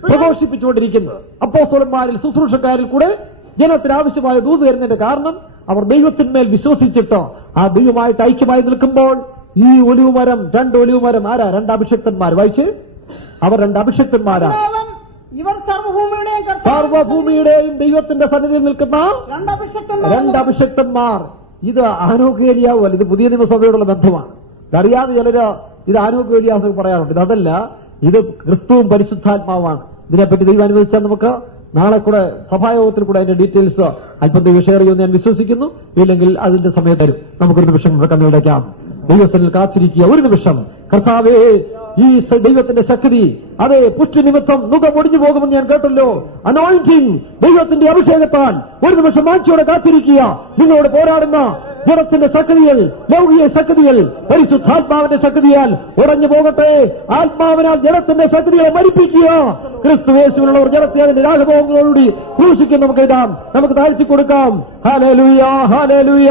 പ്രഘോഷിപ്പിച്ചുകൊണ്ടിരിക്കുന്നത്. അപ്പോസ്തലന്മാരിൽ ശുശ്രൂഷക്കാരിൽ കൂടെ ജനത്തിന് ആവശ്യമായ ദൂത് വരുന്നതിന്റെ കാരണം അവർ ദൈവത്തിന്മേൽ വിശ്വസിച്ചിട്ട് ആ ദൈവമായിട്ട് ഐക്യമായി നിൽക്കുമ്പോൾ ഈ ഒലിവുമരം, 2 ഒലിവുമരം ആരാ? 2 അഭിഷിക്തന്മാർ. വായിച്ച്. അവർ 2 അഭിഷിക്തന്മാരാണ്. ഇവർ സർവഭൂമിയുടെയും ദൈവത്തിന്റെ സന്നിധിയിൽ നിൽക്കുന്ന 2 അഭിഷിക്തന്മാർ. ഇത് ആരോഗ്യേലിയാവല്ല, ഇത് പുതിയ നിയമസഭയോടുള്ള ബന്ധമാണ്. ഇതറിയാതെ ചിലര് ഇത് ആരോഗ്യേലിയാവ് പറയാറുണ്ട്. ഇതല്ല, ഇത് ക്രിസ്തുവും പരിശുദ്ധാത്മാവാണ്. ഇതിനെപ്പറ്റി ദൈവം അനുവദിച്ചാൽ നമുക്ക് നാളെ കൂടെ സഭായോഗത്തിൽ കൂടെ അതിന്റെ ഡീറ്റെയിൽസ് അല്പം ദൈവം ഷെയർ ചെയ്യുമെന്ന് ഞാൻ വിശ്വസിക്കുന്നു. ഇല്ലെങ്കിൽ അതിന്റെ സമയത്ത് തരും. നമുക്കൊരു നിമിഷം കണ്ണുടയ്ക്കാം. ദൈവത്തിൽ കാത്തിരിക്കുക. ഒരു നിമിഷം. കർത്താവേ, ഈ ദൈവത്തിന്റെ ശക്തി, അതെ, പുഷ്ടി നിമിത്തം മുഖം ഒടിഞ്ഞു പോകുമെന്ന് ഞാൻ കേട്ടല്ലോ. അനോയിന്റിംഗ്, ദൈവത്തിന്റെ അഭിഷേകത്താൽ ഒരു നിമിഷം മാറ്റിയോടെ കാത്തിരിക്കുക. നിങ്ങളോട് പോരാടുന്ന ജനത്തിന്റെ ശക്തികൾ, ലൗകിക ശക്തികൾ പരിശുദ്ധാത്മാവിന്റെ ശക്തിയാൽ ഉറഞ്ഞു പോകട്ടെ. ആത്മാവിനാൽ ജനത്തിന്റെ ശക്തികളെ മരിപ്പിക്കുക. ക്രിസ്തുയേശുവിലുള്ളവർ ജനത്തെ അതിന്റെ രാഗഭോഗങ്ങളോടുകൂടി ക്രൂശിക്കും. നമുക്ക് ഇടാം, നമുക്ക് താഴ്ത്തി കൊടുക്കാം. Hallelujah, hallelujah.